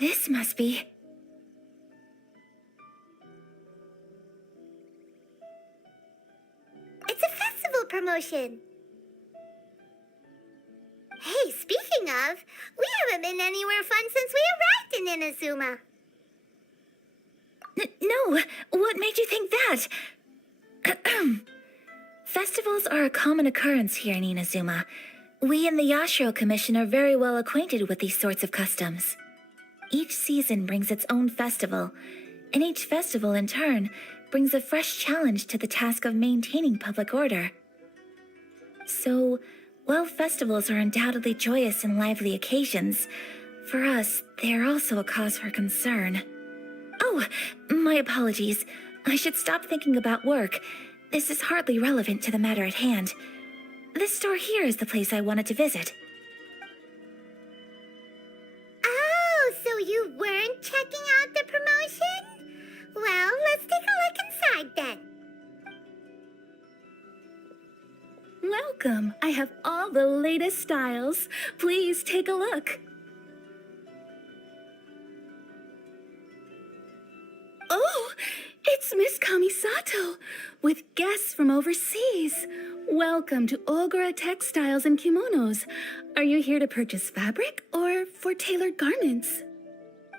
This must be... It's a festival promotion. Hey, speaking of, we haven't been anywhere fun since we arrived in Inazuma. No, what made you think that? Festivals are a common occurrence here in Inazuma. We in the Yashiro Commission are very well acquainted with these sorts of customs. Each season brings its own festival, and each festival, in turn, brings a fresh challenge to the task of maintaining public order. So, while festivals are undoubtedly joyous and lively occasions, for us, they are also a cause for concern. Oh, my apologies. I should stop thinking about work. This is hardly relevant to the matter at hand. This store here is the place I wanted to visit. Oh, so you weren't checking out the promotion? Well, let's take a look inside then. Welcome. I have all the latest styles. Please take a look. Oh, it's Miss Kamisato with guests from overseas. Welcome to Ogura Textiles and Kimonos. Are you here to purchase fabric or for tailored garments?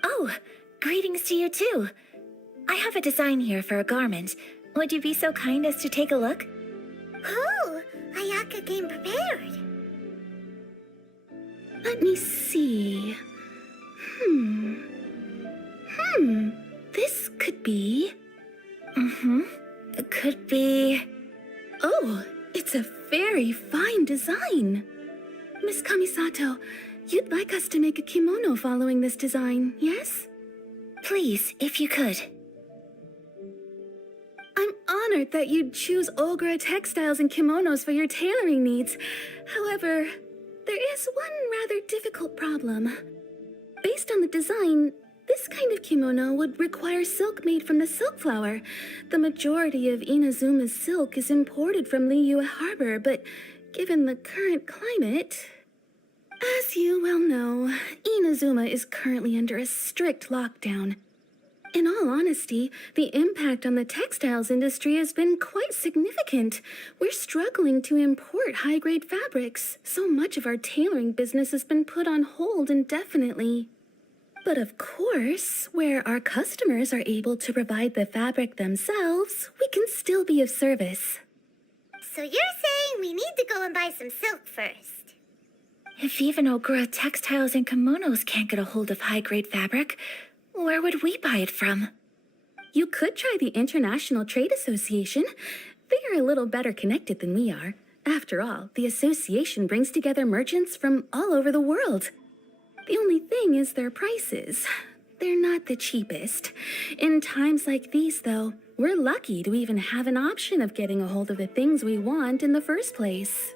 Oh, greetings to you too. I have a design here for a garment. Would you be so kind as to take a look? Oh, Ayaka came prepared. Let me see. This could be... It could be... Oh, it's a very fine design. Miss Kamisato, you'd like us to make a kimono following this design, yes? Please, if you could. I'm honored that you'd choose Ogura Textiles and Kimonos for your tailoring needs. However, there is one rather difficult problem. Based on the design, this kind of kimono would require silk made from the silk flower. The majority of Inazuma's silk is imported from Liyue Harbor, but given the current climate... As you well know, Inazuma is currently under a strict lockdown. In all honesty, the impact on the textiles industry has been quite significant. We're struggling to import high-grade fabrics. So much of our tailoring business has been put on hold indefinitely. But of course, where our customers are able to provide the fabric themselves, we can still be of service. So you're saying we need to go and buy some silk first? If even Ogura Textiles and Kimonos can't get a hold of high-grade fabric, where would we buy it from? You could try the International Trade Association. They are a little better connected than we are. After all, the association brings together merchants from all over the world. The only thing is their prices. They're not the cheapest. In times like these, though, we're lucky to even have an option of getting a hold of the things we want in the first place.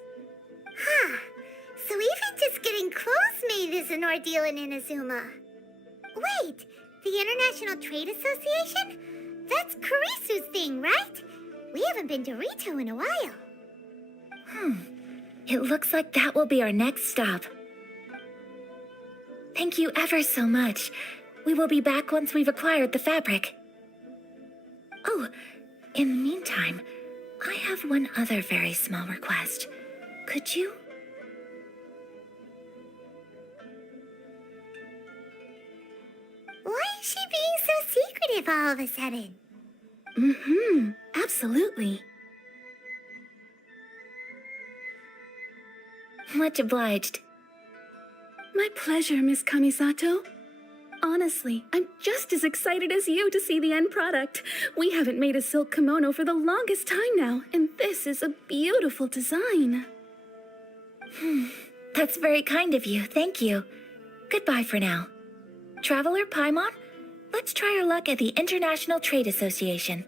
Huh. So even just getting clothes made is an ordeal in Inazuma. Wait, the International Trade Association? That's Kurisu's thing, right? We haven't been to Rito in a while. It looks like that will be our next stop. Thank you ever so much. We will be back once we've acquired the fabric. Oh, in the meantime, I have one other very small request. Could you... Why is she being so secretive all of a sudden? Absolutely. Much obliged. My pleasure, Miss Kamisato. Honestly, I'm just as excited as you to see the end product. We haven't made a silk kimono for the longest time now, and this is a beautiful design. That's very kind of you, thank you. Goodbye for now. Traveler Paimon, let's try our luck at the International Trade Association.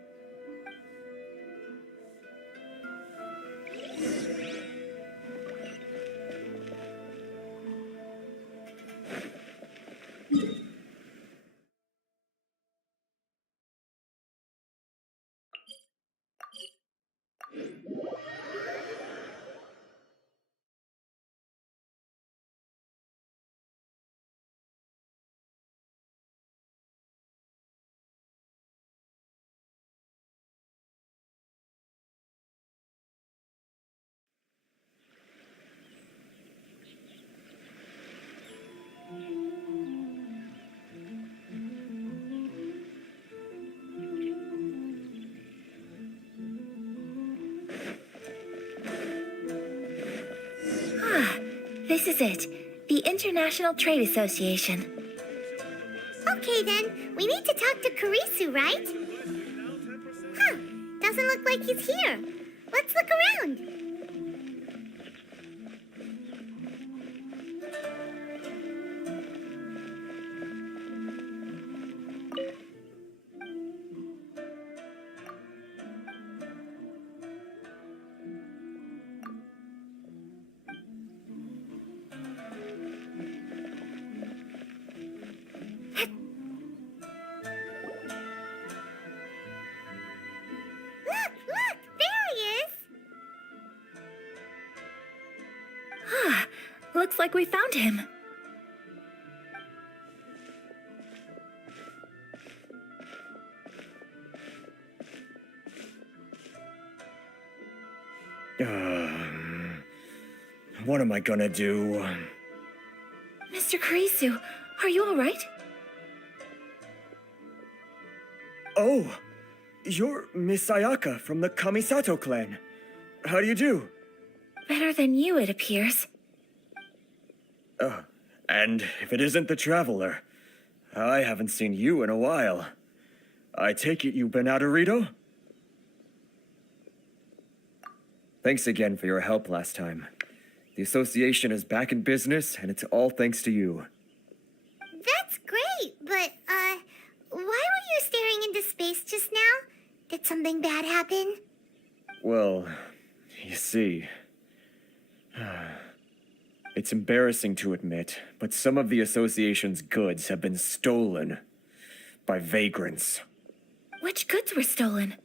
This is it, the International Trade Association. Okay then, we need to talk to Kurisu, right? Huh, doesn't look like he's here. Let's look around. Look, there he is. Looks like we found him. What am I gonna do? Mr. Kurisu, are you alright? Oh, you're Miss Ayaka from the Kamisato clan. How do you do? Better than you, it appears. And if it isn't the Traveler, I haven't seen you in a while. I take it you've been out of Rito? Thanks again for your help last time. The association is back in business, and it's all thanks to you. That's great, but, why were you staring into space just now? Did something bad happen? Well, you see... It's embarrassing to admit, but some of the association's goods have been stolen by vagrants. Which goods were stolen?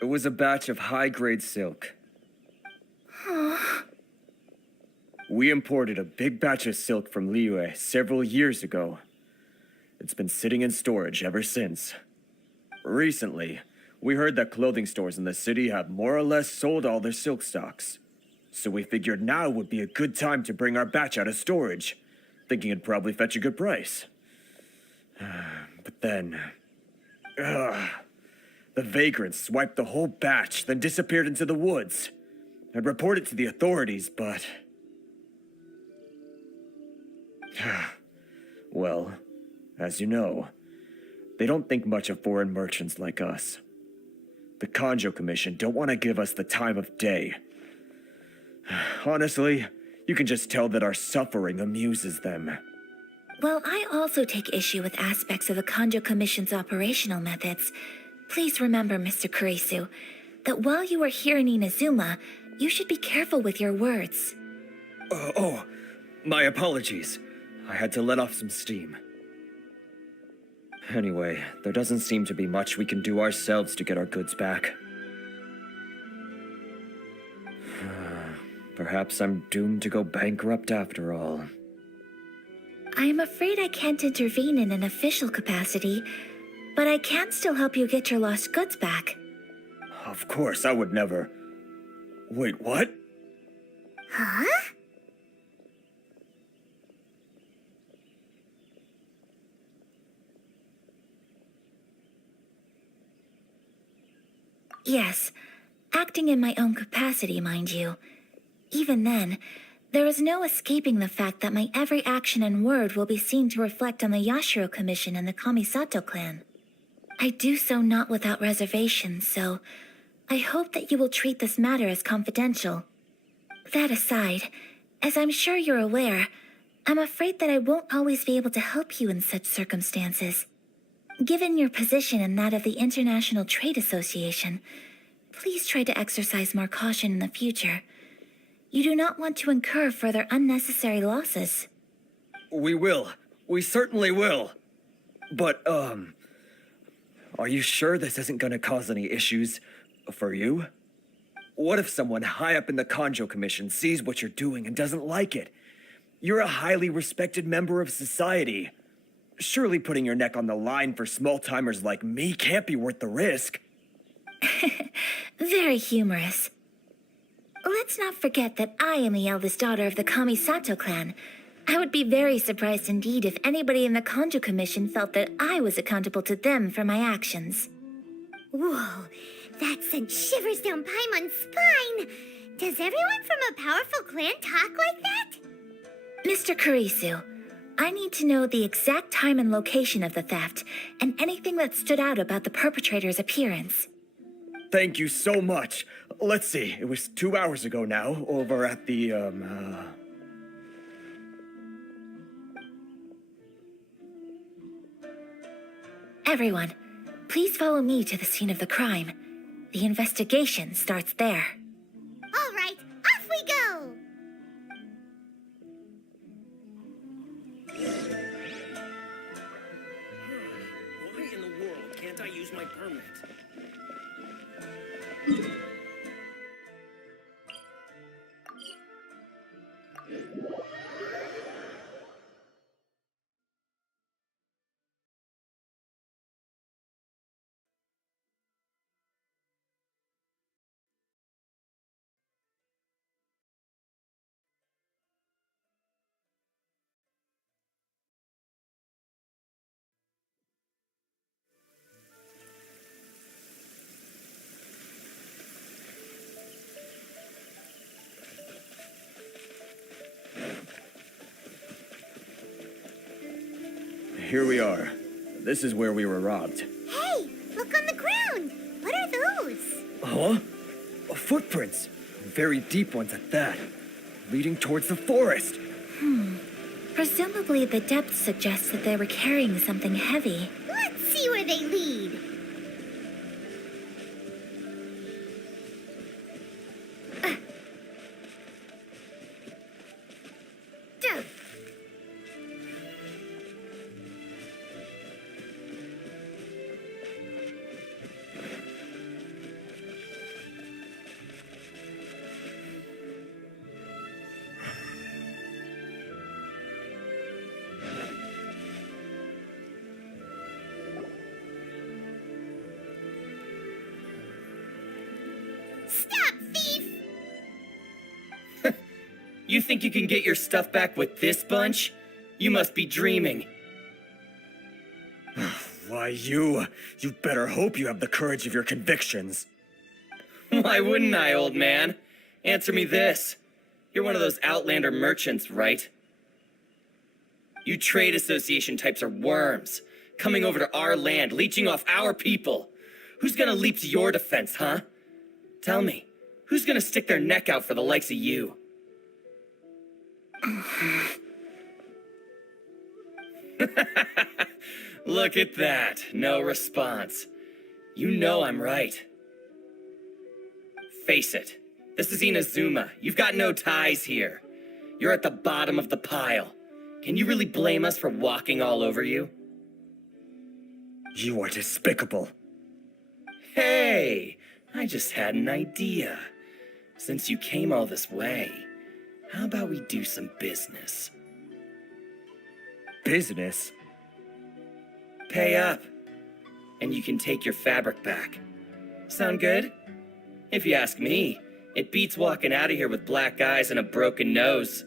It was a batch of high-grade silk. We imported a big batch of silk from Liyue several years ago. It's been sitting in storage ever since. Recently, we heard that clothing stores in the city have more or less sold all their silk stocks. So we figured now would be a good time to bring our batch out of storage, thinking it'd probably fetch a good price. But then... the vagrants swiped the whole batch, then disappeared into the woods. I'd report it to the authorities, but... Well, as you know, they don't think much of foreign merchants like us. The Kanjo Commission don't want to give us the time of day. Honestly, you can just tell that our suffering amuses them. Well, I also take issue with aspects of the Kanjo Commission's operational methods. Please remember, Mr. Kurisu, that while you are here in Inazuma, you should be careful with your words. My apologies. I had to let off some steam. Anyway, there doesn't seem to be much we can do ourselves to get our goods back. Perhaps I'm doomed to go bankrupt after all. I am afraid I can't intervene in an official capacity, but I can still help you get your lost goods back. Of course, I would never... Wait, what? Huh? Yes, acting in my own capacity, mind you. Even then, there is no escaping the fact that my every action and word will be seen to reflect on the Yashiro Commission and the Kamisato clan. I do so not without reservations, so I hope that you will treat this matter as confidential. That aside, as I'm sure you're aware, I'm afraid that I won't always be able to help you in such circumstances. Given your position and that of the International Trade Association, please try to exercise more caution in the future. You do not want to incur further unnecessary losses. We will. We certainly will. But, are you sure this isn't gonna cause any issues for you? What if someone high up in the Conjo Commission sees what you're doing and doesn't like it? You're a highly respected member of society. Surely putting your neck on the line for small-timers like me can't be worth the risk. Very humorous. Let's not forget that I am the eldest daughter of the Kamisato clan. I would be very surprised indeed if anybody in the Conjo Commission felt that I was accountable to them for my actions. Whoa, that sent shivers down Paimon's spine. Does everyone from a powerful clan talk like that? Mr. Kurisu, I need to know the exact time and location of the theft, and anything that stood out about the perpetrator's appearance. Thank you so much. Let's see, it was 2 hours ago now, over at the, Everyone, please follow me to the scene of the crime. The investigation starts there. All right, off we go! Why in the world can't I use my permit? here we are. This is where we were robbed. Hey, look on the ground! What are those? Huh? Footprints. Very deep ones at that. Leading towards the forest. Presumably the depth suggests that they were carrying something heavy. Let's see where they lead. Duh. Stop, thief! You think you can get your stuff back with this bunch? You must be dreaming. Why, you better hope you have the courage of your convictions. Why wouldn't I, old man? Answer me this. You're one of those Outlander merchants, right? You trade association types are worms, coming over to our land, leeching off our people. Who's gonna leap to your defense, huh? Tell me, who's gonna stick their neck out for the likes of you? Look at that, no response. You know I'm right. Face it, this is Inazuma. You've got no ties here. You're at the bottom of the pile. Can you really blame us for walking all over you? You are despicable. Hey, I just had an idea. Since you came all this way, how about we do some business? Business? Pay up, and you can take your fabric back. Sound good? If you ask me, it beats walking out of here with black eyes and a broken nose.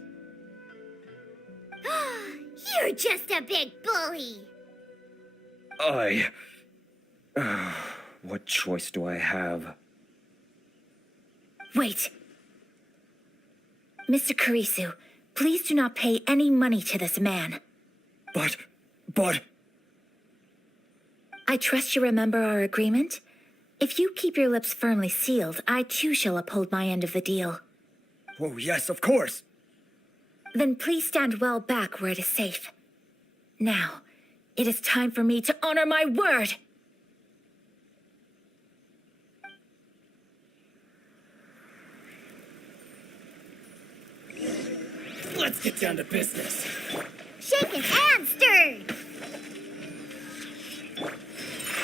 You're just a big bully! What choice do I have? Wait. Mr. Kurisu, please do not pay any money to this man. But... I trust you remember our agreement? If you keep your lips firmly sealed, I too shall uphold my end of the deal. Oh, yes, of course. Then please stand well back where it is safe. Now, it is time for me to honor my word! Let's get down to business. Shaken and stirred.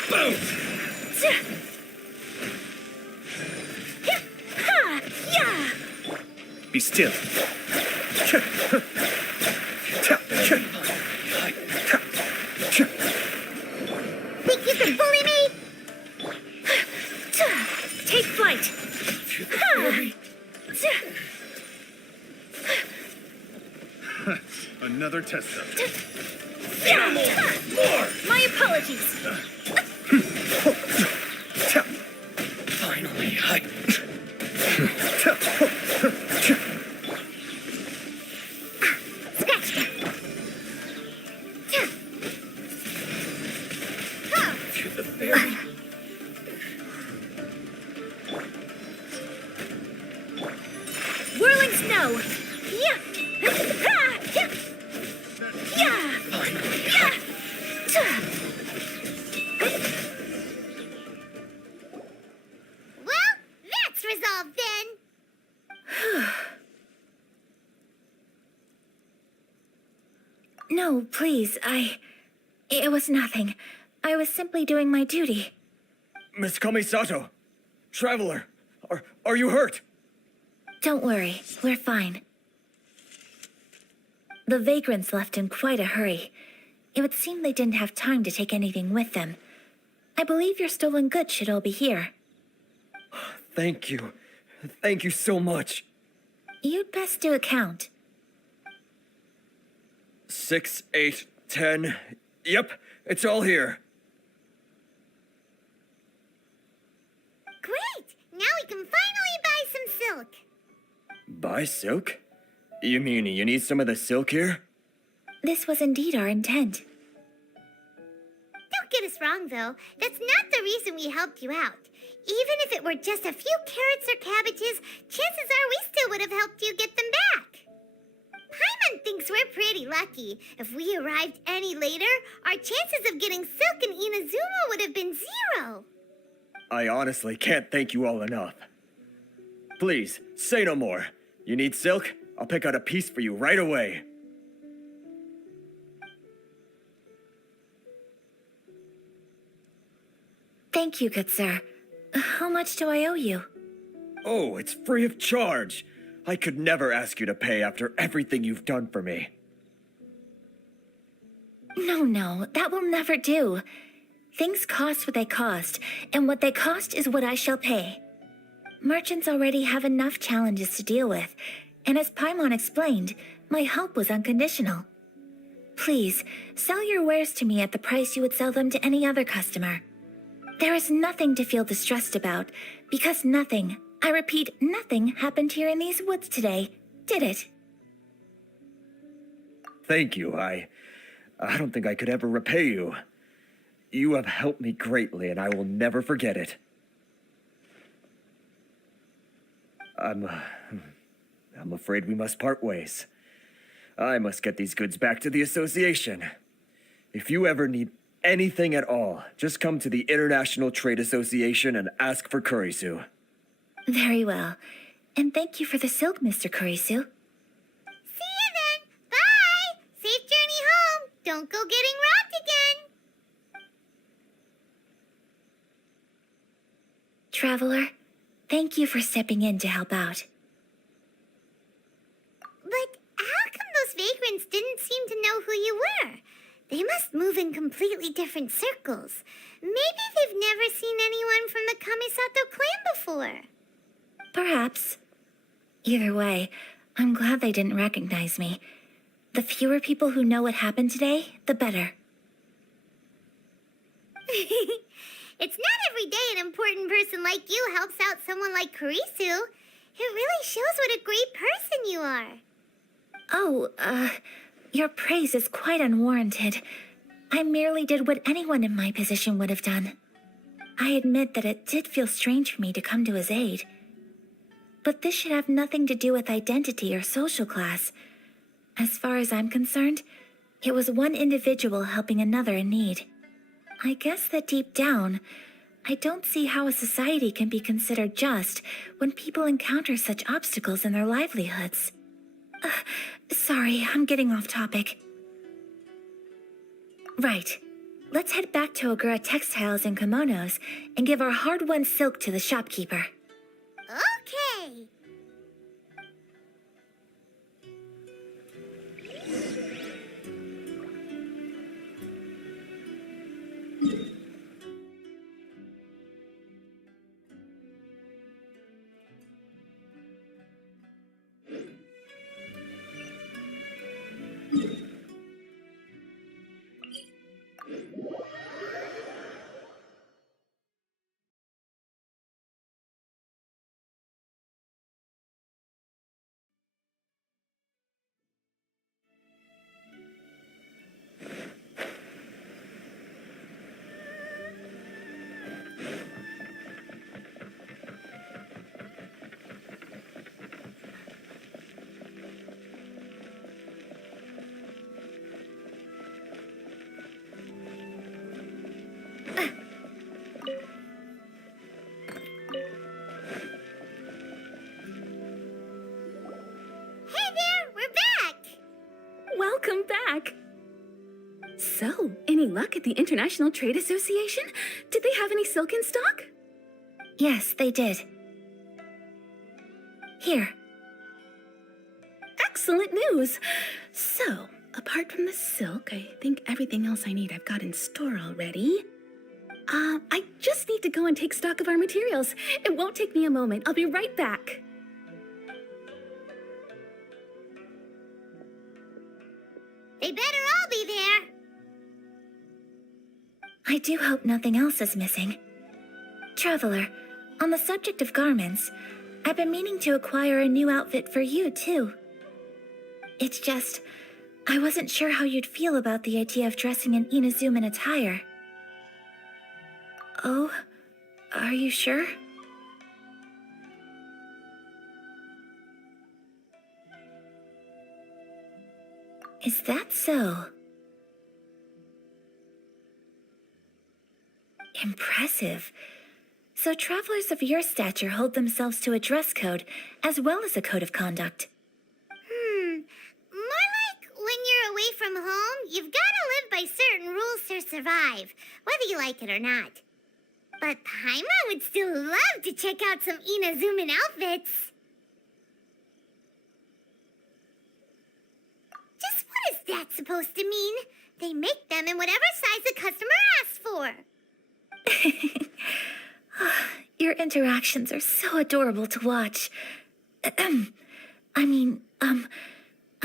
Boom! Ha! Yeah! Be still. Think you can bully me? Take flight! Another test subject. More! My apologies! Finally, Scratch. to the very... Whirling snow! Yeah! Ha! Yeah! Yeah! Finally, Well, that's resolved then. No, please, It was nothing. I was simply doing my duty. Miss Kamisato, traveler, are you hurt? Don't worry, we're fine. The vagrants left in quite a hurry. It would seem they didn't have time to take anything with them. I believe your stolen goods should all be here. Thank you. Thank you so much. You'd best do a count. 6, 8, 10. Yep, it's all here. Great! Now we can finally buy some silk. Buy silk? You mean you need some of the silk here? This was indeed our intent. Don't get us wrong, though. That's not the reason we helped you out. Even if it were just a few carrots or cabbages, chances are we still would have helped you get them back. Paimon thinks we're pretty lucky. If we arrived any later, our chances of getting silk in Inazuma would have been 0. I honestly can't thank you all enough. Please, say no more. You need silk? I'll pick out a piece for you right away. Thank you, good sir. How much do I owe you? Oh, it's free of charge. I could never ask you to pay after everything you've done for me. No, that will never do. Things cost what they cost, and what they cost is what I shall pay. Merchants already have enough challenges to deal with, and as Paimon explained, my help was unconditional. Please, sell your wares to me at the price you would sell them to any other customer. There is nothing to feel distressed about, because nothing, I repeat, nothing happened here in these woods today, did it? Thank you. I don't think I could ever repay you. You have helped me greatly, and I will never forget it. I'm afraid we must part ways. I must get these goods back to the association. If you ever need anything at all, just come to the International Trade Association and ask for Kurisu. Very well. And thank you for the silk, Mr. Kurisu. See you then. Bye. Safe journey home. Don't go getting robbed again. Traveler, thank you for stepping in to help out. But how come those vagrants didn't seem to know who you were? They must move in completely different circles. Maybe they've never seen anyone from the Kamisato clan before. Perhaps. Either way, I'm glad they didn't recognize me. The fewer people who know what happened today, the better. It's not every day an important person like you helps out someone like Kurisu. It really shows what a great person you are. Oh, your praise is quite unwarranted. I merely did what anyone in my position would have done. I admit that it did feel strange for me to come to his aid. But this should have nothing to do with identity or social class. As far as I'm concerned, it was one individual helping another in need. I guess that deep down, I don't see how a society can be considered just when people encounter such obstacles in their livelihoods. Sorry, I'm getting off topic. Right. Let's head back to Ogura Textiles and Kimonos and give our hard-won silk to the shopkeeper. Okay. Welcome back! So, any luck at the International Trade Association? Did they have any silk in stock? Yes, they did. Here. Excellent news! So, apart from the silk, I think everything else I need I've got in store already. I just need to go and take stock of our materials. It won't take me a moment. I'll be right back. They better all be there. I do hope nothing else is missing. Traveler, on the subject of garments, I've been meaning to acquire a new outfit for you, too. It's just, I wasn't sure how you'd feel about the idea of dressing in Inazuman attire. Oh, are you sure? Is that so? Impressive. So travelers of your stature hold themselves to a dress code as well as a code of conduct. More like when you're away from home, you've got to live by certain rules to survive, whether you like it or not. But Paimon would still love to check out some Inazuman outfits. Just what is that supposed to mean? They make them in whatever size the customer asks for. Your interactions are so adorable to watch. I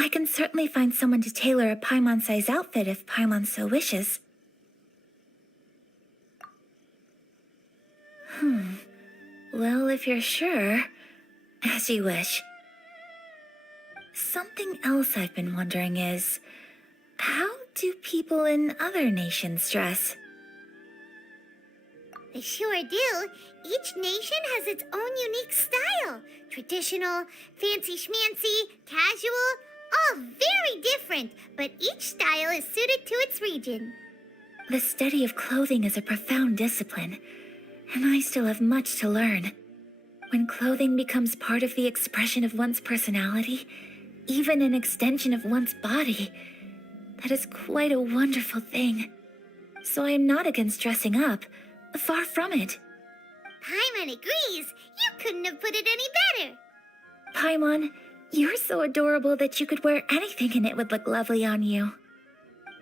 can certainly find someone to tailor a Paimon-size outfit if Paimon so wishes. Well, if you're sure, as you wish. Something else I've been wondering is, how do people in other nations dress? They sure do. Each nation has its own unique style. Traditional, fancy schmancy, casual, all very different, but each style is suited to its region. The study of clothing is a profound discipline, and I still have much to learn. When clothing becomes part of the expression of one's personality, even an extension of one's body, that is quite a wonderful thing. So I am not against dressing up. Far from it. Paimon agrees. You couldn't have put it any better. Paimon, you're so adorable that you could wear anything and it would look lovely on you.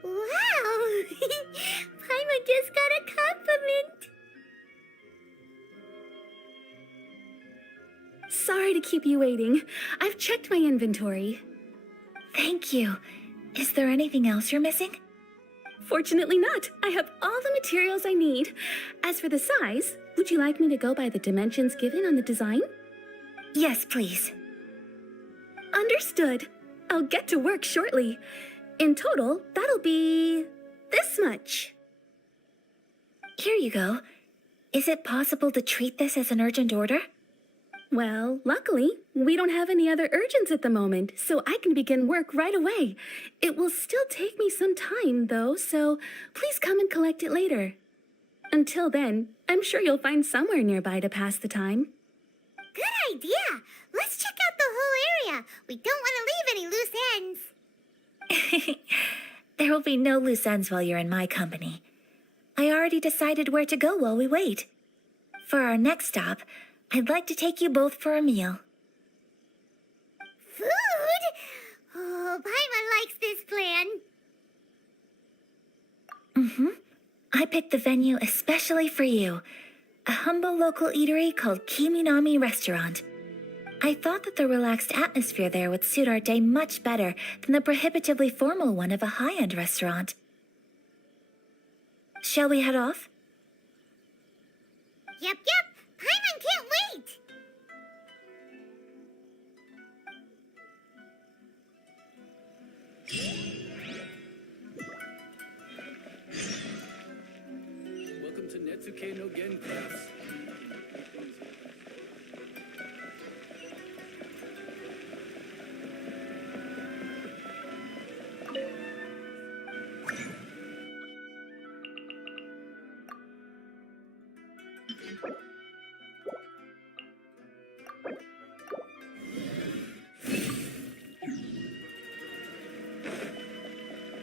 Wow! Paimon just got a compliment. Sorry to keep you waiting. I've checked my inventory. Thank you. Is there anything else you're missing? Fortunately not. I have all the materials I need. As for the size, would you like me to go by the dimensions given on the design? Yes, please. Understood. I'll get to work shortly. In total, that'll be this much. Here you go. Is it possible to treat this as an urgent order? Well, luckily, we don't have any other urgents at the moment, so I can begin work right away. It will still take me some time, though, so please come and collect it later. Until then, I'm sure you'll find somewhere nearby to pass the time. Good idea. Let's check out the whole area. We don't want to leave any loose ends. There will be no loose ends while you're in my company. I already decided where to go while we wait. For our next stop, I'd like to take you both for a meal. Food? Oh, Paimon likes this plan. I picked the venue especially for you. A humble local eatery called Kiminami Restaurant. I thought that the relaxed atmosphere there would suit our day much better than the prohibitively formal one of a high-end restaurant. Shall we head off? Yep. Paimon can't wait. Welcome to Netsuke no Gen class.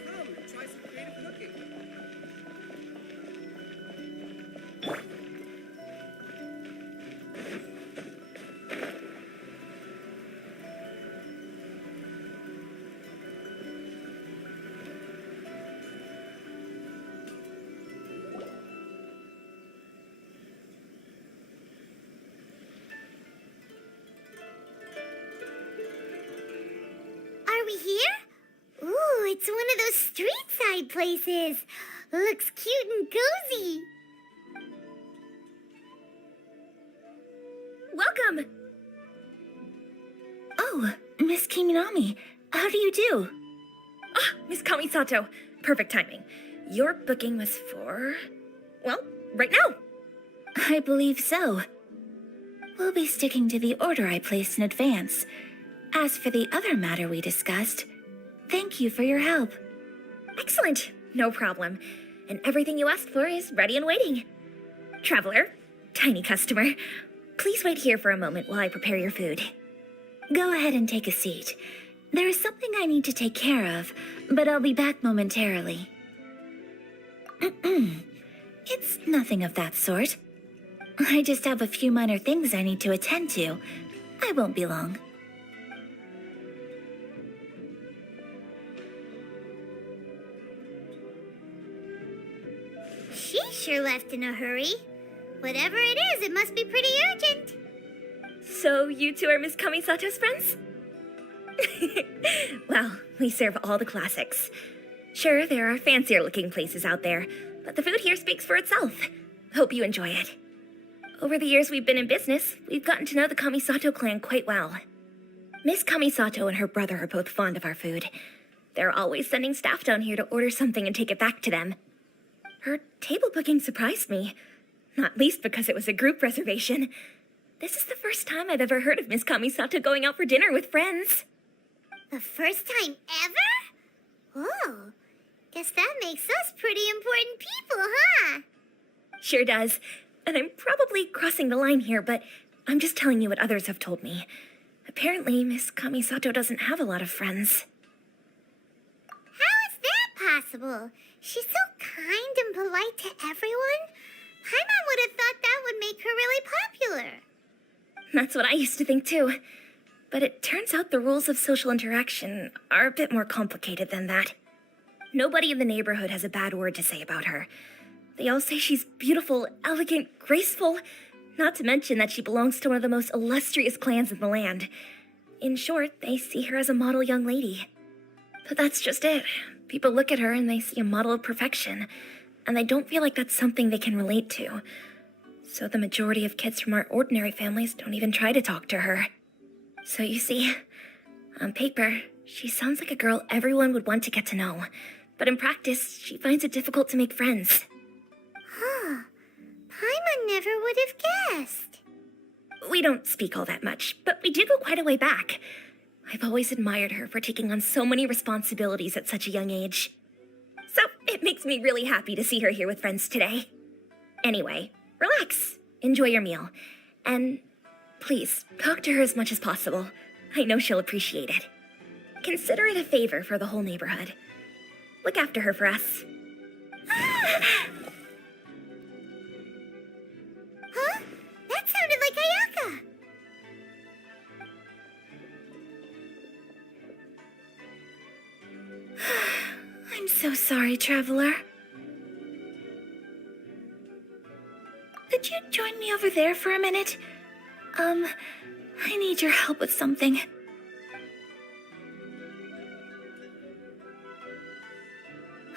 Come, try some creative cooking. Are we here? Ooh, it's one of those street side places. Looks cute and cozy. Welcome! Oh, Miss Kiminami, how do you do? Ah, Miss Kamisato. Perfect timing. Your booking was for... well, right now. I believe so. We'll be sticking to the order I placed in advance. As for the other matter we discussed, thank you for your help. Excellent. No problem. And everything you asked for is ready and waiting. Traveler, tiny customer, please wait here for a moment while I prepare your food. Go ahead and take a seat. There is something I need to take care of, but I'll be back momentarily. It's nothing of that sort. I just have a few minor things I need to attend to. I won't be long. She sure left in a hurry. Whatever it is, it must be pretty urgent. So you two are Miss Kamisato's friends? Well, we serve all the classics. Sure, there are fancier looking places out there, but the food here speaks for itself. Hope you enjoy it. Over the years we've been in business, we've gotten to know the Kamisato clan quite well. Miss Kamisato and her brother are both fond of our food. They're always sending staff down here to order something and take it back to them. Her table booking surprised me, not least because it was a group reservation. This is the first time I've ever heard of Miss Kamisato going out for dinner with friends. The first time ever? Oh, guess that makes us pretty important people, huh? Sure does. And I'm probably crossing the line here, but I'm just telling you what others have told me. Apparently, Miss Kamisato doesn't have a lot of friends. How is that possible? She's so kind and polite to everyone. Paimon would have thought that would make her really popular. That's what I used to think too. But it turns out the rules of social interaction are a bit more complicated than that. Nobody in the neighborhood has a bad word to say about her. They all say she's beautiful, elegant, graceful, not to mention that she belongs to one of the most illustrious clans in the land. In short, they see her as a model young lady. But that's just it. People look at her and they see a model of perfection, and they don't feel like that's something they can relate to. So the majority of kids from our ordinary families don't even try to talk to her. So you see, on paper, she sounds like a girl everyone would want to get to know. But in practice, she finds it difficult to make friends. Huh. Paimon One never would have guessed. We don't speak all that much, but we do go quite a way back. I've always admired her for taking on so many responsibilities at such a young age. So it makes me really happy to see her here with friends today. Anyway, relax, enjoy your meal, and please talk to her as much as possible. I know she'll appreciate it. Consider it a favor for the whole neighborhood. Look after her for us. Huh? That sounded like Ayaka. I'm so sorry, traveler. Could you join me over there for a minute? I need your help with something.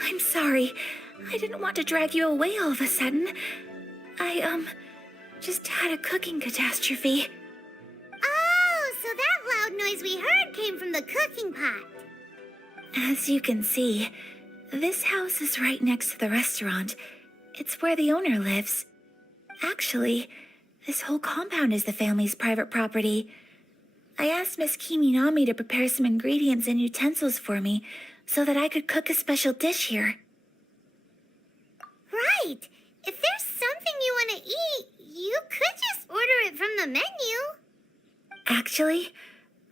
I'm sorry. I didn't want to drag you away all of a sudden. I, just had a cooking catastrophe. Oh, so that loud noise we heard came from the cooking pot. As you can see, this house is right next to the restaurant. It's where the owner lives. Actually, this whole compound is the family's private property. I asked Miss Kiminami to prepare some ingredients and utensils for me so that I could cook a special dish here. Right. If there's something you want to eat, you could just order it from the menu. Actually,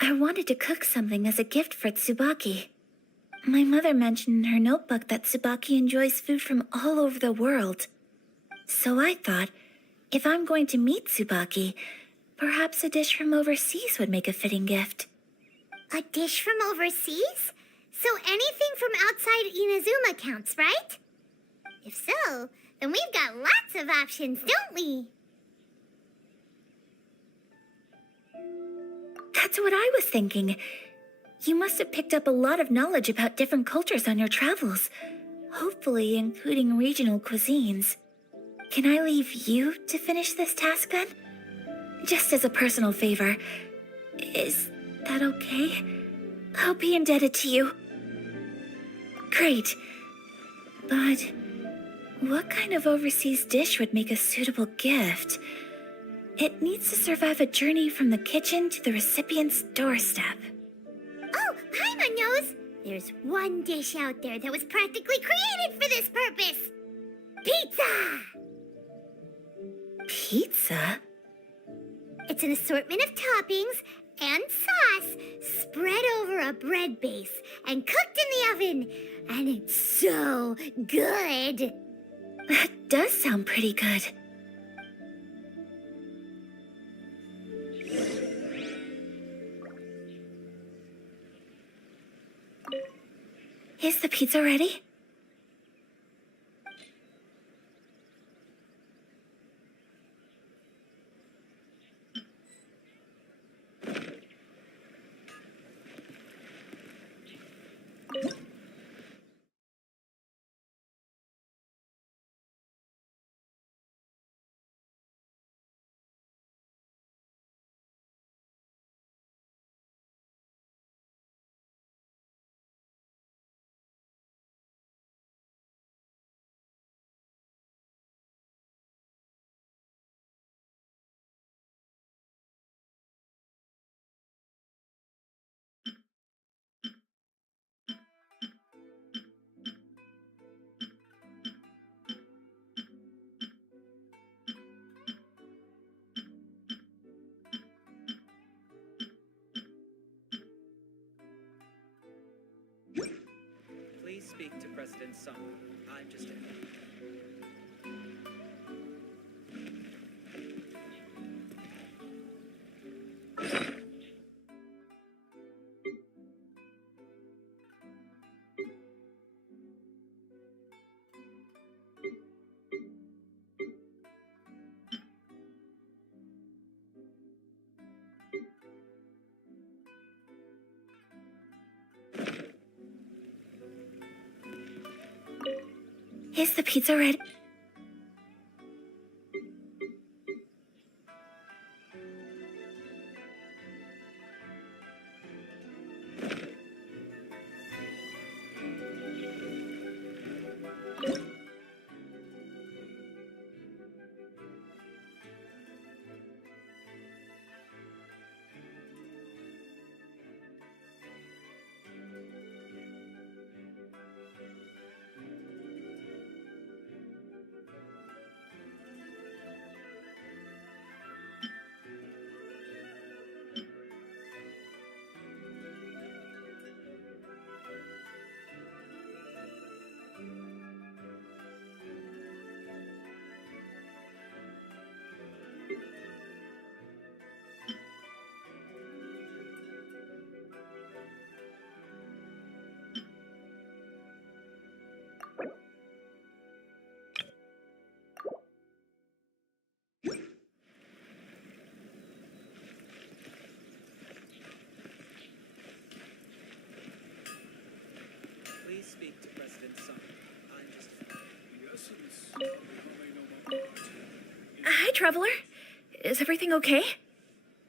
I wanted to cook something as a gift for Tsubaki. My mother mentioned in her notebook that Tsubaki enjoys food from all over the world. So I thought, if I'm going to meet Tsubaki, perhaps a dish from overseas would make a fitting gift. A dish from overseas? So anything from outside Inazuma counts, right? If so, then we've got lots of options, don't we? That's what I was thinking. You must have picked up a lot of knowledge about different cultures on your travels, hopefully including regional cuisines. Can I leave you to finish this task then? Just as a personal favor. Is that okay? I'll be indebted to you. Great. But what kind of overseas dish would make a suitable gift? It needs to survive a journey from the kitchen to the recipient's doorstep. Oh, Paimon knows! There's one dish out there that was practically created for this purpose! Pizza! Pizza? It's an assortment of toppings and sauce spread over a bread base and cooked in the oven. And it's so good! That does sound pretty good. Is the pizza ready? Please speak to President Song. I'm just in. Is the pizza ready? speak to President Sung. I'm just... Hi, Traveler. Is everything okay?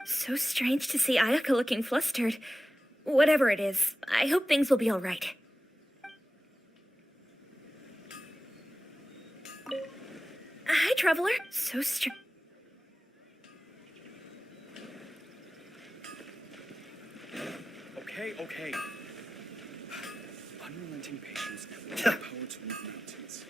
So strange to see Ayaka looking flustered. Whatever it is, I hope things will be alright. Hi, Traveler. So strange. Okay. Unrelenting patience and the power to move mountains.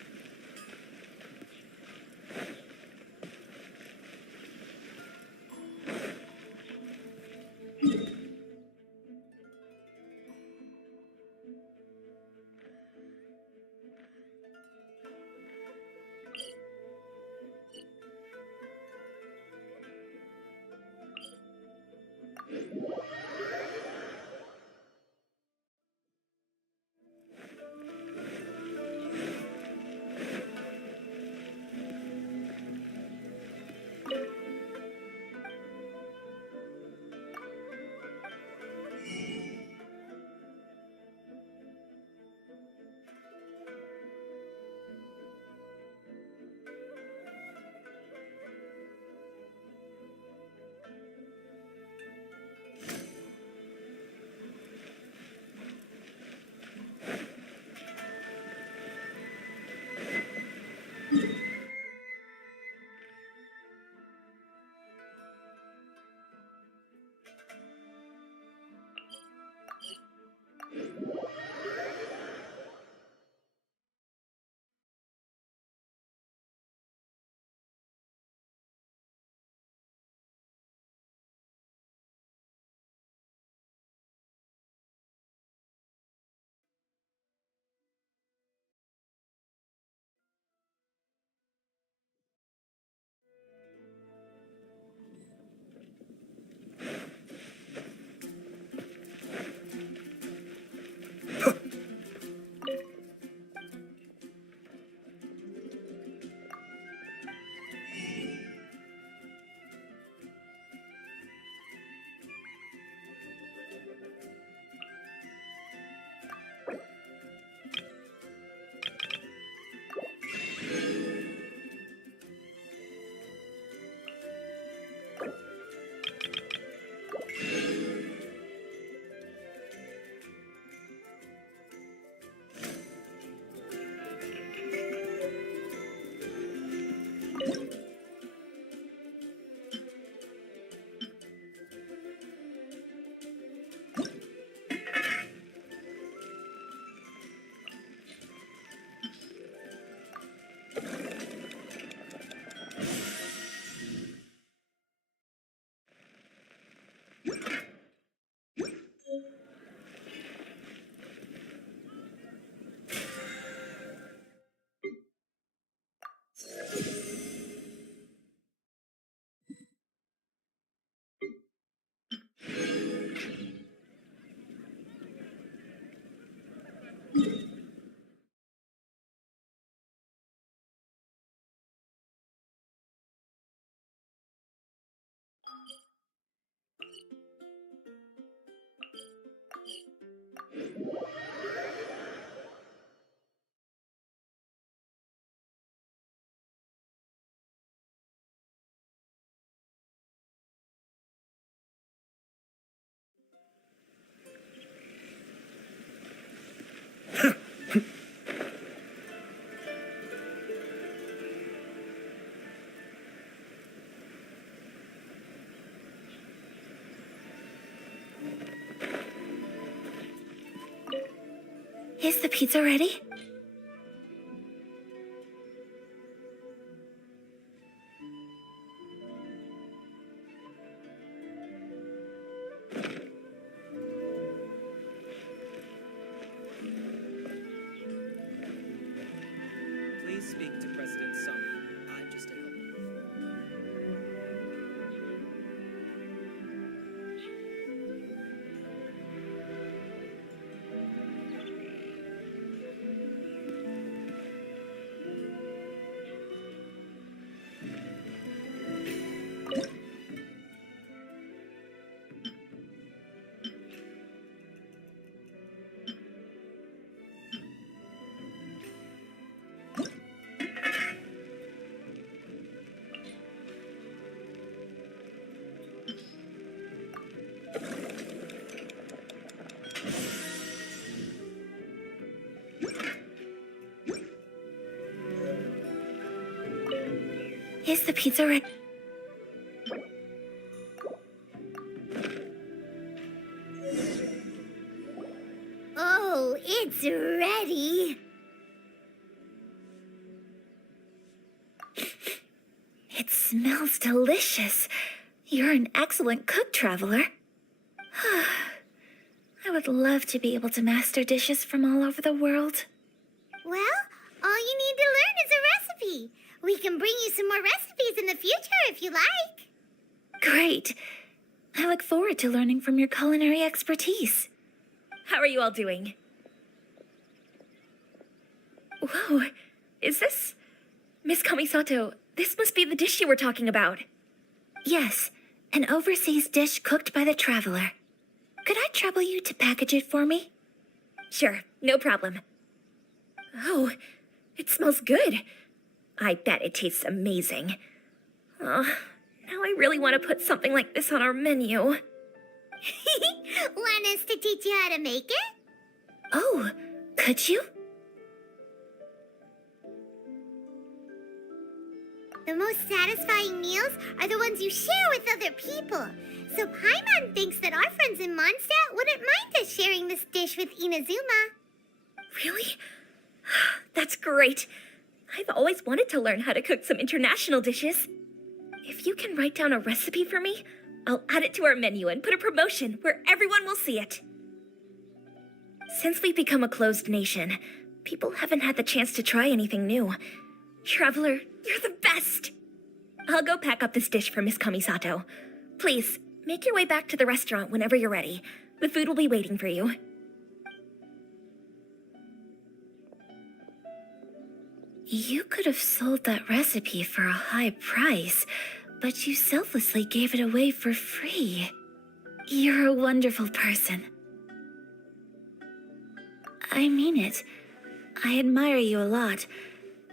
Is the pizza ready? Please speak to President Sung. I'm just a helper. Is the pizza ready? Oh, it's ready. It smells delicious. You're an excellent cook, Traveler. I would love to be able to master dishes from all over the world. Well, all you need to learn is a recipe. We can bring you some more recipes in the future if you like. Great. I look forward to learning from your culinary expertise. How are you all doing? Whoa, is this... Miss Kamisato, this must be the dish you were talking about. Yes, an overseas dish cooked by the Traveler. Could I trouble you to package it for me? Sure, no problem. Oh, it smells good. I bet it tastes amazing. Oh, now I really want to put something like this on our menu. Want us to teach you how to make it? Oh, could you? The most satisfying meals are the ones you share with other people. So Paimon thinks that our friends in Mondstadt wouldn't mind us sharing this dish with Inazuma. Really? That's great. I've always wanted to learn how to cook some international dishes. If you can write down a recipe for me, I'll add it to our menu and put a promotion where everyone will see it. Since we've become a closed nation, people haven't had the chance to try anything new. Traveler, you're the best! I'll go pack up this dish for Miss Kamisato. Please, make your way back to the restaurant whenever you're ready. The food will be waiting for you. You could have sold that recipe for a high price, but you selflessly gave it away for free. You're a wonderful person. I mean it. I admire you a lot,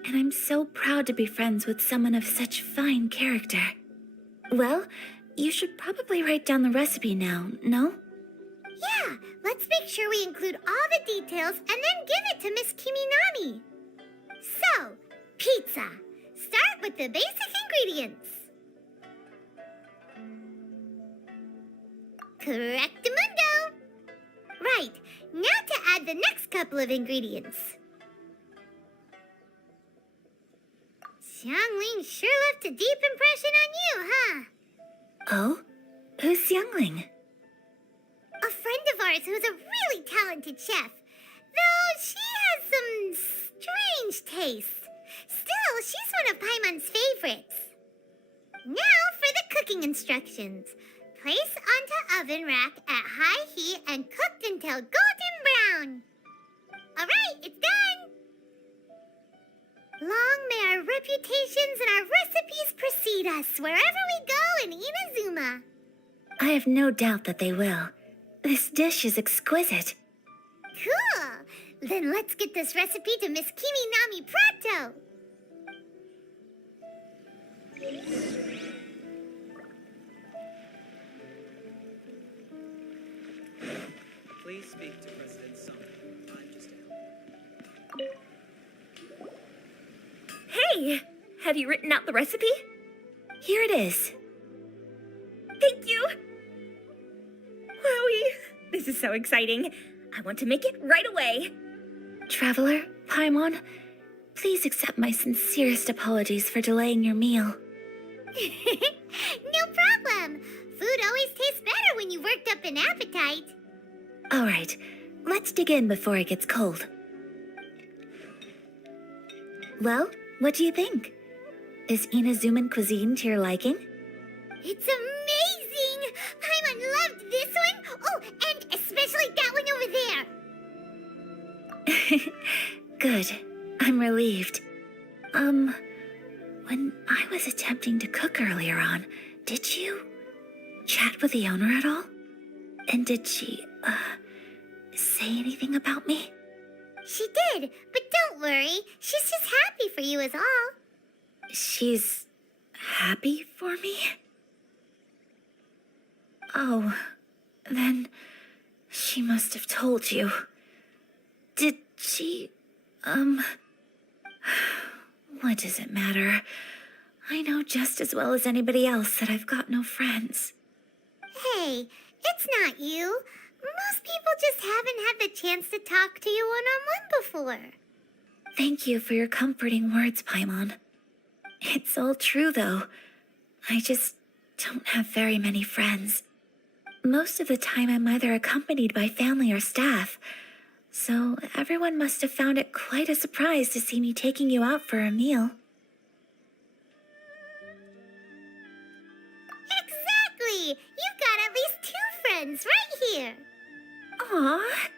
and I'm so proud to be friends with someone of such fine character. Well, you should probably write down the recipe now, no? Yeah, let's make sure we include all the details and then give it to Miss Kiminami. So, pizza. Start with the basic ingredients. Correctamundo. Right, now to add the next couple of ingredients. Xiangling sure left a deep impression on you, huh? Oh? Who's Youngling? A friend of ours who's a really talented chef. Though she has some strange tastes. Still, she's one of Paimon's favorites. Now for the cooking instructions. Place onto oven rack at high heat and cooked until golden brown. Alright, it's done! Long may our reputations and our recipes precede us wherever we go in Inazuma. I have no doubt that they will. This dish is exquisite. Cool! Then let's get this recipe to Miss Kiminami pronto! Please speak to President Sum. I'm just a helper. Hey! Have you written out the recipe? Here it is. Thank you! Wowie! This is so exciting. I want to make it right away. Traveler, Paimon, please accept my sincerest apologies for delaying your meal. No problem! Food always tastes better when you've worked up an appetite. All right, let's dig in before it gets cold. Well, what do you think? Is Inazuman cuisine to your liking? It's amazing! Paimon loved this one! Oh, and especially that one over there! Good. I'm relieved. When I was attempting to cook earlier on, did you chat with the owner at all? And did she, say anything about me? She did, but don't worry. She's just happy for you is all. She's happy for me? Oh, then she must have told you. Did she, what does it matter? I know just as well as anybody else that I've got no friends. Hey, it's not you. Most people just haven't had the chance to talk to you one-on-one before. Thank you for your comforting words, Paimon. It's all true, though. I just don't have very many friends. Most of the time I'm either accompanied by family or staff, so everyone must have found it quite a surprise to see me taking you out for a meal. Exactly! You've got at least 2 friends right here. Aw.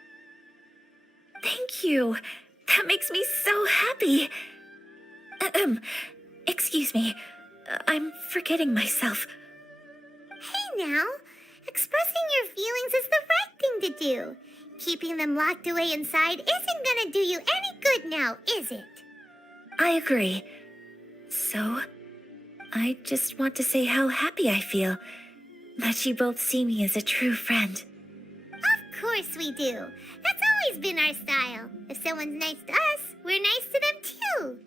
Thank you. That makes me so happy. Excuse me. I'm forgetting myself. Hey now, expressing your feelings is the right thing to do. Keeping them locked away inside isn't gonna do you any good now, is it? I agree. So, I just want to say how happy I feel that you both see me as a true friend. Of course we do. That's always been our style. If someone's nice to us, we're nice to them too.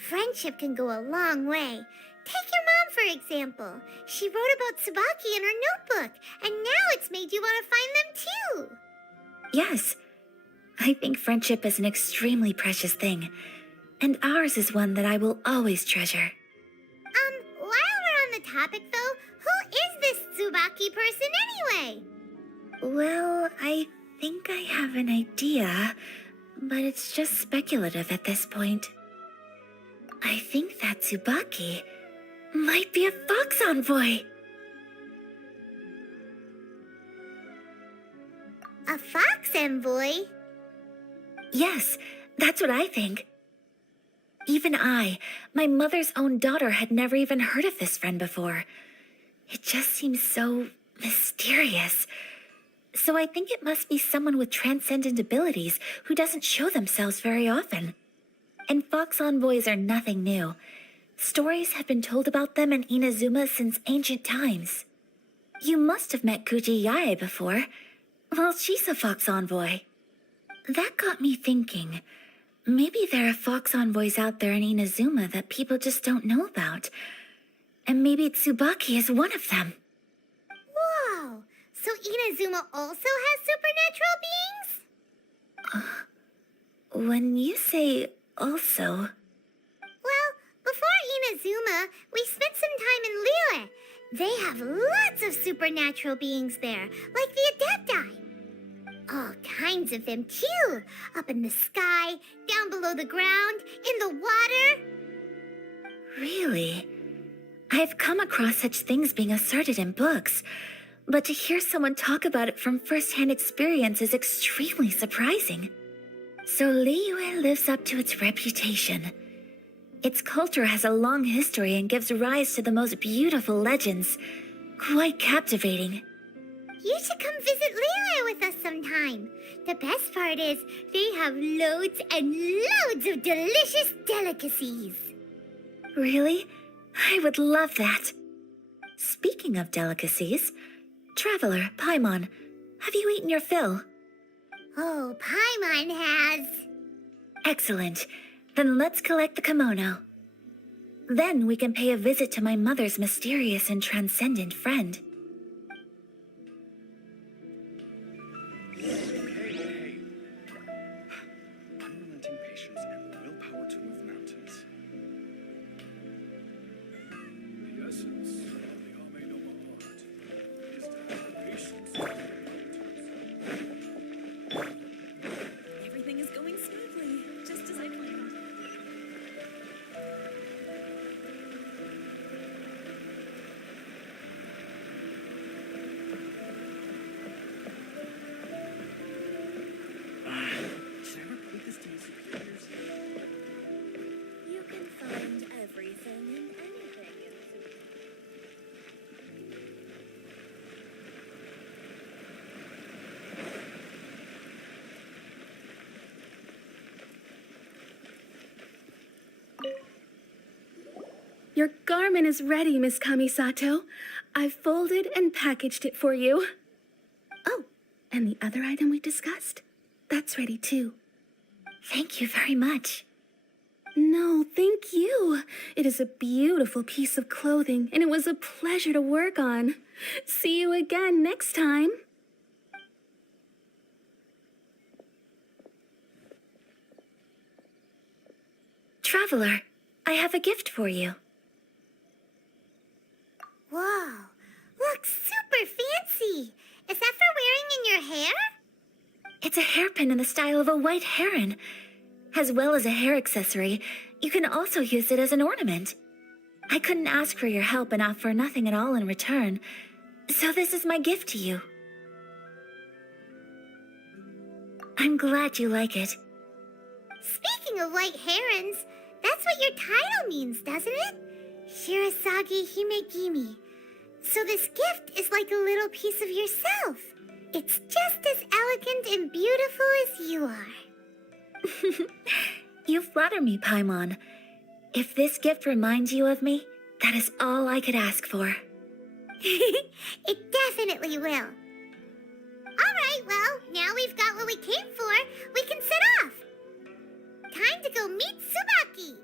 Friendship can go a long way. Take your mom, for example. She wrote about Tsubaki in her notebook, and now it's made you want to find them too. Yes, I think friendship is an extremely precious thing, and ours is one that I will always treasure. While we're on the topic though, who is this Tsubaki person anyway? Well, I think I have an idea, but it's just speculative at this point. I think that Tsubaki might be a fox envoy. A fox envoy? Yes, that's what I think. Even I, my mother's own daughter, had never even heard of this friend before. It just seems so mysterious. So I think it must be someone with transcendent abilities who doesn't show themselves very often. And fox envoys are nothing new. Stories have been told about them in Inazuma since ancient times. You must have met Kuji Yae before. Well, she's a fox envoy. That got me thinking. Maybe there are fox envoys out there in Inazuma that people just don't know about. And maybe Tsubaki is one of them. Whoa! So Inazuma also has supernatural beings? When you say also... Well, before Inazuma, we spent some time in Liyue. They have lots of supernatural beings there, like the Adepti. All kinds of them too. Up in the sky, down below the ground, in the water. Really? I've come across such things being asserted in books, but to hear someone talk about it from first-hand experience is extremely surprising. So Liyue lives up to its reputation. Its culture has a long history and gives rise to the most beautiful legends. Quite captivating. You should come visit Liyue with us sometime. The best part is they have loads and loads of delicious delicacies. Really? I would love that. Speaking of delicacies, Traveler, Paimon, have you eaten your fill? Oh, Paimon has. Excellent. Then let's collect the kimono. Then we can pay a visit to my mother's mysterious and transcendent friend. Okay. Unrelenting patience and the willpower to move mountains. The essence of the Ame no art is to have patience. Everything is going smoothly, just as I planned. Should I report this to my superiors? You can find everything in anything in Your garment is ready, Miss Kamisato. I've folded and packaged it for you. Oh, and the other item we discussed? That's ready too. Thank you very much. No, thank you. It is a beautiful piece of clothing, and it was a pleasure to work on. See you again next time. Traveler, I have a gift for you. Whoa, looks super fancy. Is that for wearing in your hair? It's a hairpin in the style of a white heron. As well as a hair accessory, you can also use it as an ornament. I couldn't ask for your help and offer nothing at all in return, so this is my gift to you. I'm glad you like it. Speaking of white herons, that's what your title means, doesn't it? Shirasagi Himegimi. So this gift is like a little piece of yourself. It's just as elegant and beautiful as you are. You flatter me, Paimon. If this gift reminds you of me, that is all I could ask for. It definitely will. Alright, well, now we've got what we came for, we can set off. Time to go meet Tsubaki.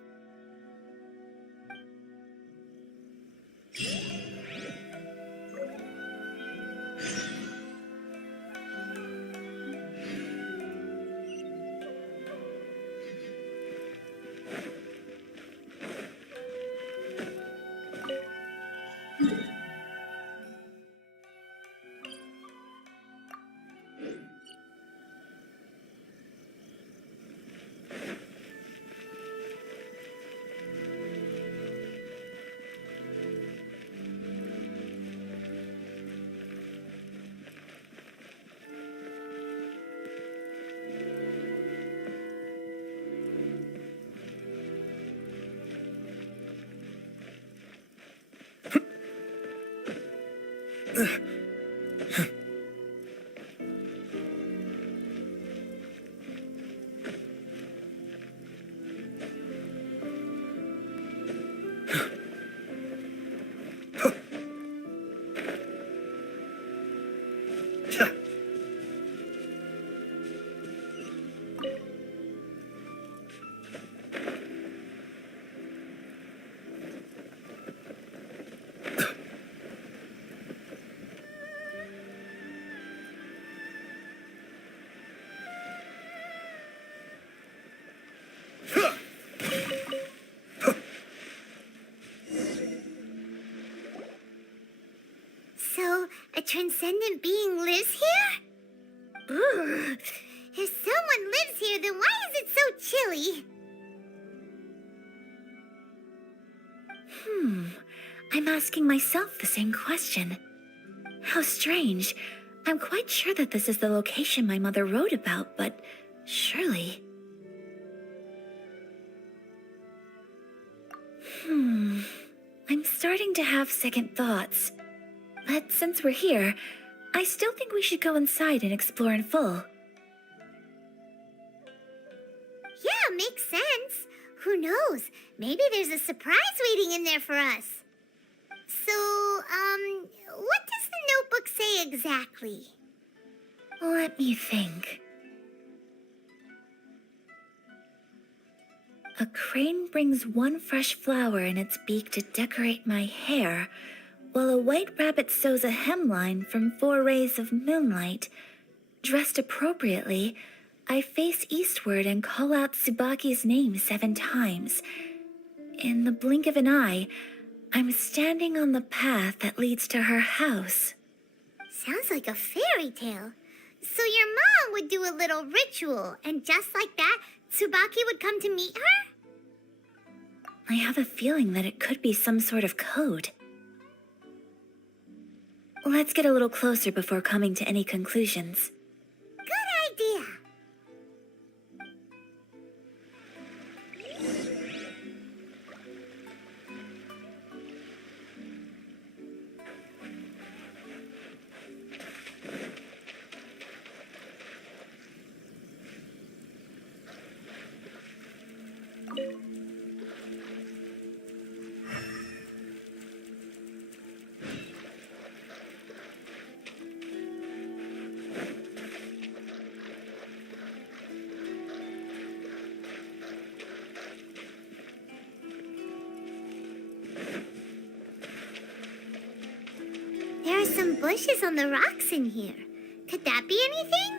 So, a transcendent being lives here? Ugh. If someone lives here, then why is it so chilly? I'm asking myself the same question. How strange. I'm quite sure that this is the location my mother wrote about, but surely... I'm starting to have second thoughts. But since we're here, I still think we should go inside and explore in full. Yeah, makes sense. Who knows? Maybe there's a surprise waiting in there for us. So, what does the notebook say exactly? Let me think. A crane brings one fresh flower in its beak to decorate my hair, while a white rabbit sews a hemline from 4 rays of moonlight. Dressed appropriately, I face eastward and call out Tsubaki's name 7 times. In the blink of an eye, I'm standing on the path that leads to her house. Sounds like a fairy tale. So your mom would do a little ritual, and just like that, Tsubaki would come to meet her? I have a feeling that it could be some sort of code. Let's get a little closer before coming to any conclusions. Good idea. There's some bushes on the rocks in here. Could that be anything?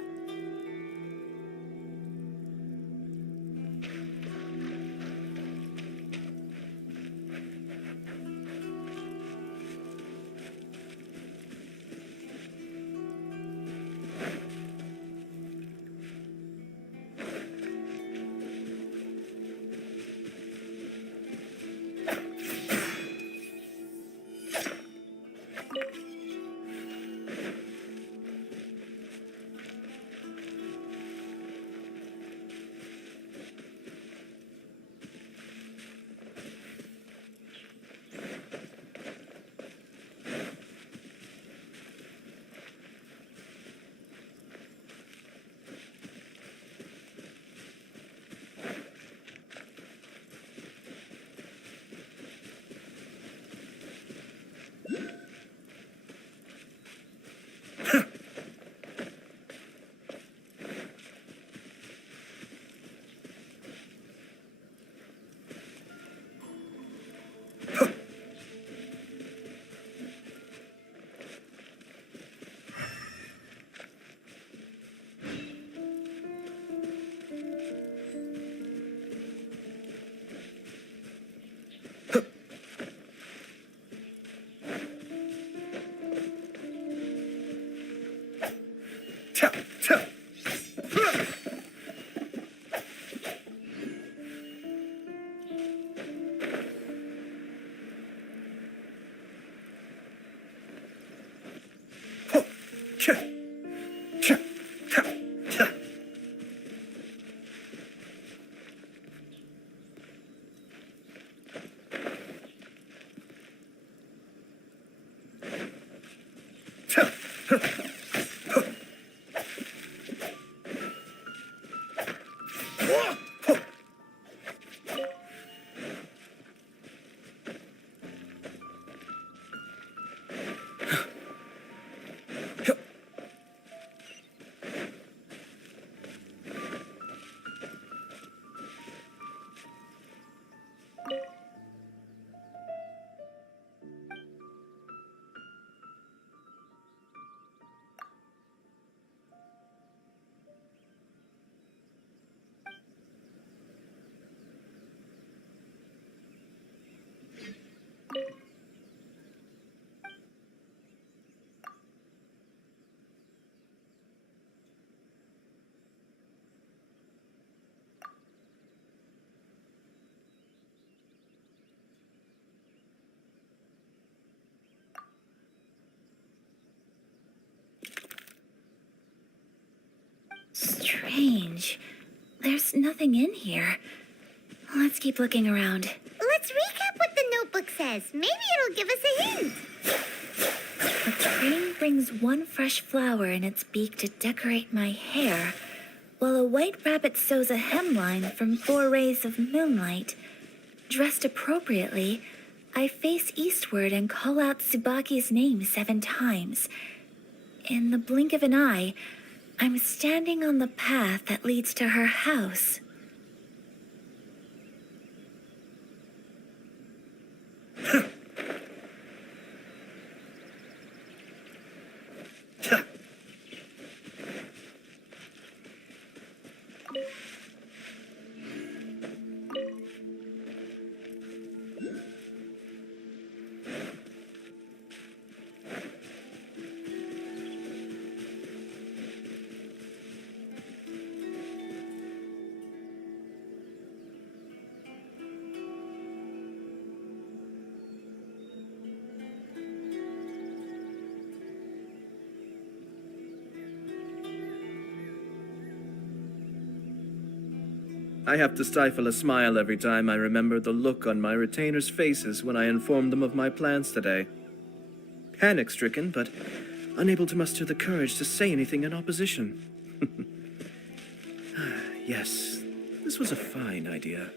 Strange. There's nothing in here. Let's keep looking around. Let's recap what the notebook says. Maybe it'll give us a hint. A crane brings one fresh flower in its beak to decorate my hair, while a white rabbit sews a hemline from 4 rays of moonlight. Dressed appropriately, I face eastward and call out Tsubaki's name 7 times. In the blink of an eye, I'm standing on the path that leads to her house. I have to stifle a smile every time I remember the look on my retainers' faces when I informed them of my plans today. Panic-stricken, but unable to muster the courage to say anything in opposition. Yes, this was a fine idea.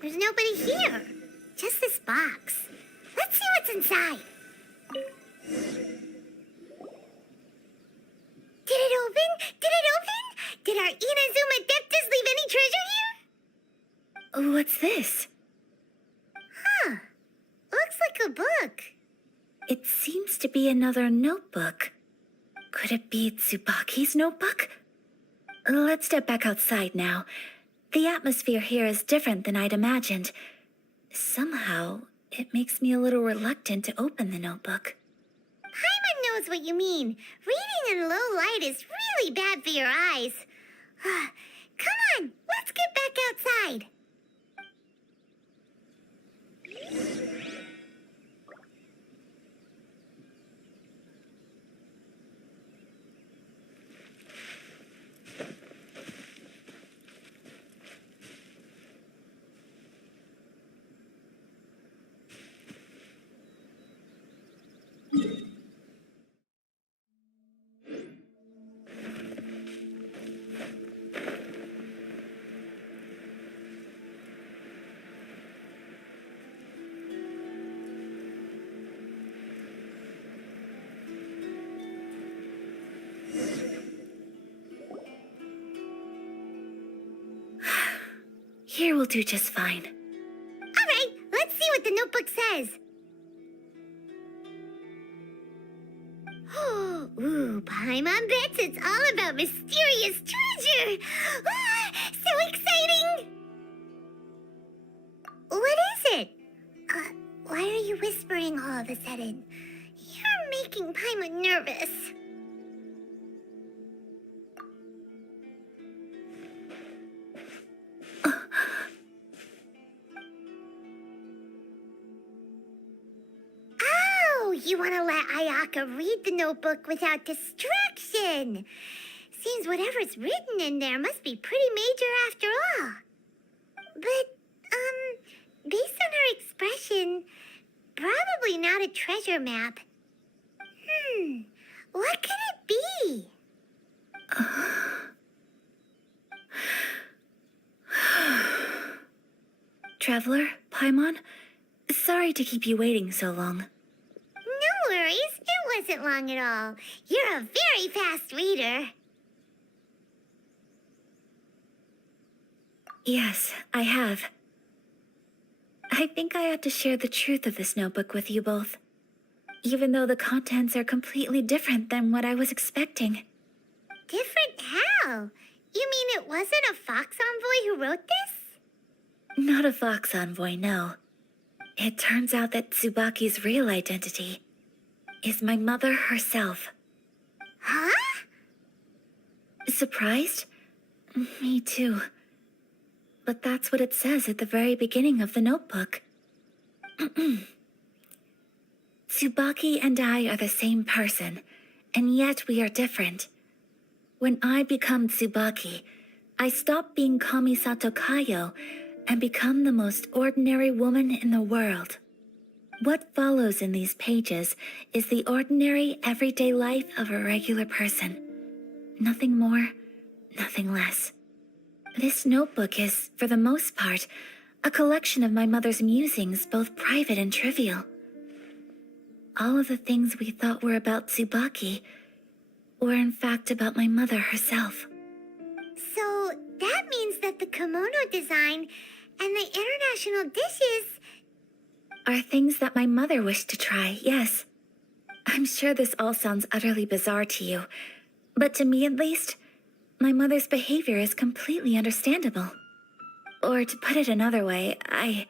There's nobody here. Just this box. Let's see what's inside. Did it open? Did it open? Did our Inazuma Deptus leave any treasure here? What's this? Huh. Looks like a book. It seems to be another notebook. Could it be Tsubaki's notebook? Let's step back outside now. The atmosphere here is different than I'd imagined. Somehow, it makes me a little reluctant to open the notebook. Paimon knows what you mean. Reading in low light is really bad for your eyes. Come on, let's get back outside. Here will do just fine. All right, let's see what the notebook says. Ooh, Paimon bets it's all about mysterious treasure. So exciting! What is it? Why are you whispering all of a sudden? You're making Paimon nervous. You want to let Ayaka read the notebook without distraction. Seems whatever's written in there must be pretty major after all. But, based on her expression, probably not a treasure map. What could it be? Traveler, Paimon, sorry to keep you waiting so long. No worries, it wasn't long at all. You're a very fast reader. Yes, I have. I think I ought to share the truth of this notebook with you both, even though the contents are completely different than what I was expecting. Different how? You mean it wasn't a Fox Envoy who wrote this? Not a Fox Envoy, no. It turns out that Tsubaki's real identity is my mother herself. Huh? Surprised? Me too. But that's what it says at the very beginning of the notebook. Tsubaki and I are the same person, and yet we are different. When I become Tsubaki, I stop being Kamisato Kayo and become the most ordinary woman in the world. What follows in these pages is the ordinary, everyday life of a regular person. Nothing more, nothing less. This notebook is, for the most part, a collection of my mother's musings, both private and trivial. All of the things we thought were about Tsubaki were in fact about my mother herself. So that means that the kimono design and the international dishes Are things that my mother wished to try, yes. I'm sure this all sounds utterly bizarre to you, but to me at least, my mother's behavior is completely understandable. Or to put it another way, I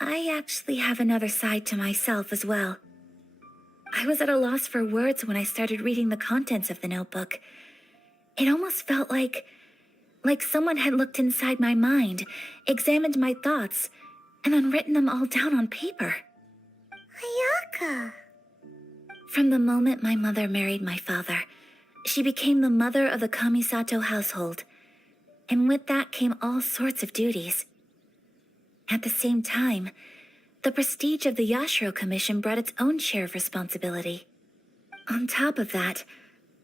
actually have another side to myself as well. I was at a loss for words when I started reading the contents of the notebook. It almost felt like someone had looked inside my mind, examined my thoughts, and then written them all down on paper. Ayaka. From the moment my mother married my father, she became the mother of the Kamisato household, and with that came all sorts of duties. At the same time, the prestige of the Yashiro Commission brought its own share of responsibility. On top of that,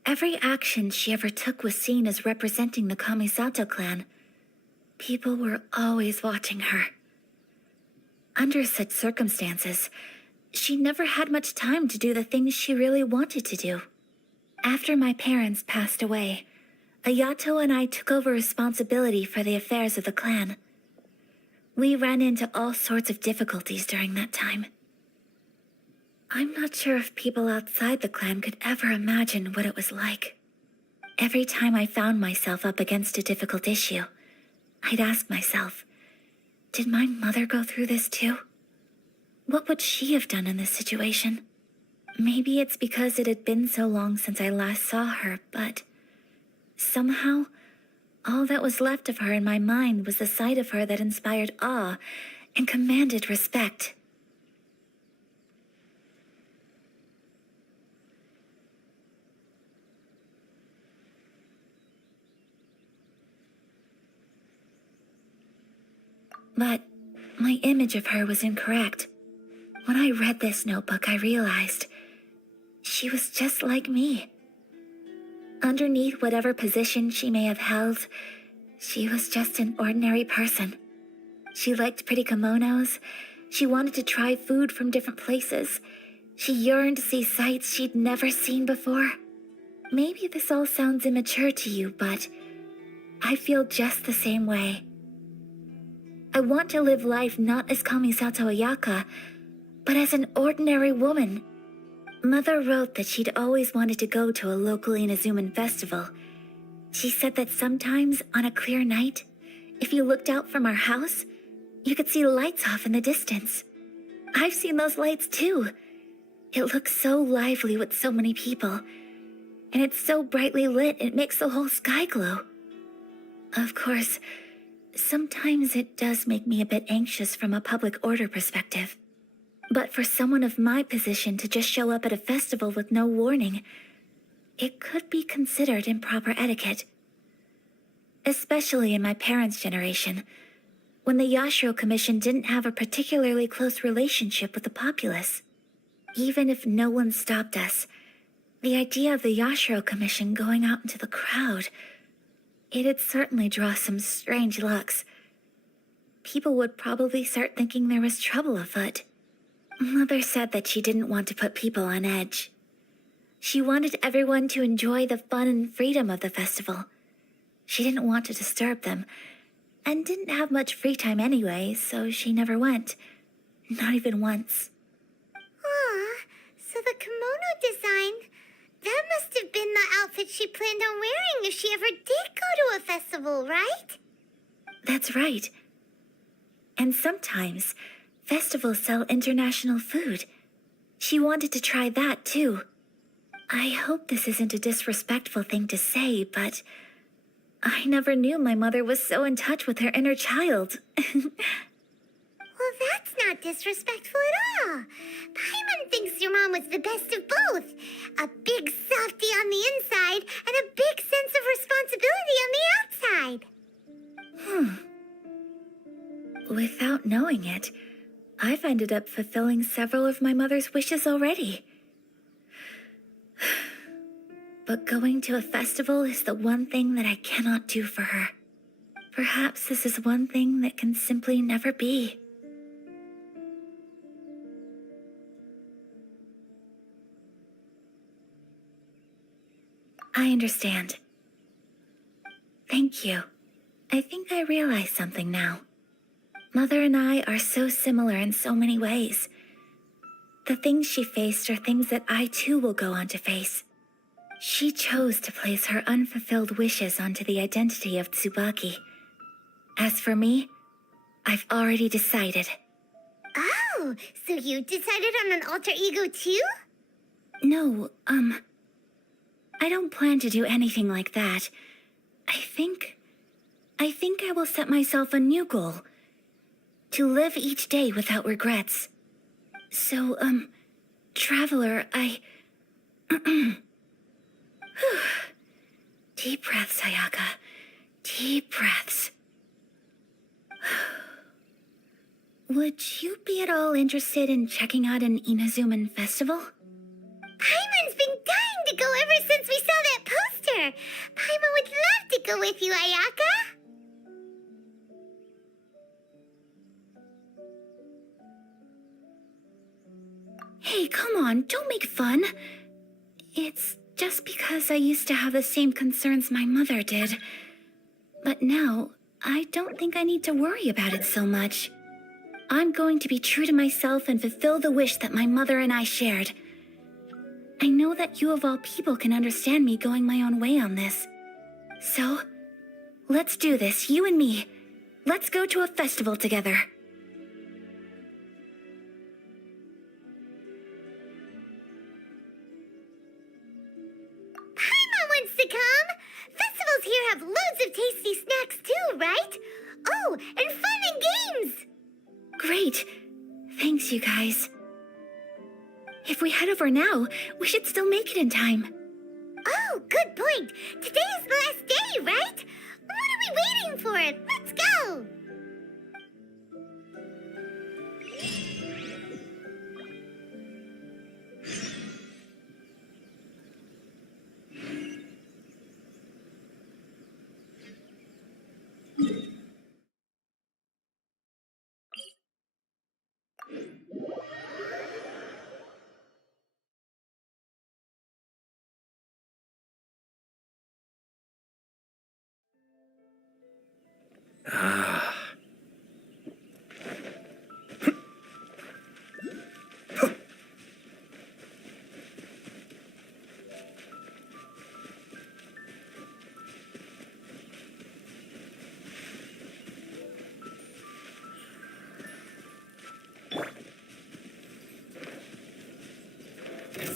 every action she ever took was seen as representing the Kamisato clan. People were always watching her. Under such circumstances, she never had much time to do the things she really wanted to do. After my parents passed away, Ayato and I took over responsibility for the affairs of the clan. We ran into all sorts of difficulties during that time. I'm not sure if people outside the clan could ever imagine what it was like. Every time I found myself up against a difficult issue, I'd ask myself, did my mother go through this too? What would she have done in this situation? Maybe it's because it had been so long since I last saw her, but somehow, all that was left of her in my mind was the side of her that inspired awe and commanded respect. But my image of her was incorrect. When I read this notebook, I realized she was just like me. Underneath whatever position she may have held, she was just an ordinary person. She liked pretty kimonos. She wanted to try food from different places. She yearned to see sights she'd never seen before. Maybe this all sounds immature to you, but I feel just the same way. I want to live life not as Kamisato Ayaka, but as an ordinary woman. Mother wrote that she'd always wanted to go to a local Inazuman festival. She said that sometimes, on a clear night, if you looked out from our house, you could see lights off in the distance. I've seen those lights too. It looks so lively with so many people, and it's so brightly lit it makes the whole sky glow. Of course, sometimes it does make me a bit anxious from a public order perspective. But for someone of my position to just show up at a festival with no warning, it could be considered improper etiquette. Especially in my parents' generation, when the Yashiro Commission didn't have a particularly close relationship with the populace. Even if no one stopped us, the idea of the Yashiro Commission going out into the crowd, it'd certainly draw some strange looks. People would probably start thinking there was trouble afoot. Mother said that she didn't want to put people on edge. She wanted everyone to enjoy the fun and freedom of the festival. She didn't want to disturb them, and didn't have much free time anyway, so she never went. Not even once. Aw, so the kimono design, that must have been the outfit she planned on wearing if she ever did go to a festival, right? That's right. And sometimes, Festivals sell international food. She wanted to try that too. I hope this isn't a disrespectful thing to say, but I never knew my mother was so in touch with her inner child. Well, that's not disrespectful at all. Paimon thinks your mom was the best of both. A big softie on the inside and a big sense of responsibility on the outside. Without knowing it, I've ended up fulfilling several of my mother's wishes already. But going to a festival is the one thing that I cannot do for her. Perhaps this is one thing that can simply never be. I understand. Thank you. I think I realize something now. Mother and I are so similar in so many ways. The things she faced are things that I too will go on to face. She chose to place her unfulfilled wishes onto the identity of Tsubaki. As for me, I've already decided. Oh, so you decided on an alter ego too? No, I don't plan to do anything like that. I think I will set myself a new goal. To live each day without regrets. So, Traveler, Deep breaths, Ayaka. Deep breaths. Would you be at all interested in checking out an Inazuman festival? Paimon's been dying to go ever since we saw that poster. Paimon would love to go with you, Ayaka. Hey, come on, don't make fun. It's just because I used to have the same concerns my mother did. But now, I don't think I need to worry about it so much. I'm going to be true to myself and fulfill the wish that my mother and I shared. I know that you of all people can understand me going my own way on this. So, let's do this, you and me. Let's go to a festival together. Paimon wants to come. Festivals here have loads of tasty snacks too, right? Oh, and fun and games. Great. Thanks, you guys. If we head over now, we should still make it in time. Oh, good point. Today is the last day, right? What are we waiting for? Let's go.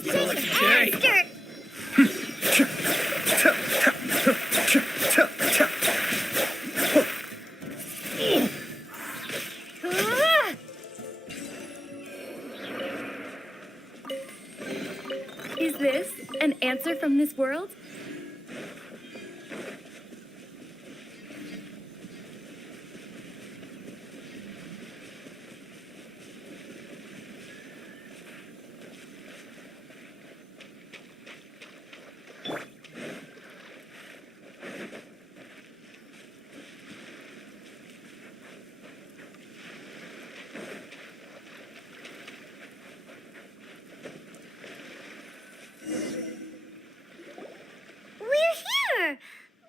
Okay. Dirt. Is this an answer from this world?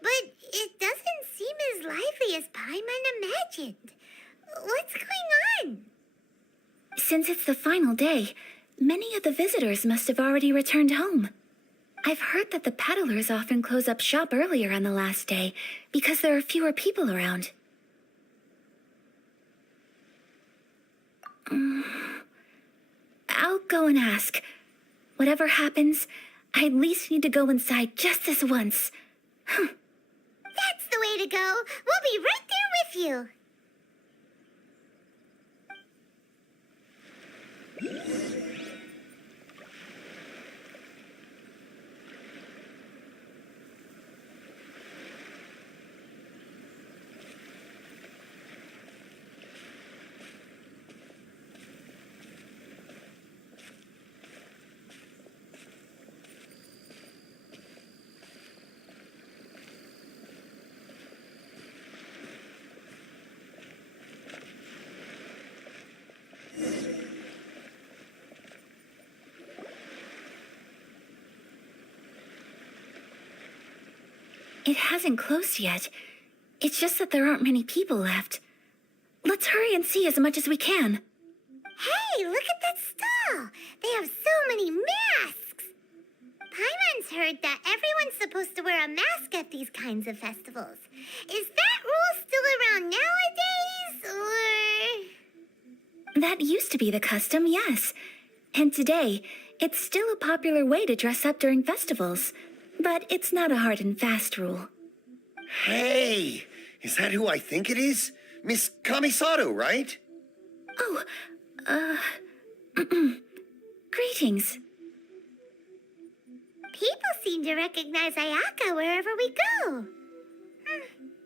But it doesn't seem as lively as Paimon imagined. What's going on? Since it's the final day, many of the visitors must have already returned home. I've heard that the peddlers often close up shop earlier on the last day because there are fewer people around. I'll go and ask. Whatever happens, I at least need to go inside just this once. That's the way to go. We'll be right there with you. It hasn't closed yet. It's just that there aren't many people left. Let's hurry and see as much as we can. Hey, look at that stall. They have so many masks. Paimon's heard that everyone's supposed to wear a mask at these kinds of festivals. Is that rule still around nowadays, or...? That used to be the custom, yes. And today, it's still a popular way to dress up during festivals. But it's not a hard and fast rule. Hey, is that who I think it is? Miss Kamisato, right? Oh, greetings. People seem to recognize Ayaka wherever we go.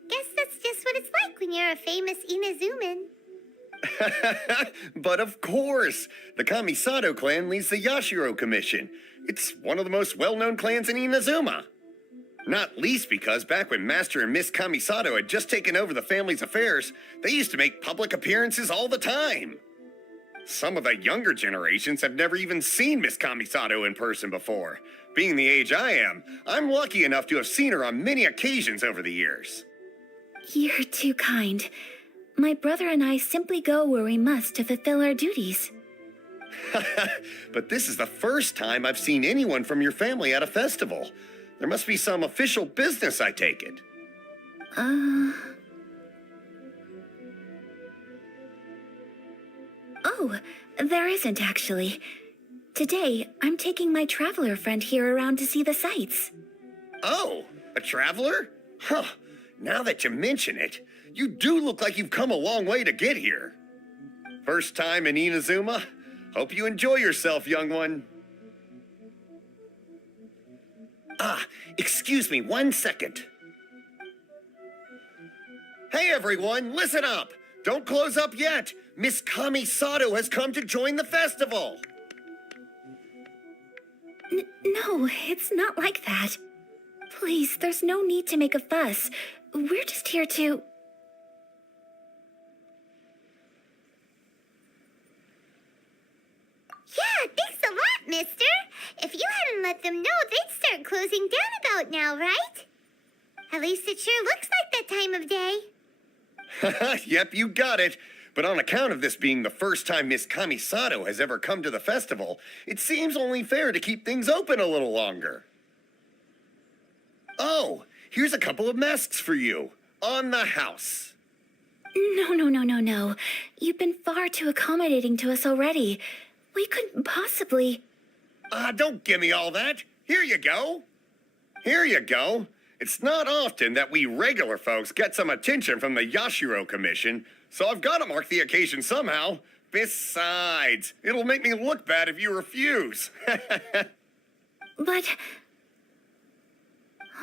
Guess that's just what it's like when you're a famous Inazuman. But of course, the Kamisato clan leads the Yashiro Commission. It's one of the most well-known clans in Inazuma. Not least because back when Master and Miss Kamisato had just taken over the family's affairs, they used to make public appearances all the time. Some of the younger generations have never even seen Miss Kamisato in person before. Being the age I am, I'm lucky enough to have seen her on many occasions over the years. You're too kind. My brother and I simply go where we must to fulfill our duties. But this is the first time I've seen anyone from your family at a festival. There must be some official business, I take it. Oh, there isn't actually. Today, I'm taking my traveler friend here around to see the sights. Oh, a traveler? Huh. Now that you mention it, you do look like you've come a long way to get here. First time in Inazuma? Hope you enjoy yourself, young one. Ah, excuse me 1 second. Hey everyone, listen up! Don't close up yet! Miss Kamisato has come to join the festival! No, it's not like that. Please, there's no need to make a fuss. We're just here to... Yeah, thanks a lot, mister. If you hadn't let them know, they'd start closing down about now, right? At least it sure looks like that time of day. Yep, you got it. But on account of this being the first time Miss Kamisato has ever come to the festival, it seems only fair to keep things open a little longer. Oh, here's a couple of masks for you. On the house. No. You've been far too accommodating to us already. We couldn't possibly... Don't give me all that. Here you go. Here you go. It's not often that we regular folks get some attention from the Yashiro Commission, so I've got to mark the occasion somehow. Besides, it'll make me look bad if you refuse. But...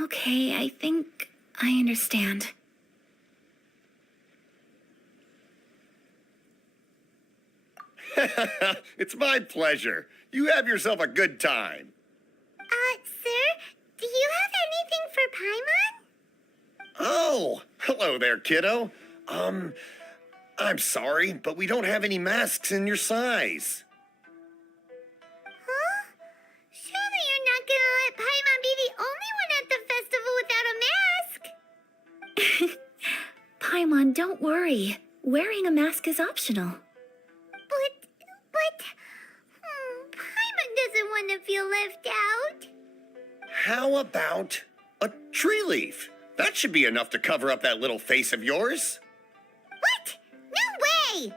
Okay, I think I understand. It's my pleasure. You have yourself a good time. Sir, do you have anything for Paimon? Oh, hello there, kiddo. I'm sorry, but we don't have any masks in your size. Huh? Surely you're not gonna let Paimon be the only one at the festival without a mask? Paimon, don't worry. Wearing a mask is optional. But, Paimon doesn't want to feel left out. How about a tree leaf? That should be enough to cover up that little face of yours. What? No way!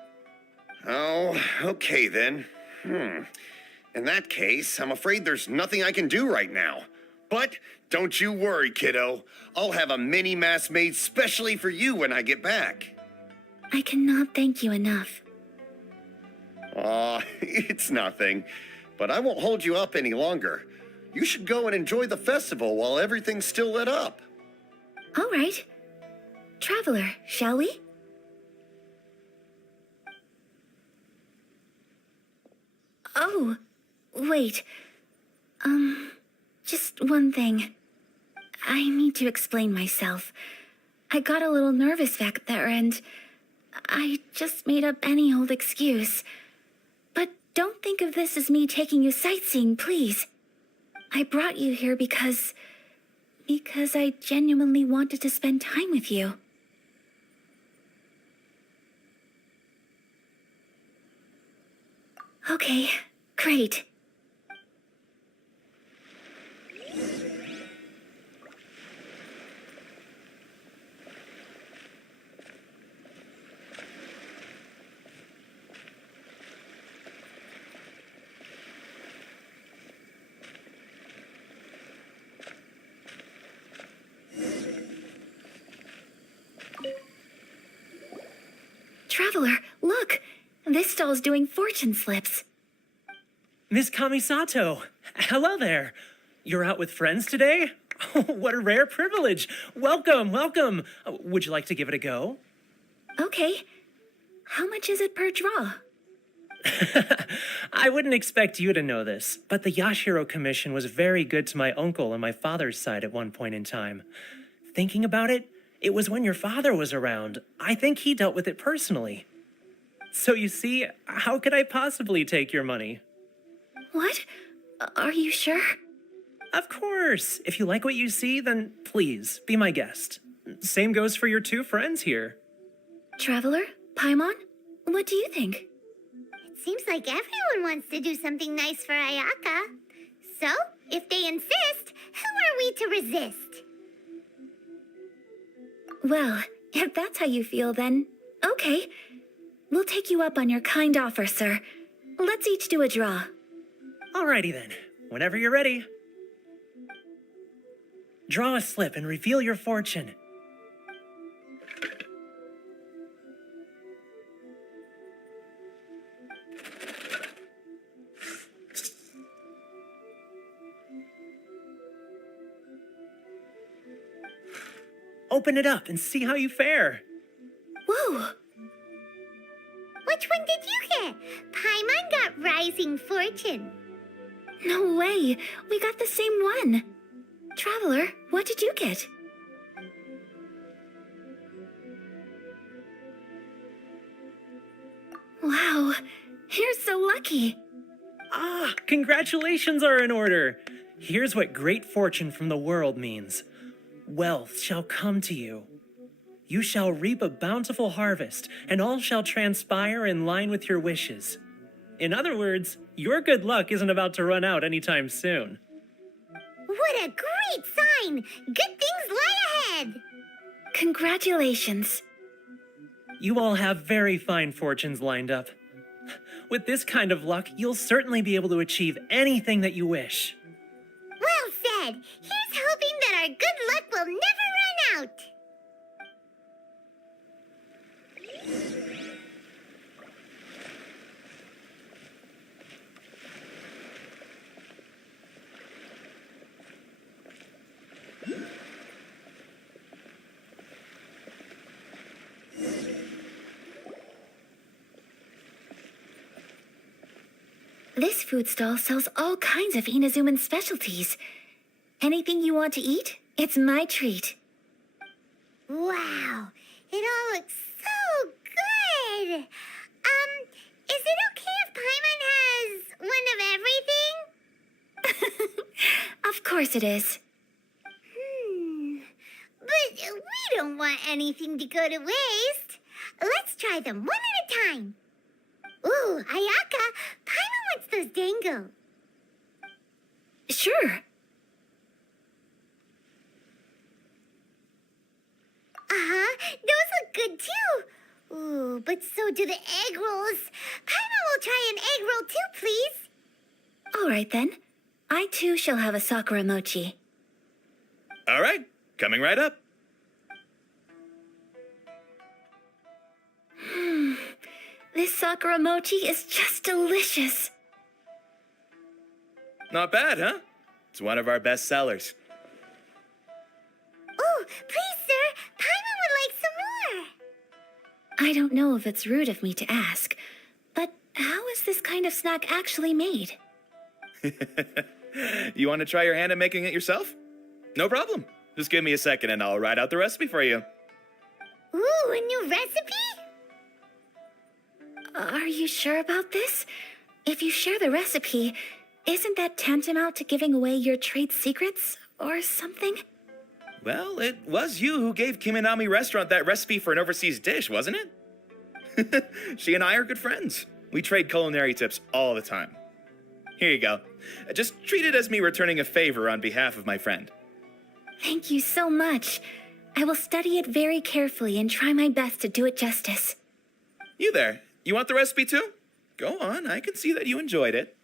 Oh, okay then. In that case, I'm afraid there's nothing I can do right now. But don't you worry, kiddo. I'll have a mini mask made specially for you when I get back. I cannot thank you enough. Aw, it's nothing. But I won't hold you up any longer. You should go and enjoy the festival while everything's still lit up. All right. Traveler, shall we? Oh, wait. Just one thing. I need to explain myself. I got a little nervous back there and I just made up any old excuse. But don't think of this as me taking you sightseeing, please. I brought you here because I genuinely wanted to spend time with you. Okay, great. Traveler, look! This stall's doing fortune slips. Miss Kamisato, hello there. You're out with friends today? Oh, what a rare privilege. Welcome, welcome. Would you like to give it a go? Okay. How much is it per draw? I wouldn't expect you to know this, but the Yashiro Commission was very good to my uncle on my father's side at one point in time. Thinking about it, it was when your father was around. I think he dealt with it personally. So you see, how could I possibly take your money? What? Are you sure? Of course. If you like what you see, then please, be my guest. Same goes for your two friends here. Traveler? Paimon? What do you think? It seems like everyone wants to do something nice for Ayaka. So, if they insist, who are we to resist? Well, if that's how you feel, then okay. We'll take you up on your kind offer, sir. Let's each do a draw. Alrighty then. Whenever you're ready. Draw a slip and reveal your fortune. Open it up and see how you fare. Whoa! Which one did you get? Paimon got Rising Fortune. No way! We got the same one! Traveler, what did you get? Wow, you're so lucky! Ah, congratulations are in order. Here's what great fortune from the world means. Wealth shall come to you. You shall reap a bountiful harvest, and all shall transpire in line with your wishes. In other words, your good luck isn't about to run out anytime soon. What a great sign! Good things lie ahead! Congratulations. You all have very fine fortunes lined up. With this kind of luck, you'll certainly be able to achieve anything that you wish. Well said! Here's hoping that our good luck will never run out! This food stall sells all kinds of Inazuman specialties. Anything you want to eat, it's my treat. Wow, it all looks so good! Is it okay if Paimon has one of everything? Of course it is. But we don't want anything to go to waste. Let's try them one at a time. Ooh, Ayaka, Paimon wants those dango. Sure. Uh-huh, those look good too. Ooh, but so do the egg rolls. Paimon will try an egg roll too, please. All right then. I too shall have a sakura mochi. All right, coming right up. This sakura mochi is just delicious. Not bad, huh? It's one of our best sellers. Oh, please, sir. Paimon would like some more. I don't know if it's rude of me to ask, but how is this kind of snack actually made? You want to try your hand at making it yourself? No problem. Just give me a second and I'll write out the recipe for you. Ooh, a new recipe? Are you sure about this? If you share the recipe, isn't that tantamount to giving away your trade secrets or something? Well, it was you who gave Kiminami Restaurant that recipe for an overseas dish, wasn't it? She and I are good friends. We trade culinary tips all the time. Here you go. Just treat it as me returning a favor on behalf of my friend. Thank you so much. I will study it very carefully and try my best to do it justice. You there, you want the recipe too? Go on, I can see that you enjoyed it.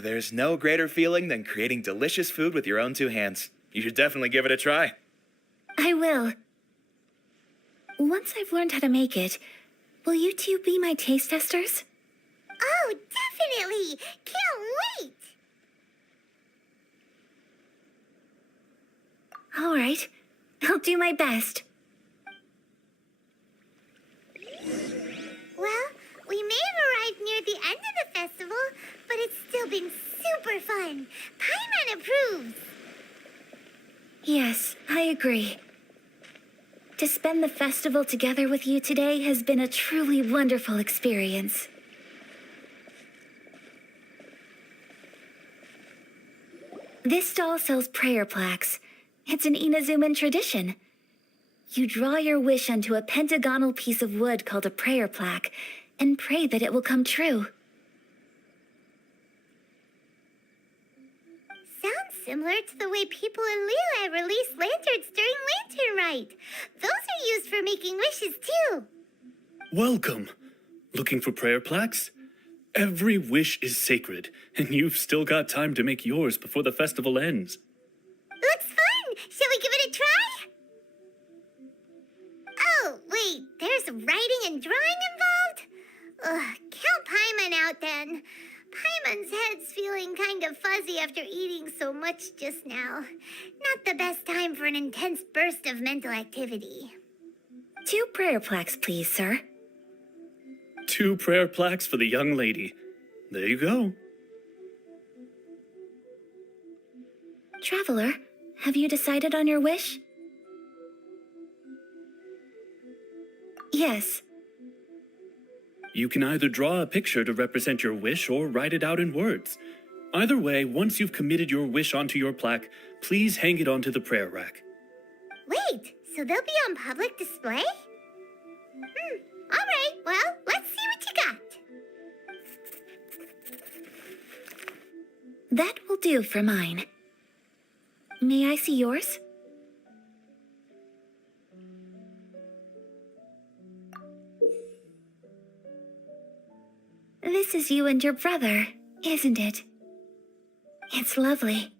There's no greater feeling than creating delicious food with your own two hands. You should definitely give it a try. I will. Once I've learned how to make it, will you two be my taste testers? Oh, definitely. Can't wait. All right. I'll do my best. Well, we may have arrived near the end of the festival, but it's still been super fun. Paimon approves. Yes, I agree. To spend the festival together with you today has been a truly wonderful experience. This stall sells prayer plaques. It's an Inazuman tradition. You draw your wish onto a pentagonal piece of wood called a prayer plaque and pray that it will come true. Sounds similar to the way people in Liyue release lanterns during Lantern Rite. Those are used for making wishes too. Welcome. Looking for prayer plaques? Every wish is sacred, and you've still got time to make yours before the festival ends. Looks fun! Shall we give it a try? Oh, wait, there's writing and drawing involved? Ugh, count Paimon out then. Paimon's head's feeling kind of fuzzy after eating so much just now. Not the best time for an intense burst of mental activity. 2 prayer plaques, please, sir. 2 prayer plaques for the young lady. There you go. Traveler, have you decided on your wish? Yes. You can either draw a picture to represent your wish or write it out in words. Either way, once you've committed your wish onto your plaque, please hang it onto the prayer rack. Wait, so they'll be on public display? All right, well, let's see what you got. That will do for mine. May I see yours? This is you and your brother, isn't it? It's lovely.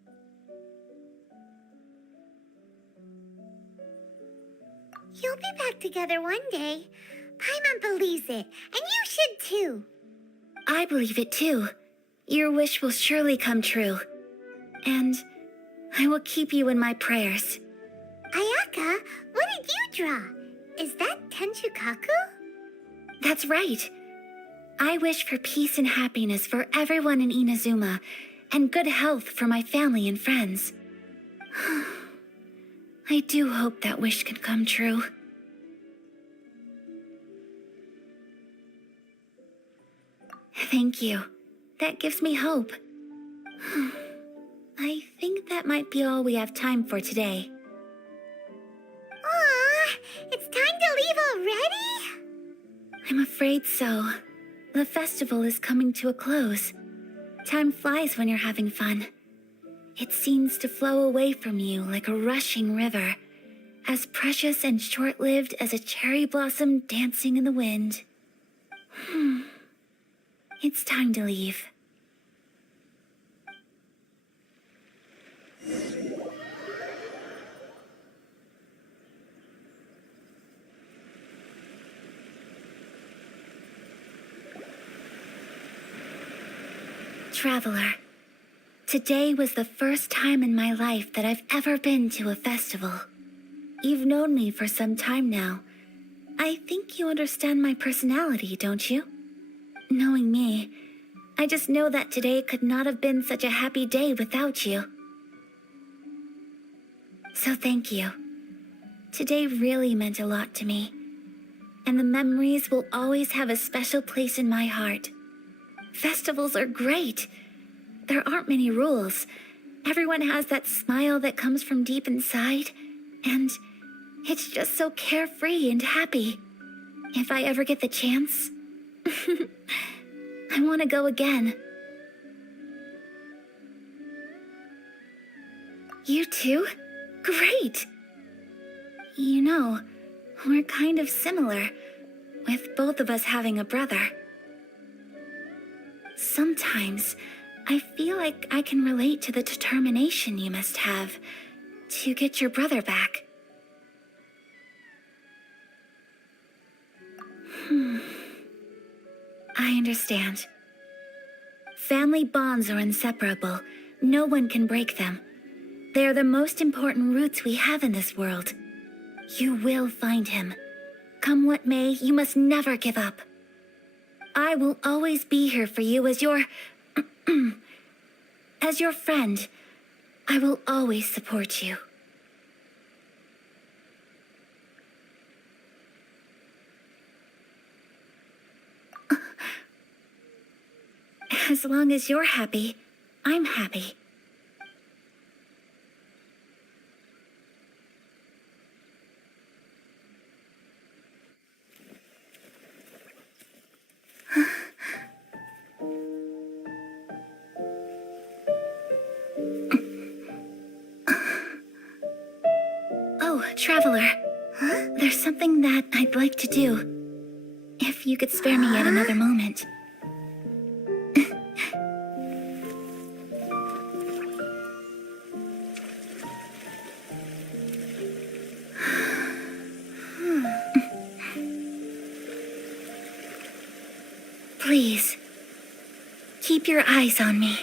You'll be back together one day. Paimon believes it, and you should too. I believe it too. Your wish will surely come true. And I will keep you in my prayers. Ayaka, what did you draw? Is that Tenchukaku? That's right. I wish for peace and happiness for everyone in Inazuma, and good health for my family and friends. I do hope that wish can come true. Thank you. That gives me hope. I think that might be all we have time for today. Aw, it's time to leave already? I'm afraid so. The festival is coming to a close. Time flies when you're having fun. It seems to flow away from you like a rushing river, as precious and short-lived as a cherry blossom dancing in the wind. It's time to leave. Traveler, today was the first time in my life that I've ever been to a festival. You've known me for some time now. I think you understand my personality, don't you? Knowing me, I just know that today could not have been such a happy day without you. So thank you. Today really meant a lot to me, and the memories will always have a special place in my heart. Festivals are great. There aren't many rules. Everyone has that smile that comes from deep inside, and it's just so carefree and happy. If I ever get the chance, I want to go again. You too? Great! You know, we're kind of similar, with both of us having a brother. Sometimes, I feel like I can relate to the determination you must have to get your brother back. I understand. Family bonds are inseparable. No one can break them. They are the most important roots we have in this world. You will find him. Come what may, you must never give up. I will always be here for you as your... as your friend. I will always support you. As long as you're happy, I'm happy. Oh, Traveler. There's something that I'd like to do. If you could spare me yet another moment. Please, keep your eyes on me.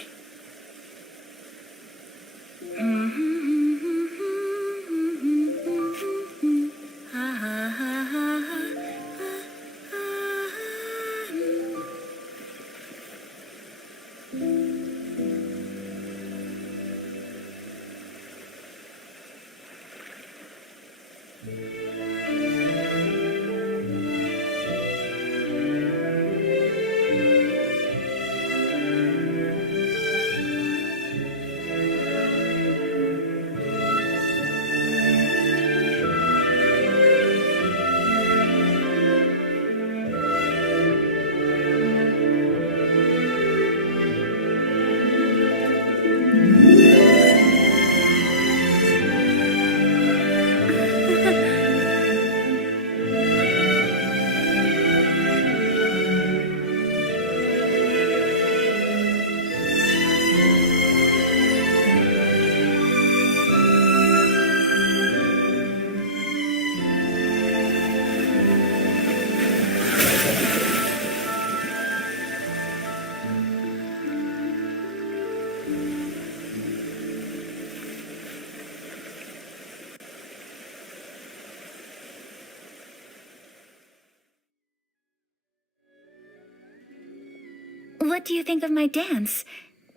What do you think of my dance?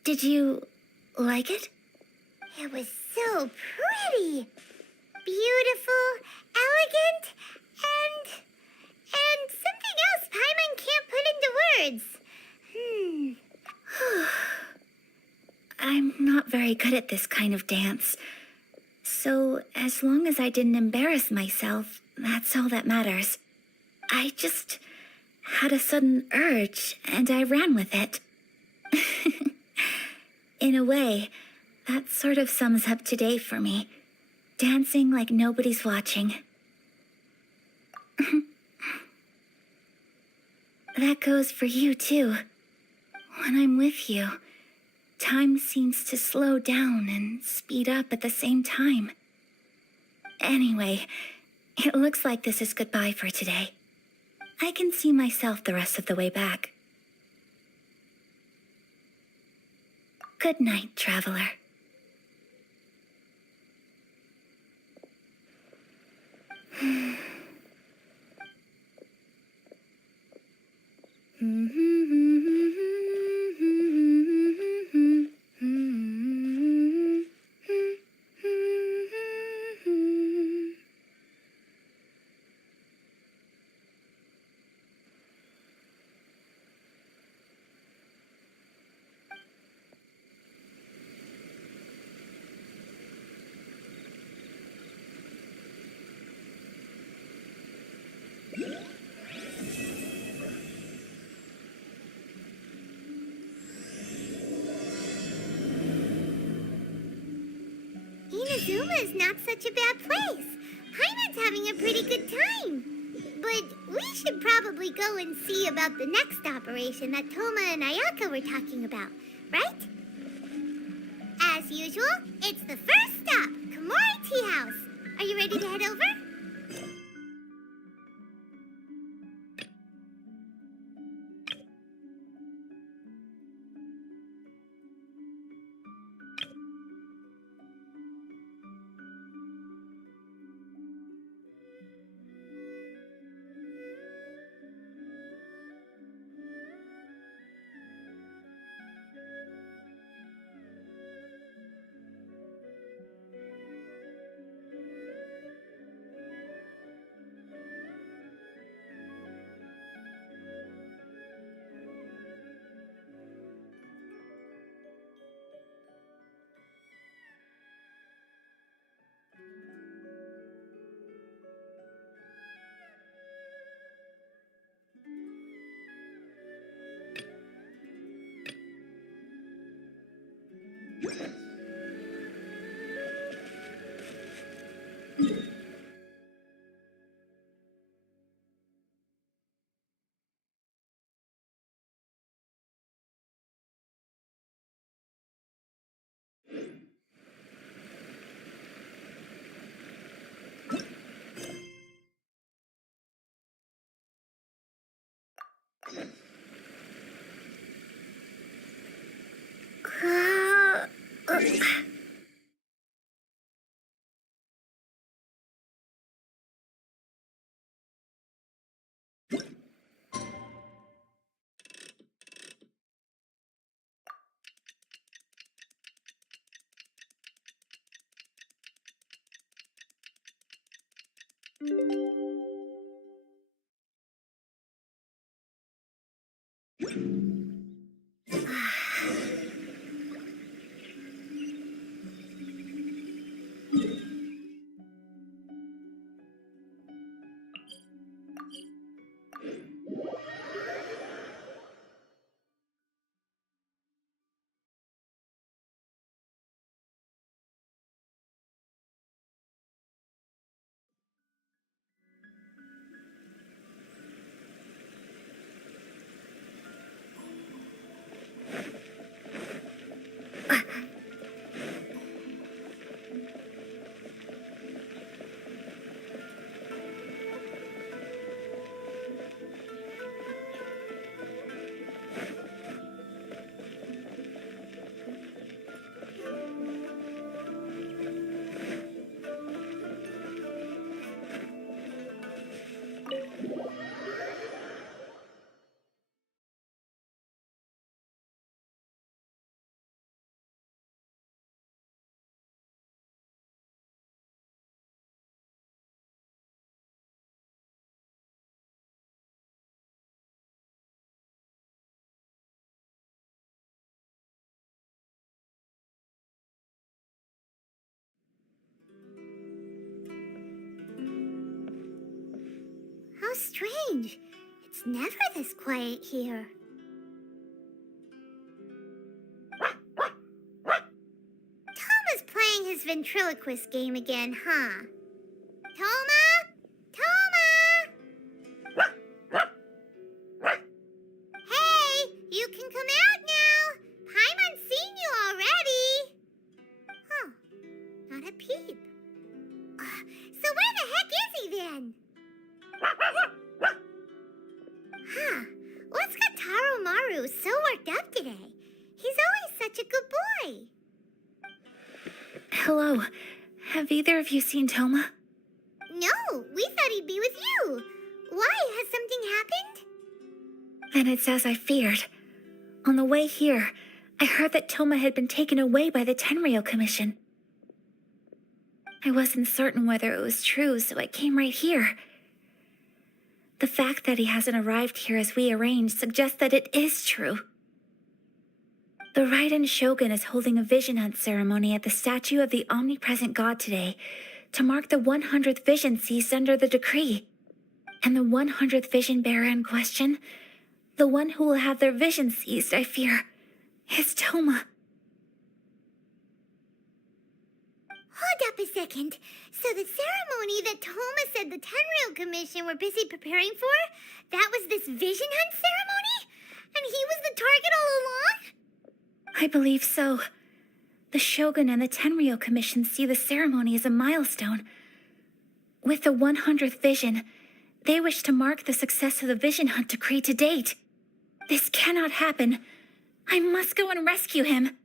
Did you like it? It was so pretty. Beautiful, elegant, and something else Paimon can't put into words. I'm not very good at this kind of dance. So, as long as I didn't embarrass myself, that's all that matters. I just had a sudden urge, and I ran with it. In a way, That sort of sums up today for me. Dancing like nobody's watching. That goes for you, too. When I'm with you, time seems to slow down and speed up at the same time. Anyway, it looks like this is goodbye for today. I can see myself the rest of the way back. Good night, traveler. Inazuma is not such a bad place. Paimon's having a pretty good time. But we should probably go and see about the next operation that Toma and Ayaka were talking about, right? As usual, it's the first stop, Komori Tea House. Are you ready to head over? How strange. It's never this quiet here. ventriloquist game again, huh? Toma? Toma! Hey, you can come out now. Paimon's seen you already. Huh, not a peep. So where the heck is he then? Huh, what's got Taro Maru so worked up today? He's always such a good boy. Hello. Have either of you seen Toma? No, we thought he'd be with you. Why? Has something happened? Then it's as I feared. On the way here, I heard that Toma had been taken away by the Tenryou Commission. I wasn't certain whether it was true, so I came right here. The fact that he hasn't arrived here as we arranged suggests that it is true. The Raiden Shogun is holding a vision hunt ceremony at the statue of the omnipresent god today to mark the 100th vision seized under the decree. And the 100th vision bearer in question, the one who will have their vision seized, I fear, is Toma. Hold up a second. So the ceremony that Toma said the Tenryou Commission were busy preparing for, that was this vision hunt ceremony? And he was the target all along? I believe so. The Shogun and the Tenryou Commission see the ceremony as a milestone. With the 100th vision, they wish to mark the success of the vision hunt decree to date. This cannot happen. I must go and rescue him.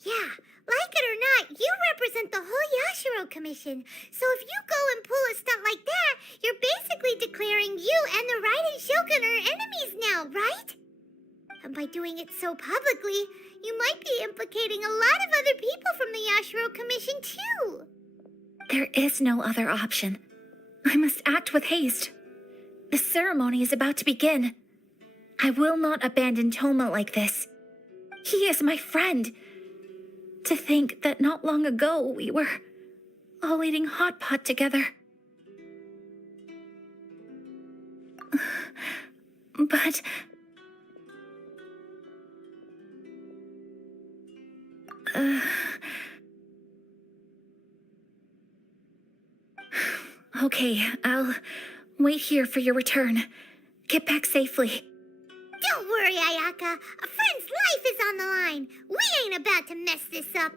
Yeah, like it or not, you represent the whole Yashiro Commission. So if you go and pull a stunt like that, you're basically declaring you and the Raiden Shogun are enemies now, right? And by doing it so publicly, you might be implicating a lot of other people from the Yashiro Commission too. There is no other option. I must act with haste. The ceremony is about to begin. I will not abandon Toma like this. He is my friend. To think that not long ago we were all eating hot pot together. But... Okay, I'll wait here for your return. Get back safely. Don't worry, Ayaka. A friend's life is on the line. We ain't about to mess this up.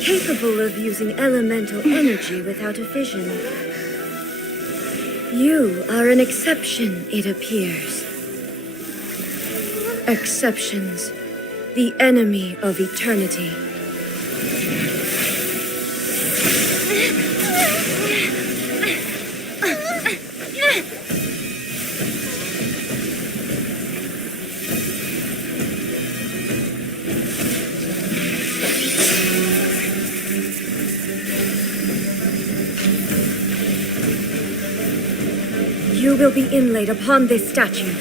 Capable of using elemental energy without a vision. You are an exception, it appears. Exceptions, the enemy of eternity. You will be inlaid upon this statue.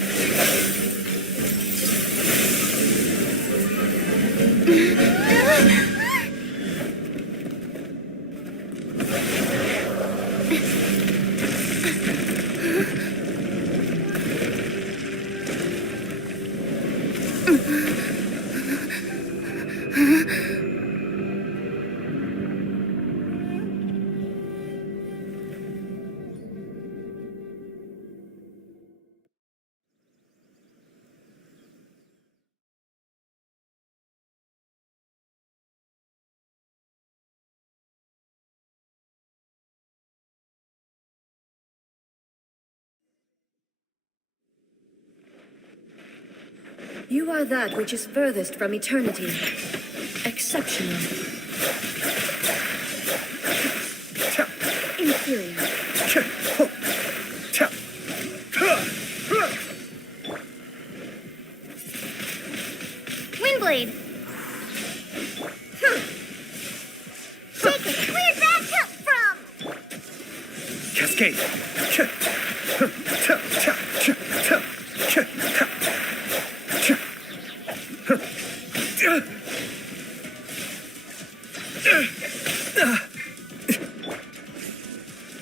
You are that which is furthest from eternity. Exceptional. Inferior. Windblade! Shake it! Where'd that come from? Cascade.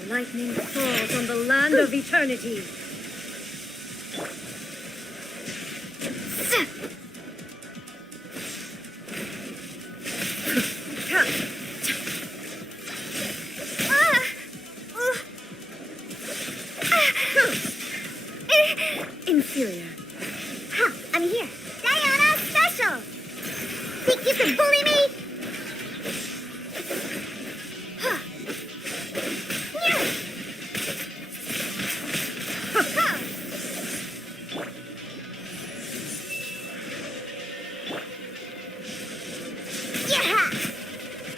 Lightning falls on the land of eternity. Inferior. Huh, I'm here. Diana Special! Think you can bully me? Huh. Yeah. Huh. Yeah.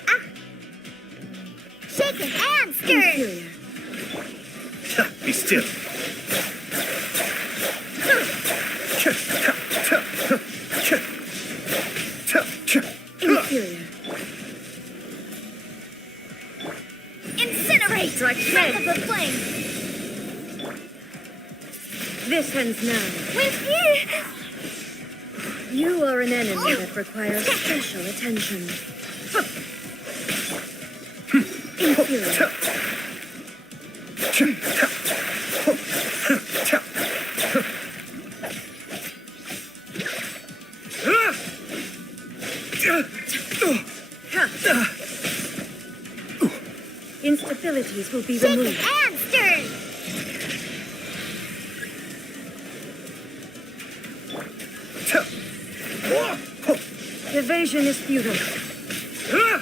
Ah. Shaken and stirred. Inferior. Be still. Inferior. Incinerate! Strike Breath dead. of the flame! This ends now. With you! You are an enemy that requires special attention. Inferior. Instabilities will be Shaken removed. and stirred! Evasion is futile. Ha!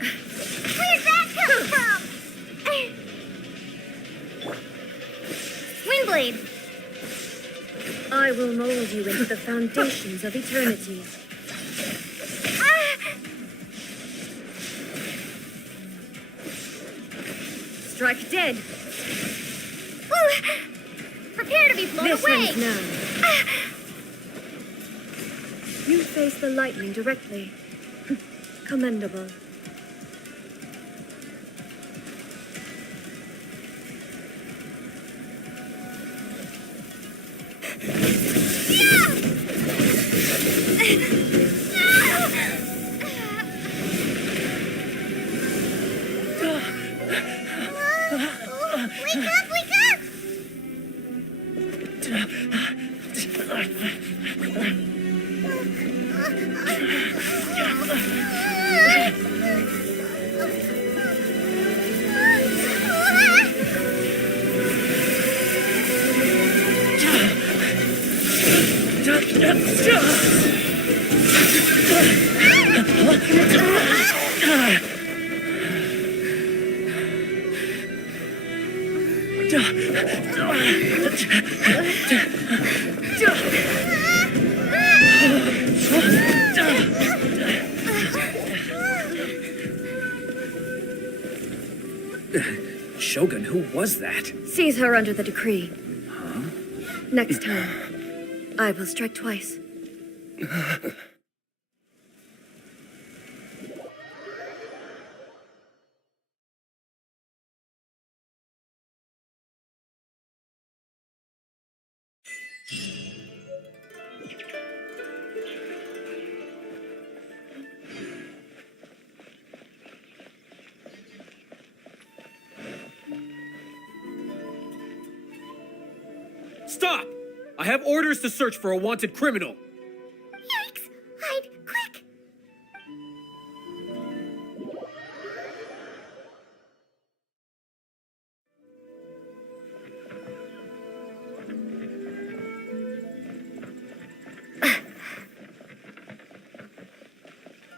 Where'd that come from? Windblade! I will mold you into the foundations of eternity. Strike dead. Ooh. Prepare to be blown This away! ends now. You face the lightning directly. Commendable. Wake up! Wake up! Shogun, who was that? Seize her under the decree. Next time, I will strike twice. Stop! I have orders to search for a wanted criminal. Yikes! Hide, quick!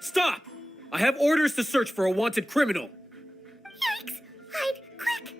Stop! I have orders to search for a wanted criminal. Yikes! Hide, quick!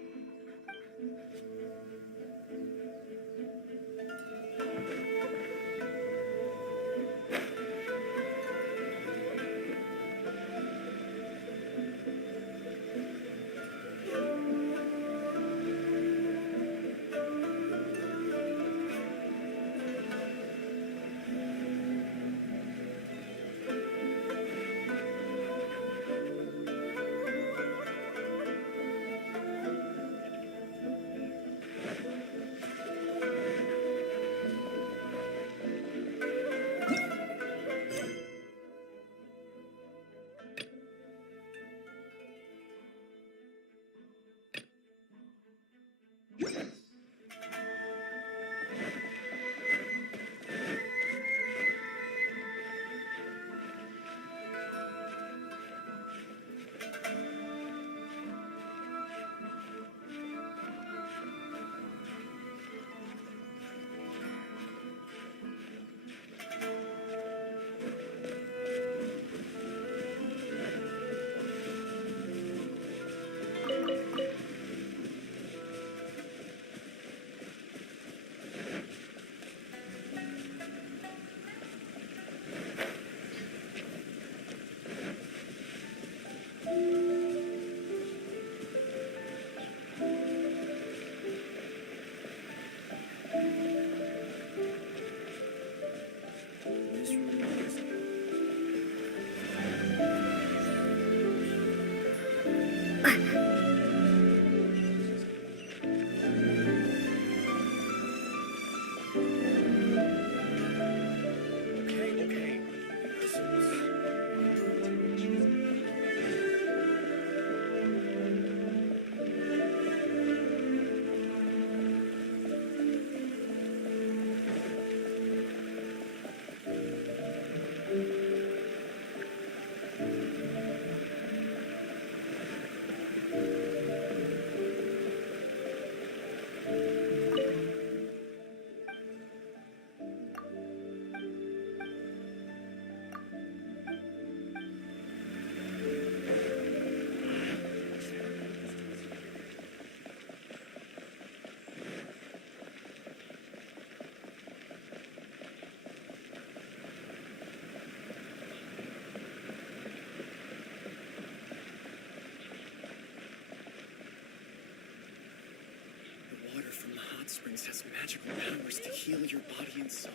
Springs has magical powers to heal your body and soul.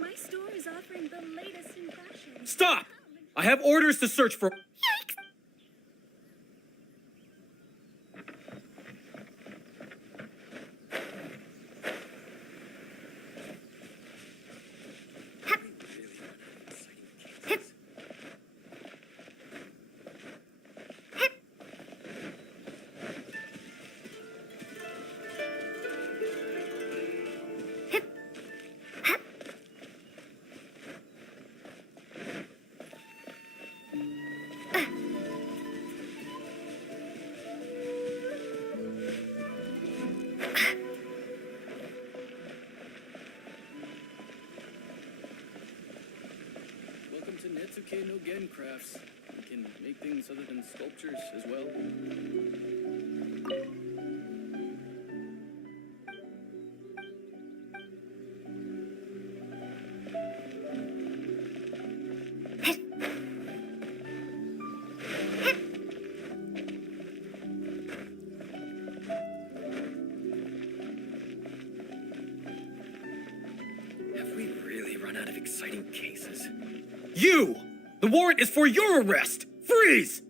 My store is offering the latest in fashion. Stop! I have orders to search for... Yikes! No Gen crafts. We can make things other than sculptures as well. Have we really run out of exciting cases? You! The warrant is for your arrest! Freeze!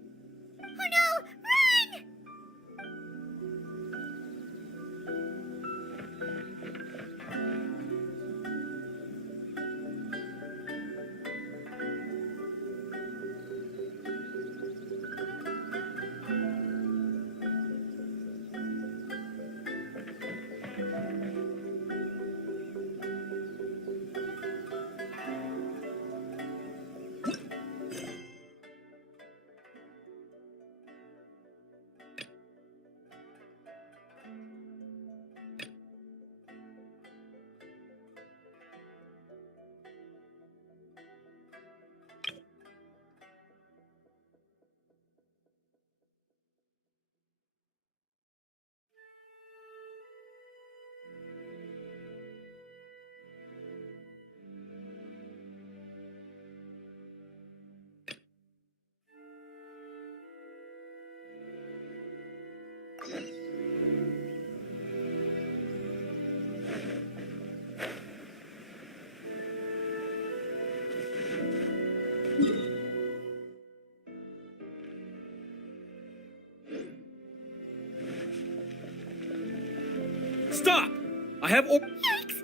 Oh no! Run! Stop! I have Yikes!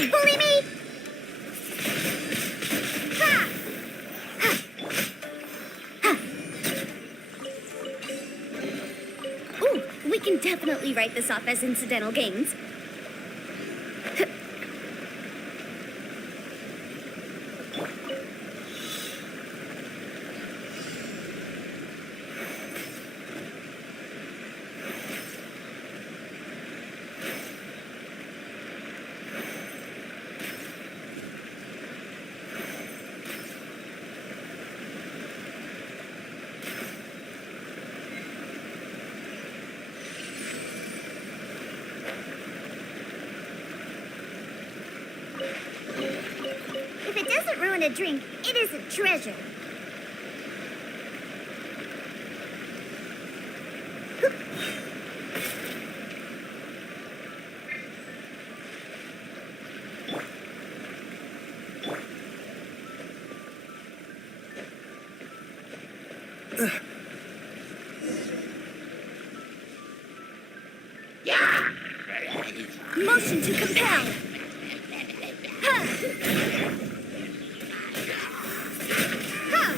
can bully me! Ha! Ooh, we can definitely write this off as incidental gains. If it doesn't ruin a drink, it is a treasure. Motion to compel. Ha! Ha!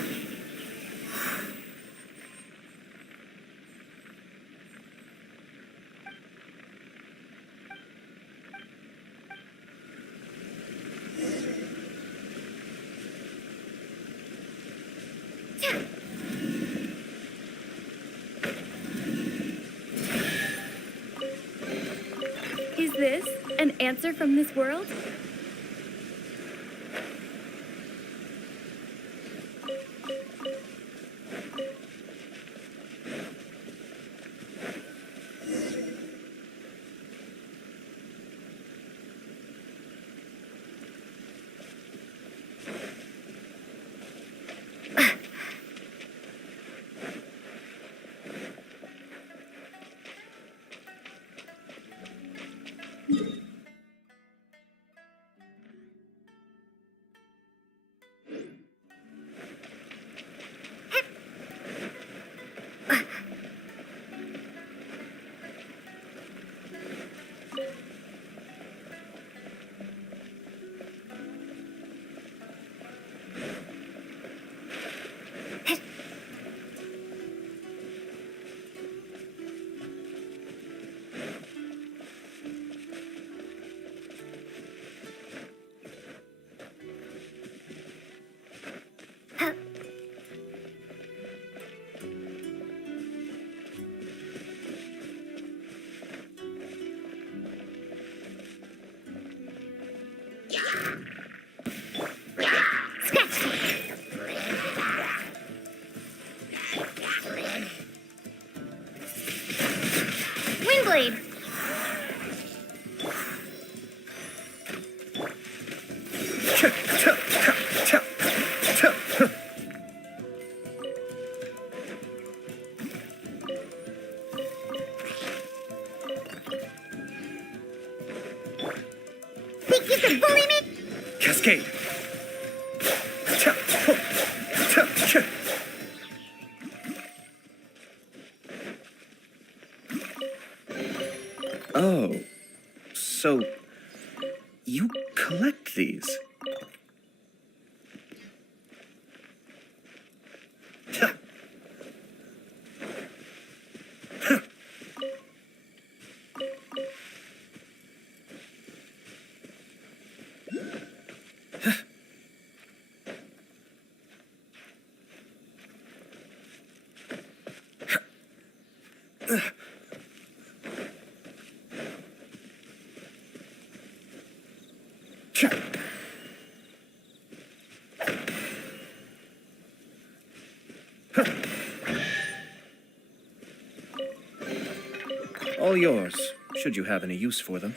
Is this an answer from this world? Windblade! Think you can bully me? Cascade. Oh, so you collect these? All yours, should you have any use for them.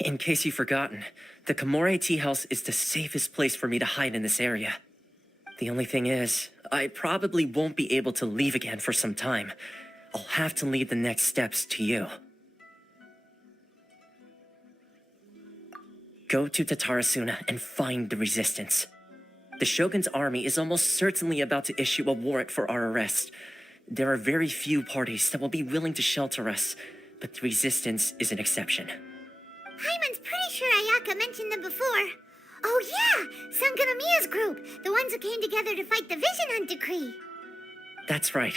In case you've forgotten, the Komore Tea House is the safest place for me to hide in this area. The only thing is, I probably won't be able to leave again for some time. I'll have to leave the next steps to you. Go to Tatarasuna and find the resistance. The Shogun's army is almost certainly about to issue a warrant for our arrest. There are very few parties that will be willing to shelter us, but the resistance is an exception. Hyman's pretty sure Ayaka mentioned them before. Oh yeah, Sangonomiya's group, the ones who came together to fight the Vision Hunt decree. That's right.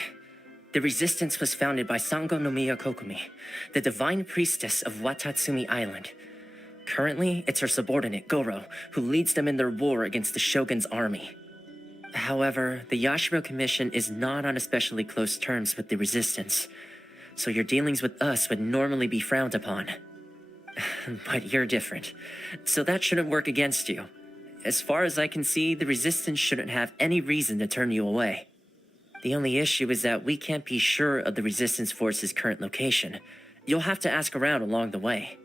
The resistance was founded by Sangonomiya Kokumi, the divine priestess of Watatsumi Island. Currently, it's her subordinate, Goro, who leads them in their war against the Shogun's army. However, the Yashiro Commission is not on especially close terms with the resistance, so your dealings with us would normally be frowned upon. But you're different, so that shouldn't work against you. As far as I can see, the resistance shouldn't have any reason to turn you away. The only issue is that we can't be sure of the resistance force's current location. You'll have to ask around along the way.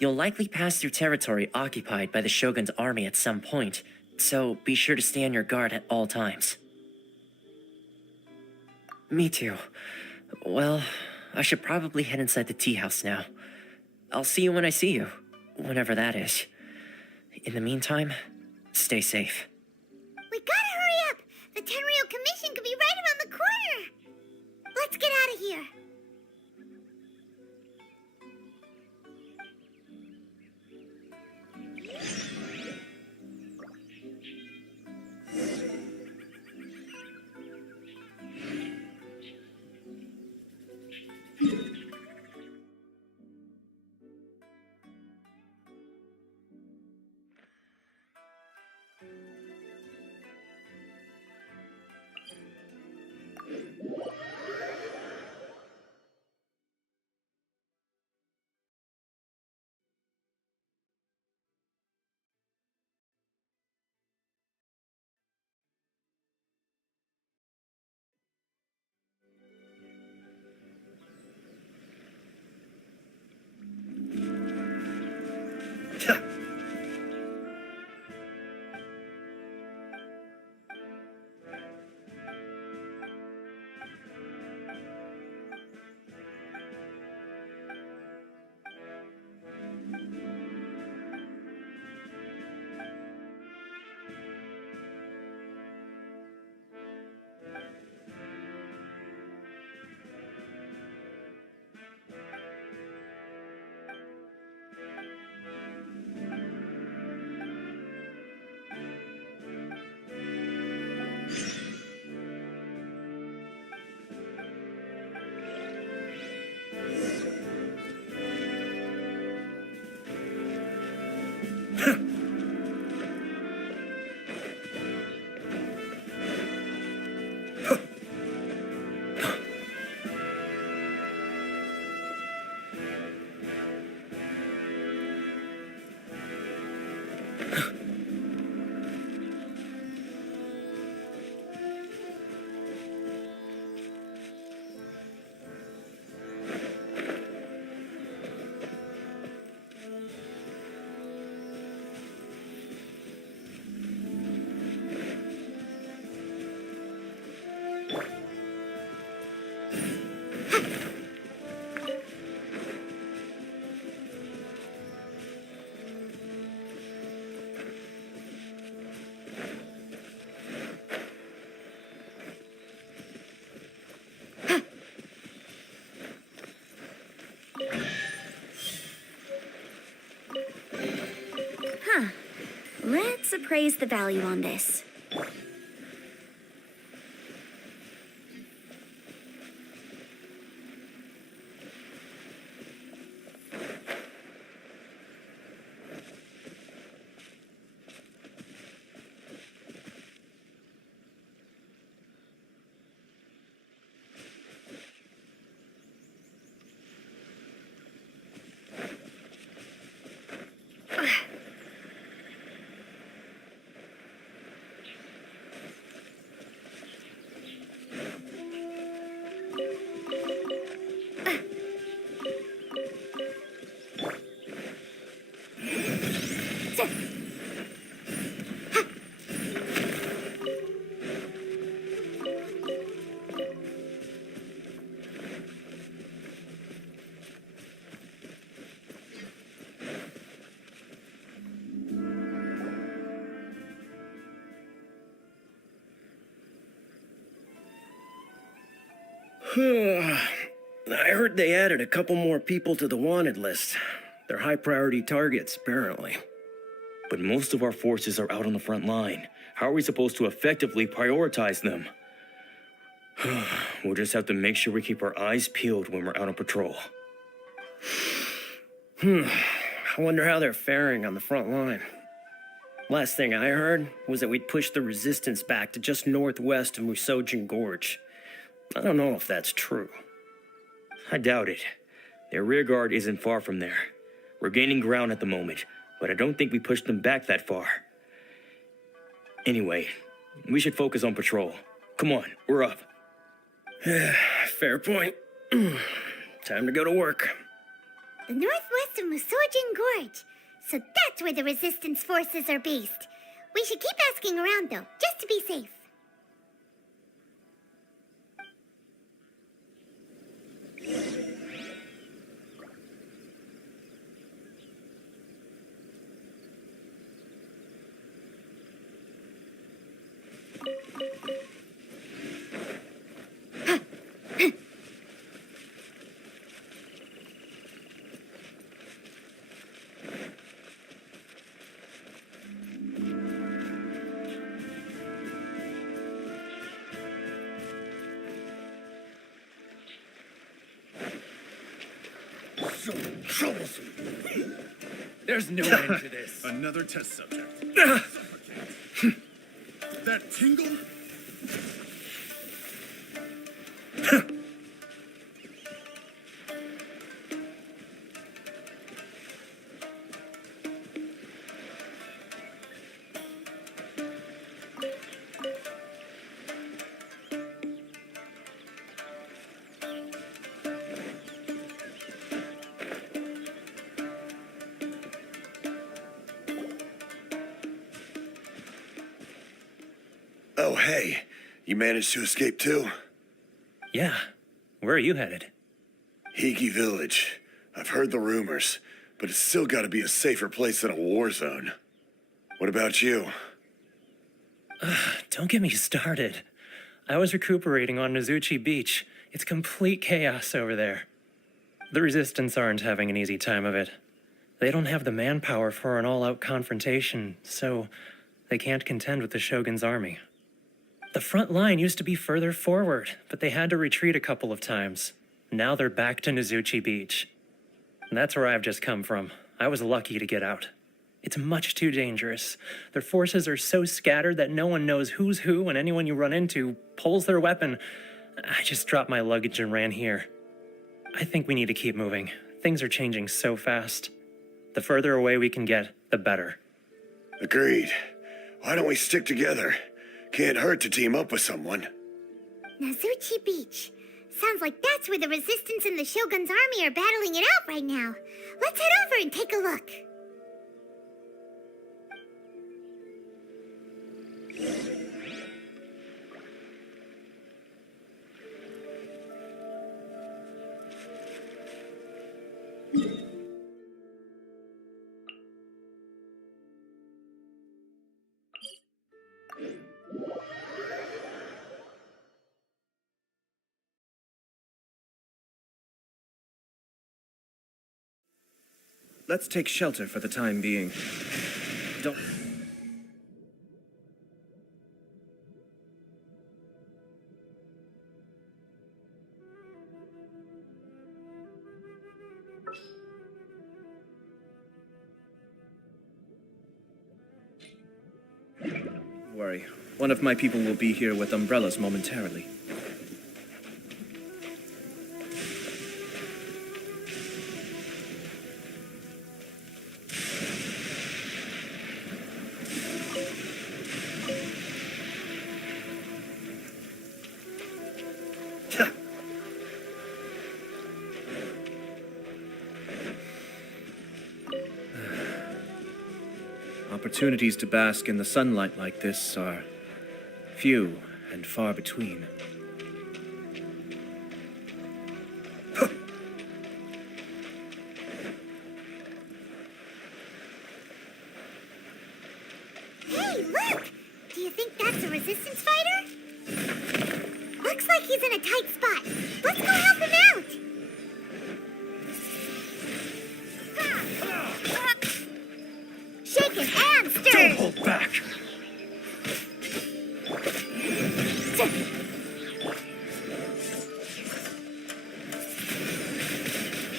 You'll likely pass through territory occupied by the Shogun's army at some point, so be sure to stay on your guard at all times. Me too. Well, I should probably head inside the tea house now. I'll see you when I see you, whenever that is. In the meantime, stay safe. We gotta hurry up! The Tenryou Commission could be right around the corner! Let's get out of here! praise the value on this. I heard they added a couple more people to the wanted list. They're high priority targets, apparently. But most of our forces are out on the front line. How are we supposed to effectively prioritize them? We'll just have to make sure we keep our eyes peeled when we're out on patrol. I wonder how they're faring on the front line. Last thing I heard was that we'd pushed the resistance back to just northwest of Musojin Gorge. I don't know if that's true. I doubt it. Their rearguard isn't far from there. We're gaining ground at the moment, but I don't think we pushed them back that far. Anyway, we should focus on patrol. Come on, we're up. Fair point. Time to go to work. The northwest of Musojin Gorge. So that's where the resistance forces are based. We should keep asking around, though, just to be safe. So troublesome. There's no end to this. Another test subject. That tingle? Oh, hey. You managed to escape too? Yeah. Where are you headed? Hiki Village. I've heard the rumors, but it's still gotta be a safer place than a war zone. What about you? Don't get me started. I was recuperating on Nozuchi Beach. It's complete chaos over there. The Resistance aren't having an easy time of it. They don't have the manpower for an all-out confrontation, so they can't contend with the Shogun's army. The front line used to be further forward, but they had to retreat a couple of times. Now they're back to Nozuchi Beach. That's where I've just come from. I was lucky to get out. It's much too dangerous. Their forces are so scattered that no one knows who's who, and anyone you run into pulls their weapon. I just dropped my luggage and ran here. I think we need to keep moving. Things are changing so fast. The further away we can get, the better. Agreed. Why don't we stick together? Can't hurt to team up with someone. Nozuchi Beach. Sounds like that's where the Resistance and the Shogun's army are battling it out right now. Let's head over and take a look. Let's take shelter for the time being. Don't... Don't worry. One of my people will be here with umbrellas momentarily. Opportunities to bask in the sunlight like this are few and far between. Hey, look! Do you think that's a resistance fighter? Looks like he's in a tight spot. Let's go help him out! Shake it and stir! Don't hold back!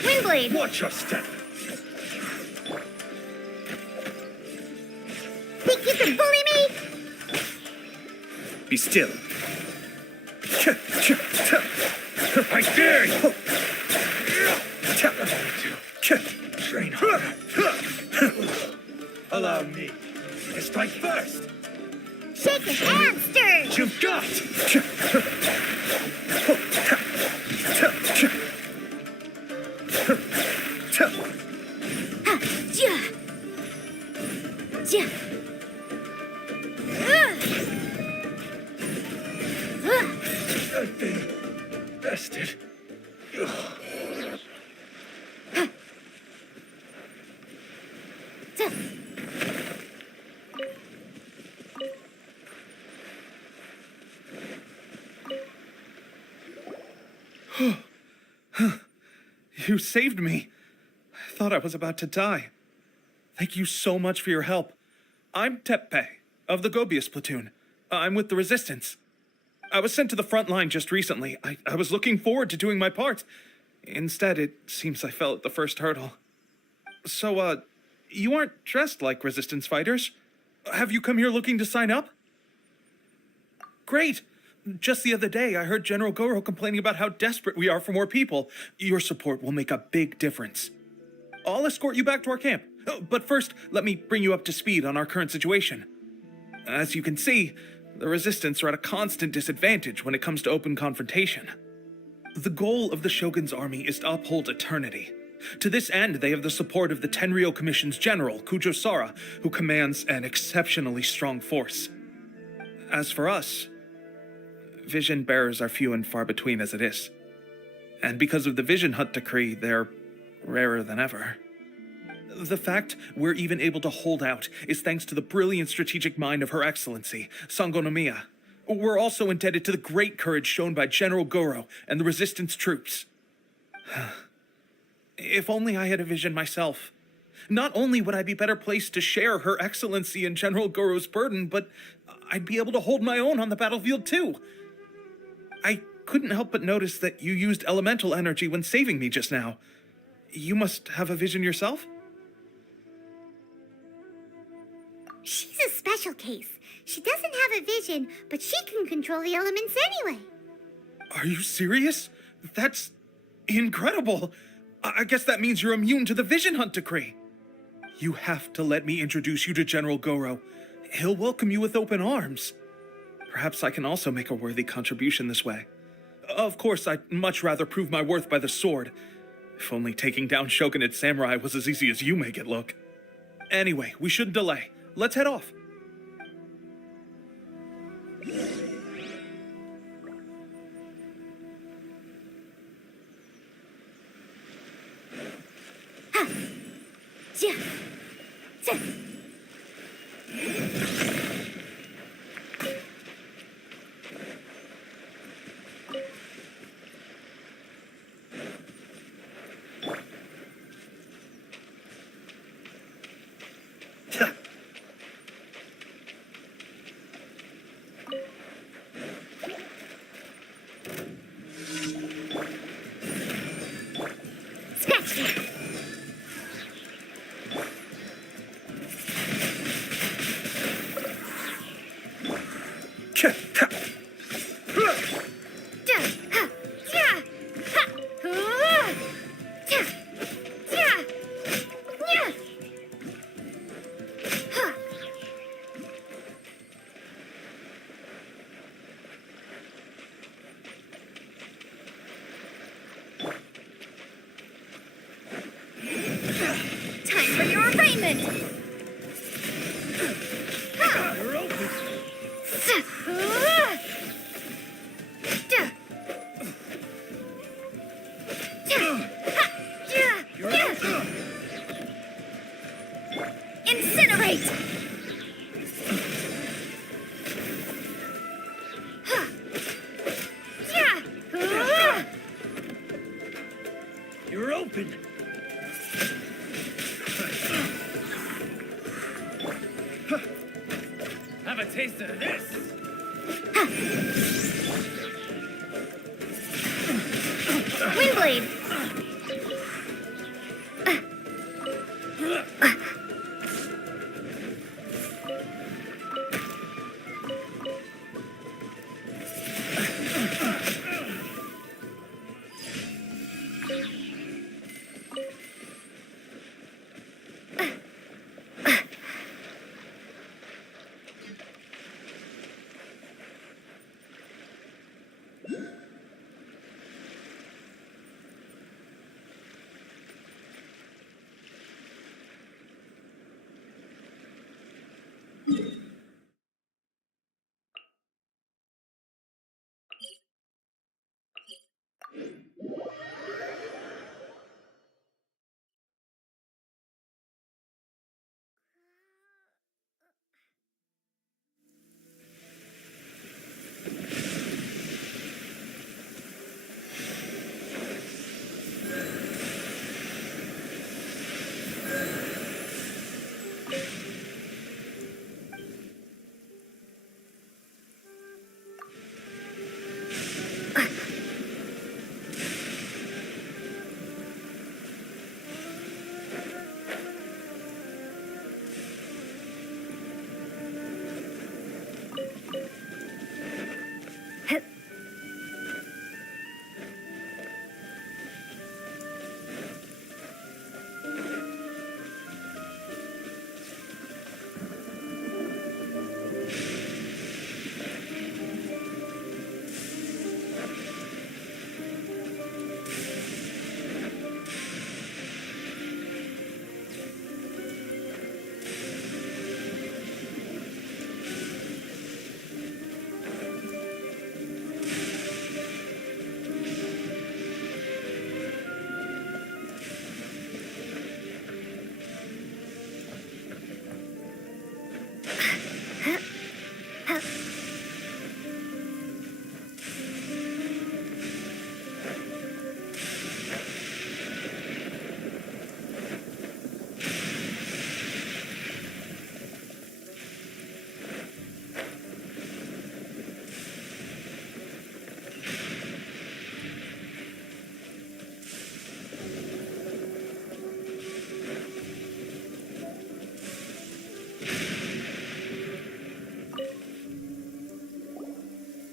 Windblade! Watch your step! Think you can bully me? Be still. I dare you! Train harder. Allow me to strike first. Shake it and stir! You've got. I've been bested. You saved me. I thought I was about to die. Thank you so much for your help. I'm Tepe, of the Gobius platoon. I'm with the Resistance. I was sent to the front line just recently. I was looking forward to doing my part. Instead, it seems I fell at the first hurdle. So, you aren't dressed like Resistance fighters? Have you come here looking to sign up? Great! Just the other day, I heard General Goro complaining about how desperate we are for more people. Your support will make a big difference. I'll escort you back to our camp. But first, let me bring you up to speed on our current situation. As you can see, the Resistance are at a constant disadvantage when it comes to open confrontation. The goal of the Shogun's army is to uphold eternity. To this end, they have the support of the Tenryou Commission's general, Kujo Sara, who commands an exceptionally strong force. As for us, vision bearers are few and far between as it is. And because of the Vision Hut decree, they're rarer than ever. The fact we're even able to hold out is thanks to the brilliant strategic mind of Her Excellency, Sango no Miya. We're also indebted to the great courage shown by General Goro and the Resistance troops. If only I had a vision myself. Not only would I be better placed to share Her Excellency and General Goro's burden, but I'd be able to hold my own on the battlefield too. I couldn't help but notice that you used elemental energy when saving me just now. You must have a vision yourself? She's a special case. She doesn't have a vision, but she can control the elements anyway. Are you serious? That's incredible. I guess that means you're immune to the Vision Hunt decree. You have to let me introduce you to General Goro. He'll welcome you with open arms. Perhaps I can also make a worthy contribution this way. Of course, I'd much rather prove my worth by the sword. If only taking down Shogunate samurai was as easy as you make it look. Anyway, we shouldn't delay. Let's head off. movement! You're open. Incinerate! You're open. Have a taste of this. Windblade!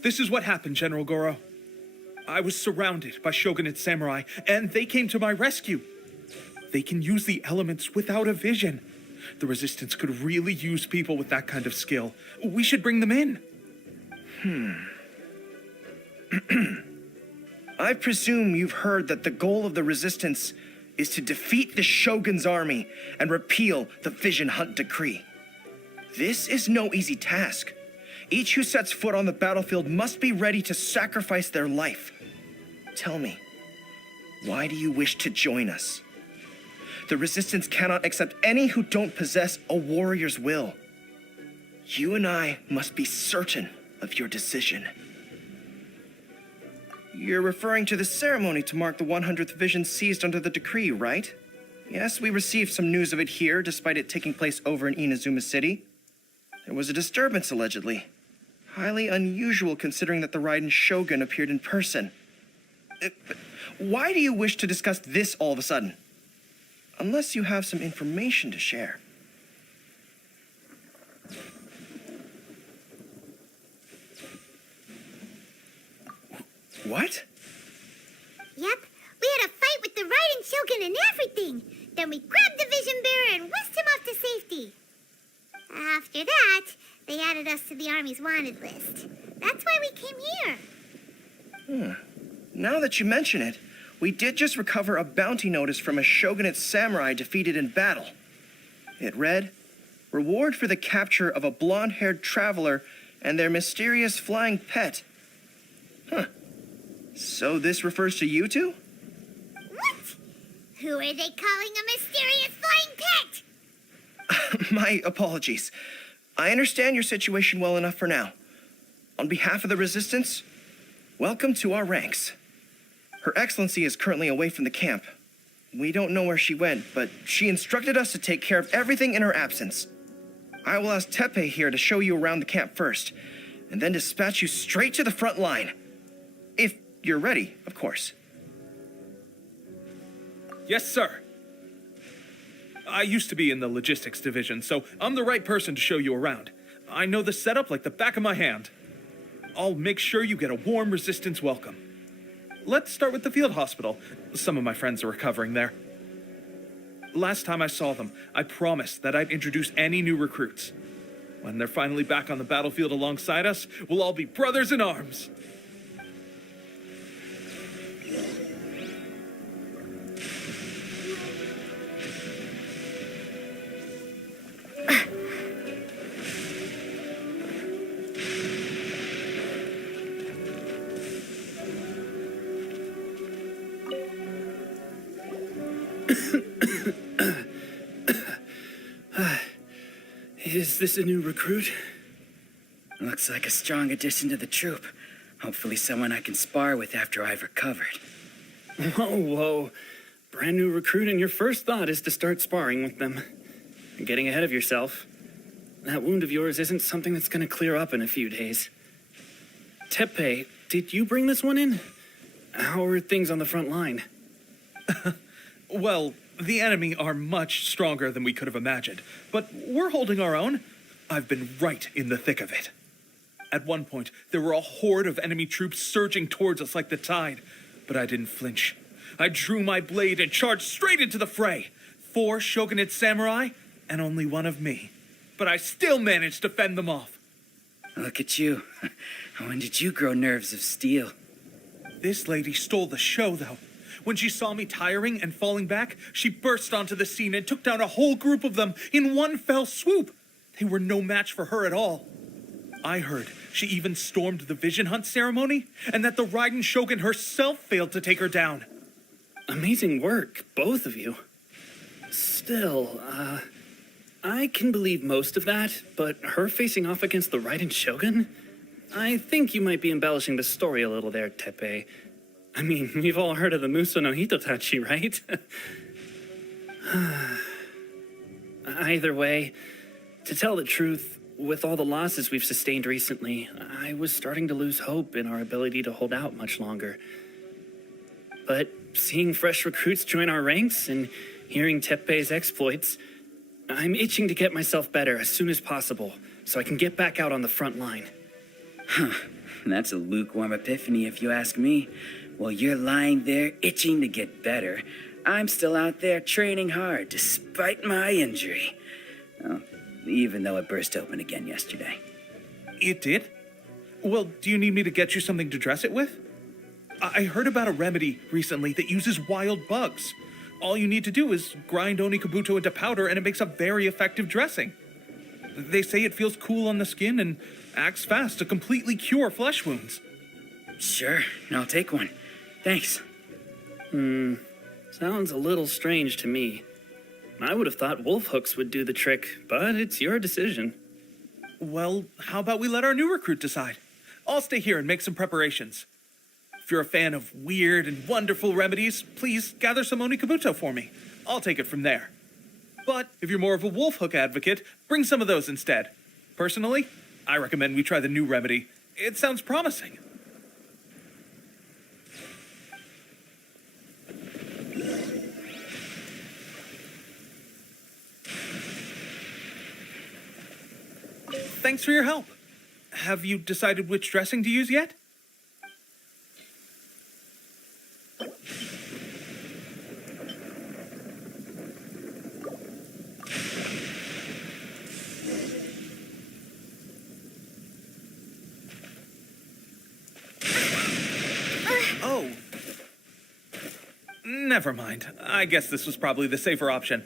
This is what happened, General Goro. I was surrounded by shogunate samurai, and they came to my rescue. They can use the elements without a vision. The Resistance could really use people with that kind of skill. We should bring them in. I presume you've heard that the goal of the Resistance is to defeat the Shogun's army and repeal the Vision Hunt Decree. This is no easy task. Each who sets foot on the battlefield must be ready to sacrifice their life. Tell me, why do you wish to join us? The Resistance cannot accept any who don't possess a warrior's will. You and I must be certain of your decision. You're referring to the ceremony to mark the 100th vision seized under the decree, right? Yes, we received some news of it here, despite it taking place over in Inazuma City. There was a disturbance, allegedly. Highly unusual considering that the Raiden Shogun appeared in person. Why do you wish to discuss this all of a sudden? Unless you have some information to share. What? Yep, we had a fight with the Raiden Shogun and everything. Then we grabbed the Vision Bearer and whisked him off to safety. After that, they added us to the Army's wanted list. That's why we came here. Now that you mention it, we did just recover a bounty notice from a shogunate samurai defeated in battle. It read, "Reward for the capture of a blonde-haired traveler and their mysterious flying pet." Huh. So this refers to you two? What? Who are they calling a mysterious flying pet? My apologies. I understand your situation well enough for now. On behalf of the Resistance, welcome to our ranks. Her Excellency is currently away from the camp. We don't know where she went, but she instructed us to take care of everything in her absence. I will ask Tepe here to show you around the camp first, and then dispatch you straight to the front line. If you're ready, of course. Yes, sir. I used to be in the logistics division, so I'm the right person to show you around. I know the setup like the back of my hand. I'll make sure you get a warm Resistance welcome. Let's start with the field hospital. Some of my friends are recovering there. Last time I saw them, I promised that I'd introduce any new recruits. When they're finally back on the battlefield alongside us, we'll all be brothers in arms. Is this a new recruit? Looks like a strong addition to the troop. Hopefully someone I can spar with after I've recovered. Whoa. Brand new recruit and your first thought is to start sparring with them. You're getting ahead of yourself. That wound of yours isn't something that's going to clear up in a few days. Tepe, did you bring this one in? How are things on the front line? Well, the enemy are much stronger than we could have imagined, but we're holding our own. I've been right in the thick of it. At one point, there were a horde of enemy troops surging towards us like the tide, but I didn't flinch. I drew my blade and charged straight into the fray. 4 shogunate samurai, and only one of me. But I still managed to fend them off. Look at you. When did you grow nerves of steel? This lady stole the show, though. When she saw me tiring and falling back, she burst onto the scene and took down a whole group of them in one fell swoop. They were no match for her at all. I heard she even stormed the vision hunt ceremony, and that the Raiden Shogun herself failed to take her down. Amazing work, both of you. Still, I can believe most of that, but her facing off against the Raiden Shogun? I think you might be embellishing the story a little there, Tepe. I mean, we've all heard of the Muso no Hitotachi, right? Either way, to tell the truth, with all the losses we've sustained recently, I was starting to lose hope in our ability to hold out much longer. But seeing fresh recruits join our ranks and hearing Tepe's exploits, I'm itching to get myself better as soon as possible so I can get back out on the front line. Huh. That's a lukewarm epiphany if you ask me. While you're lying there itching to get better, I'm still out there training hard despite my injury. Oh, even though it burst open again yesterday. It did? Well, do you need me to get you something to dress it with? I heard about a remedy recently that uses wild bugs. All you need to do is grind onikabuto into powder and it makes a very effective dressing. They say it feels cool on the skin and acts fast to completely cure flesh wounds. Sure, I'll take one. Thanks. Sounds a little strange to me. I would have thought wolf hooks would do the trick, but it's your decision. Well, how about we let our new recruit decide? I'll stay here and make some preparations. If you're a fan of weird and wonderful remedies, please gather some onikabuto for me. I'll take it from there. But if you're more of a wolf hook advocate, bring some of those instead. Personally, I recommend we try the new remedy. It sounds promising. Thanks for your help. Have you decided which dressing to use yet? Oh. Never mind. I guess this was probably the safer option.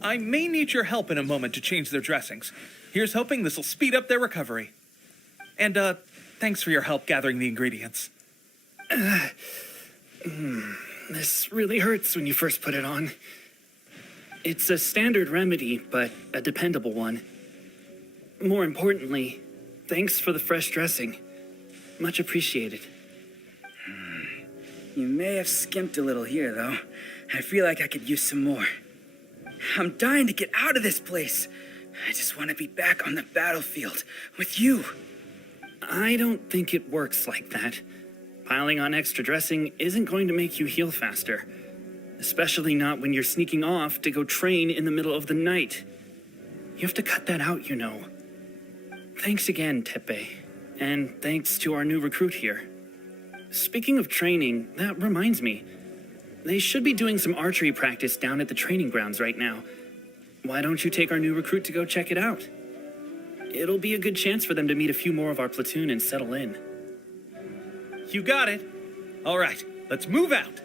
I may need your help in a moment to change their dressings. Here's hoping this'll speed up their recovery. And, thanks for your help gathering the ingredients. This really hurts when you first put it on. It's a standard remedy, but a dependable one. More importantly, thanks for the fresh dressing. Much appreciated. You may have skimped a little here, though. I feel like I could use some more. I'm dying to get out of this place. I just want to be back on the battlefield with you. I don't think it works like that. Piling on extra dressing isn't going to make you heal faster. Especially not when you're sneaking off to go train in the middle of the night. You have to cut that out, you know. Thanks again, Tepe. And thanks to our new recruit here. Speaking of training, that reminds me. They should be doing some archery practice down at the training grounds right now. Why don't you take our new recruit to go check it out? It'll be a good chance for them to meet a few more of our platoon and settle in. You got it. All right, let's move out.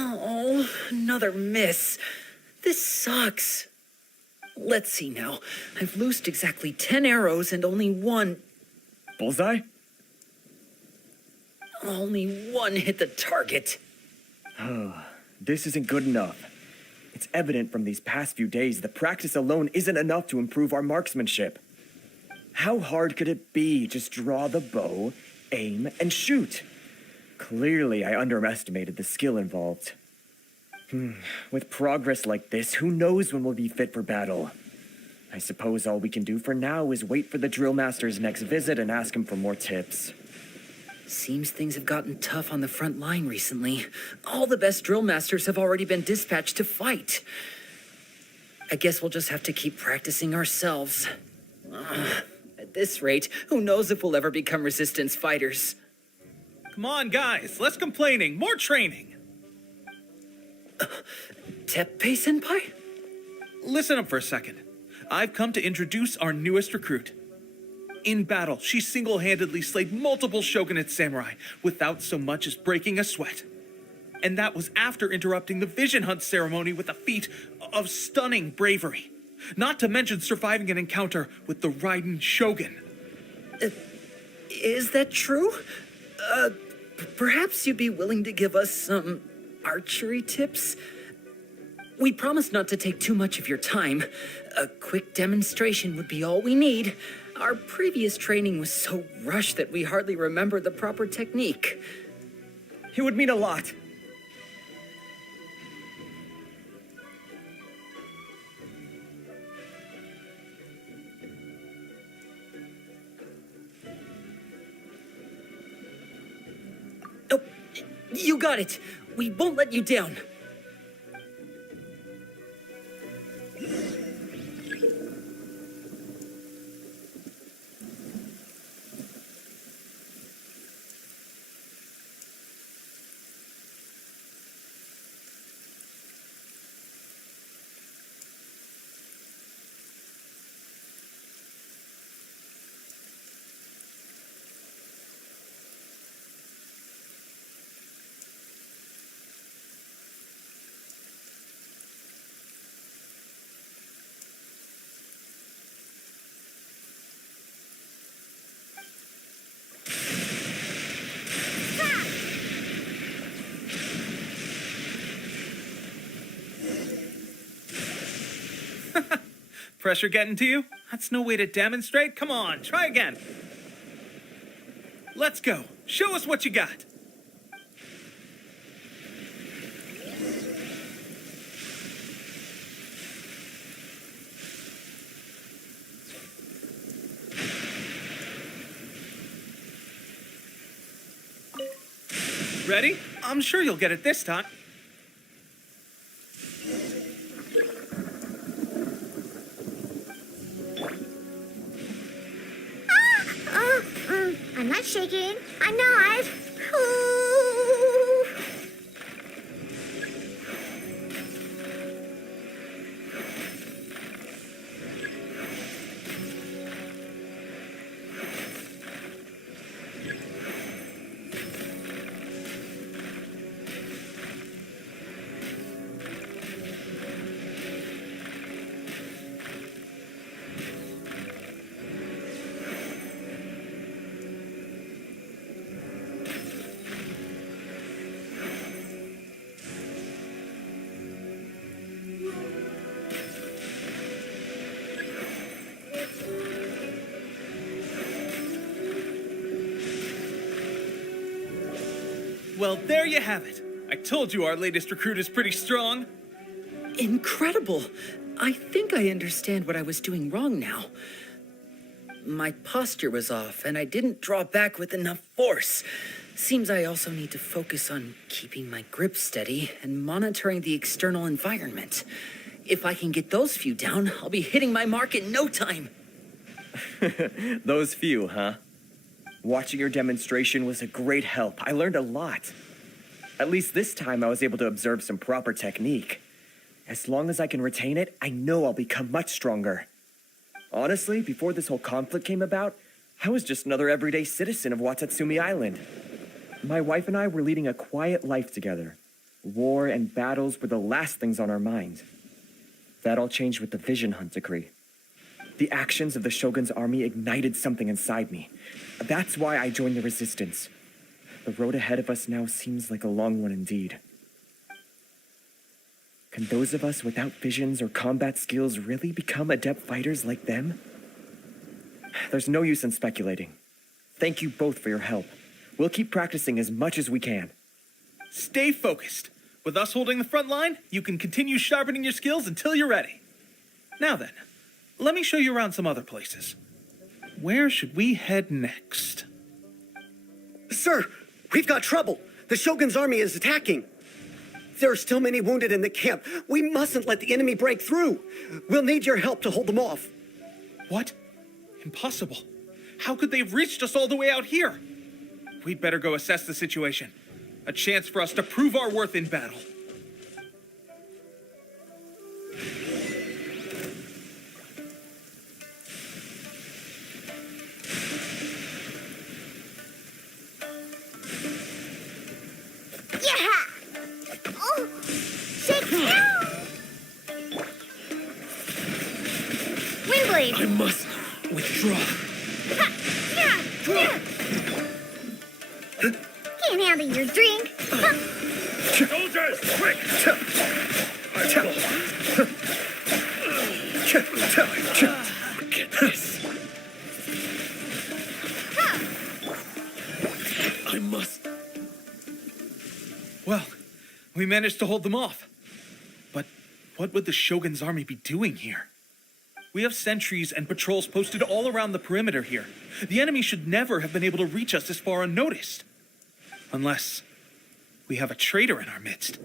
Oh, another miss. This sucks. Let's see now. I've loosed exactly 10 arrows and only one... Bullseye? Only one hit the target. Oh, this isn't good enough. It's evident from these past few days that practice alone isn't enough to improve our marksmanship. How hard could it be? Just draw the bow, aim, and shoot. Clearly, I underestimated the skill involved. With progress like this, who knows when we'll be fit for battle? I suppose all we can do for now is wait for the drill master's next visit and ask him for more tips. Seems things have gotten tough on the front line recently. All the best drill masters have already been dispatched to fight. I guess we'll just have to keep practicing ourselves. At this rate, who knows if we'll ever become resistance fighters. Come on, guys, less complaining, more training. Teppei-senpai? Listen up for a second. I've come to introduce our newest recruit. In battle, she single-handedly slayed multiple shogunate samurai without so much as breaking a sweat. And that was after interrupting the vision hunt ceremony with a feat of stunning bravery. Not to mention surviving an encounter with the Raiden Shogun. Is that true? Perhaps you'd be willing to give us some archery tips? We promise not to take too much of your time. A quick demonstration would be all we need. Our previous training was so rushed that we hardly remember the proper technique. It would mean a lot. Oh, you got it. We won't let you down. Pressure getting to you? That's no way to demonstrate. Come on, try again. Let's go. Show us what you got. Ready? I'm sure you'll get it this time. not shaking. I'm not. Ooh. Well, there you have it. I told you our latest recruit is pretty strong. Incredible! I think I understand what I was doing wrong now. My posture was off, and I didn't draw back with enough force. Seems I also need to focus on keeping my grip steady and monitoring the external environment. If I can get those few down, I'll be hitting my mark in no time. Those few, huh? Watching your demonstration was a great help. I learned a lot. At least this time I was able to observe some proper technique. As long as I can retain it, I know I'll become much stronger. Honestly, before this whole conflict came about, I was just another everyday citizen of Watatsumi Island. My wife and I were leading a quiet life together. War and battles were the last things on our mind. That all changed with the Vision Hunt decree. The actions of the Shogun's army ignited something inside me. That's why I joined the resistance. The road ahead of us now seems like a long one indeed. Can those of us without visions or combat skills really become adept fighters like them? There's no use in speculating. Thank you both for your help. We'll keep practicing as much as we can. Stay focused. With us holding the front line, you can continue sharpening your skills until you're ready. Now then, let me show you around some other places. Where should we head next? Sir, we've got trouble. The Shogun's army is attacking. There are still many wounded in the camp. We mustn't let the enemy break through. We'll need your help to hold them off. What? Impossible. How could they have reached us all the way out here? We'd better go assess the situation. A chance for us to prove our worth in battle. Windblade! I must withdraw. Can't handle your drink. Soldiers, quick! Get this. I must. Well, we managed to hold them off. But what would the Shogun's army be doing here? We have sentries and patrols posted all around the perimeter here. The enemy should never have been able to reach us this far unnoticed. Unless we have a traitor in our midst.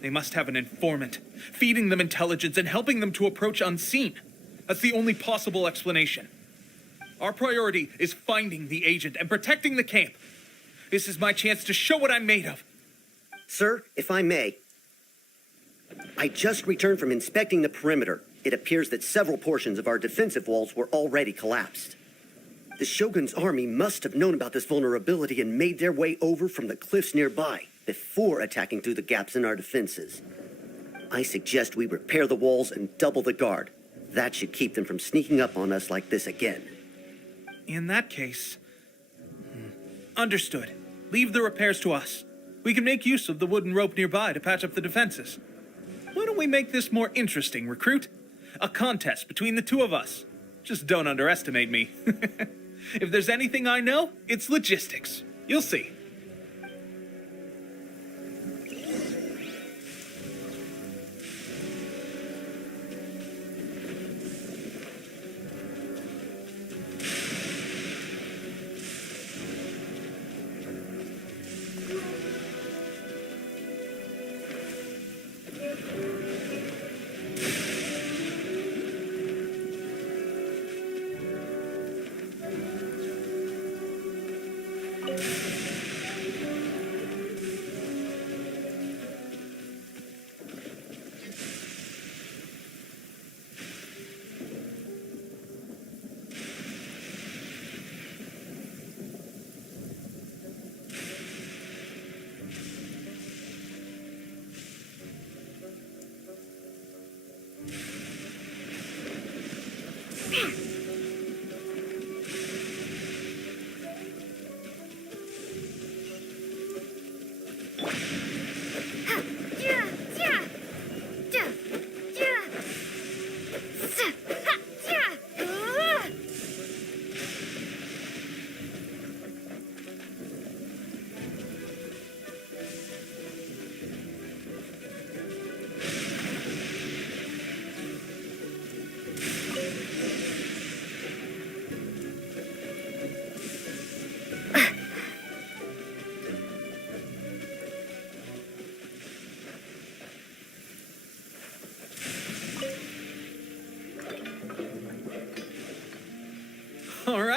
They must have an informant, feeding them intelligence and helping them to approach unseen. That's the only possible explanation. Our priority is finding the agent and protecting the camp. This is my chance to show what I'm made of. Sir, if I may. I just returned from inspecting the perimeter. It appears that several portions of our defensive walls were already collapsed. The Shogun's army must have known about this vulnerability and made their way over from the cliffs nearby before attacking through the gaps in our defenses. I suggest we repair the walls and double the guard. That should keep them from sneaking up on us like this again. In that case... Understood. Leave the repairs to us. We can make use of the wooden rope nearby to patch up the defenses. Why don't we make this more interesting, recruit? A contest between the two of us. Just don't underestimate me. If there's anything I know, it's logistics. You'll see.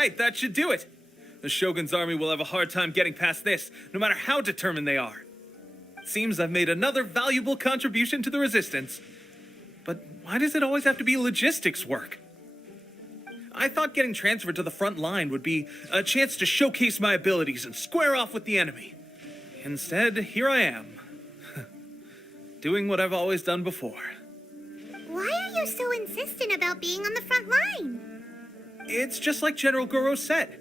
right, that should do it. The Shogun's army will have a hard time getting past this, no matter how determined they are. It seems I've made another valuable contribution to the resistance. But why does it always have to be logistics work? I thought getting transferred to the front line would be a chance to showcase my abilities and square off with the enemy. Instead, here I am, doing what I've always done before. Why are you so insistent about being on the front line? It's just like General Goro said.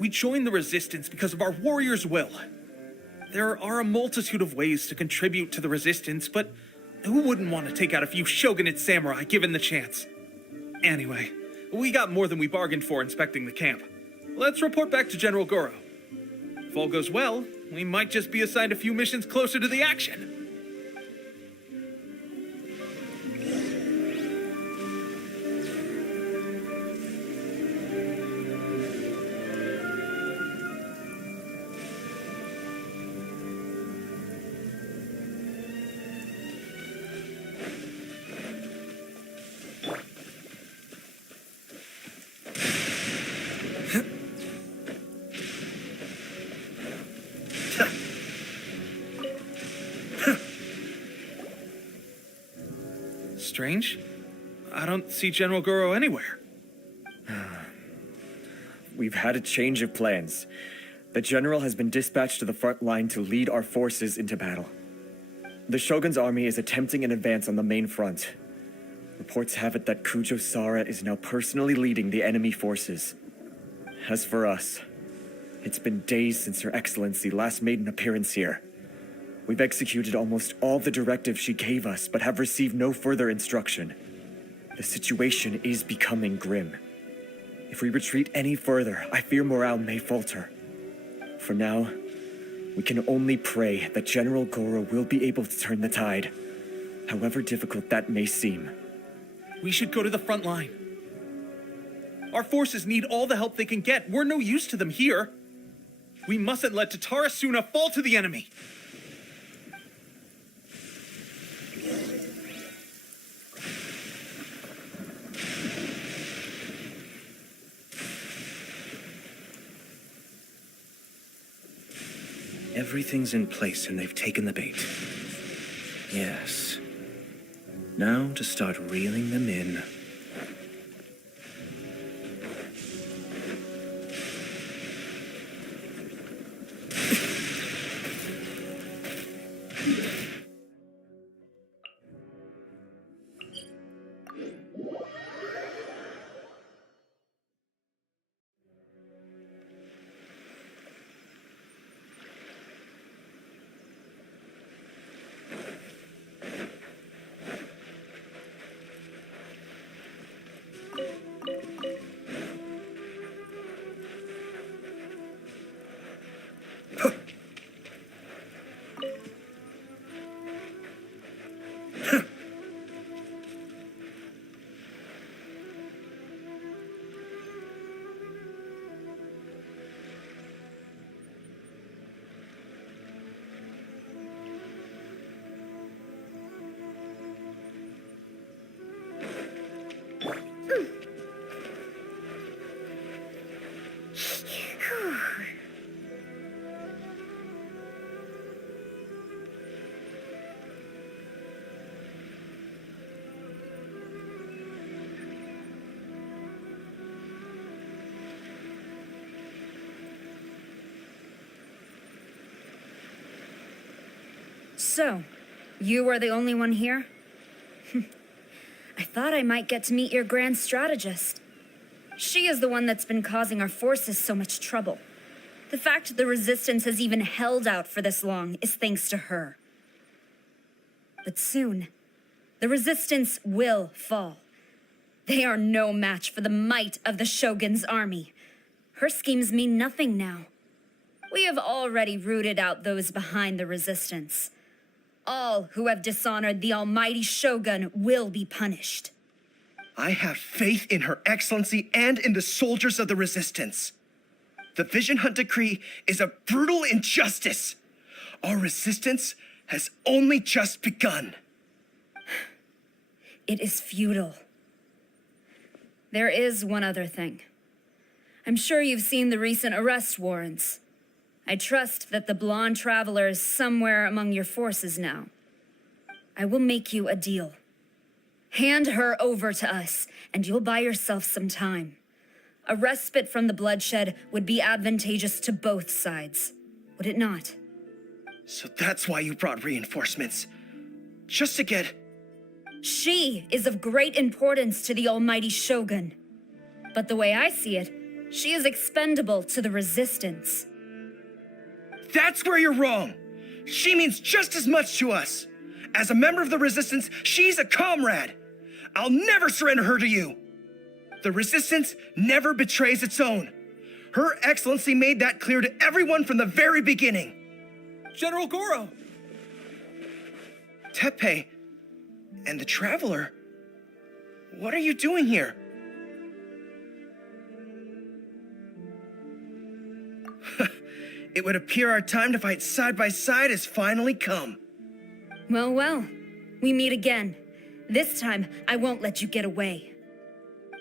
We joined the resistance because of our warrior's will. There are a multitude of ways to contribute to the resistance, but who wouldn't want to take out a few shogunate samurai given the chance? Anyway, we got more than we bargained for inspecting the camp. Let's report back to General Goro. If all goes well, we might just be assigned a few missions closer to the action. Strange. I don't see General Goro anywhere. We've had a change of plans. The general has been dispatched to the front line to lead our forces into battle. The Shogun's army is attempting an advance on the main front. Reports have it that Kujo Sara is now personally leading the enemy forces. As for us, it's been days since Her Excellency last made an appearance here. We've executed almost all the directives she gave us, but have received no further instruction. The situation is becoming grim. If we retreat any further, I fear morale may falter. For now, we can only pray that General Goro will be able to turn the tide, however difficult that may seem. We should go to the front line. Our forces need all the help they can get. We're no use to them here. We mustn't let Tatarasuna fall to the enemy. Everything's in place and they've taken the bait. Yes. Now to start reeling them in. So, you are the only one here? I thought I might get to meet your grand strategist. She is the one that's been causing our forces so much trouble. The fact the resistance has even held out for this long is thanks to her. But soon, the resistance will fall. They are no match for the might of the Shogun's army. Her schemes mean nothing now. We have already rooted out those behind the resistance. All who have dishonored the almighty Shogun will be punished. I have faith in Her Excellency and in the soldiers of the resistance. The Vision Hunt Decree is a brutal injustice. Our resistance has only just begun. It is futile. There is one other thing. I'm sure you've seen the recent arrest warrants. I trust that the blonde traveler is somewhere among your forces now. I will make you a deal. Hand her over to us, and you'll buy yourself some time. A respite from the bloodshed would be advantageous to both sides, would it not? So that's why you brought reinforcements. Just to get... She is of great importance to the almighty Shogun. But the way I see it, she is expendable to the Resistance. That's where you're wrong. She means just as much to us. As a member of the Resistance, she's a comrade. I'll never surrender her to you. The Resistance never betrays its own. Her Excellency made that clear to everyone from the very beginning. General Goro! Teppei and the Traveler, what are you doing here? It would appear our time to fight side by side has finally come. Well, well, we meet again. This time, I won't let you get away.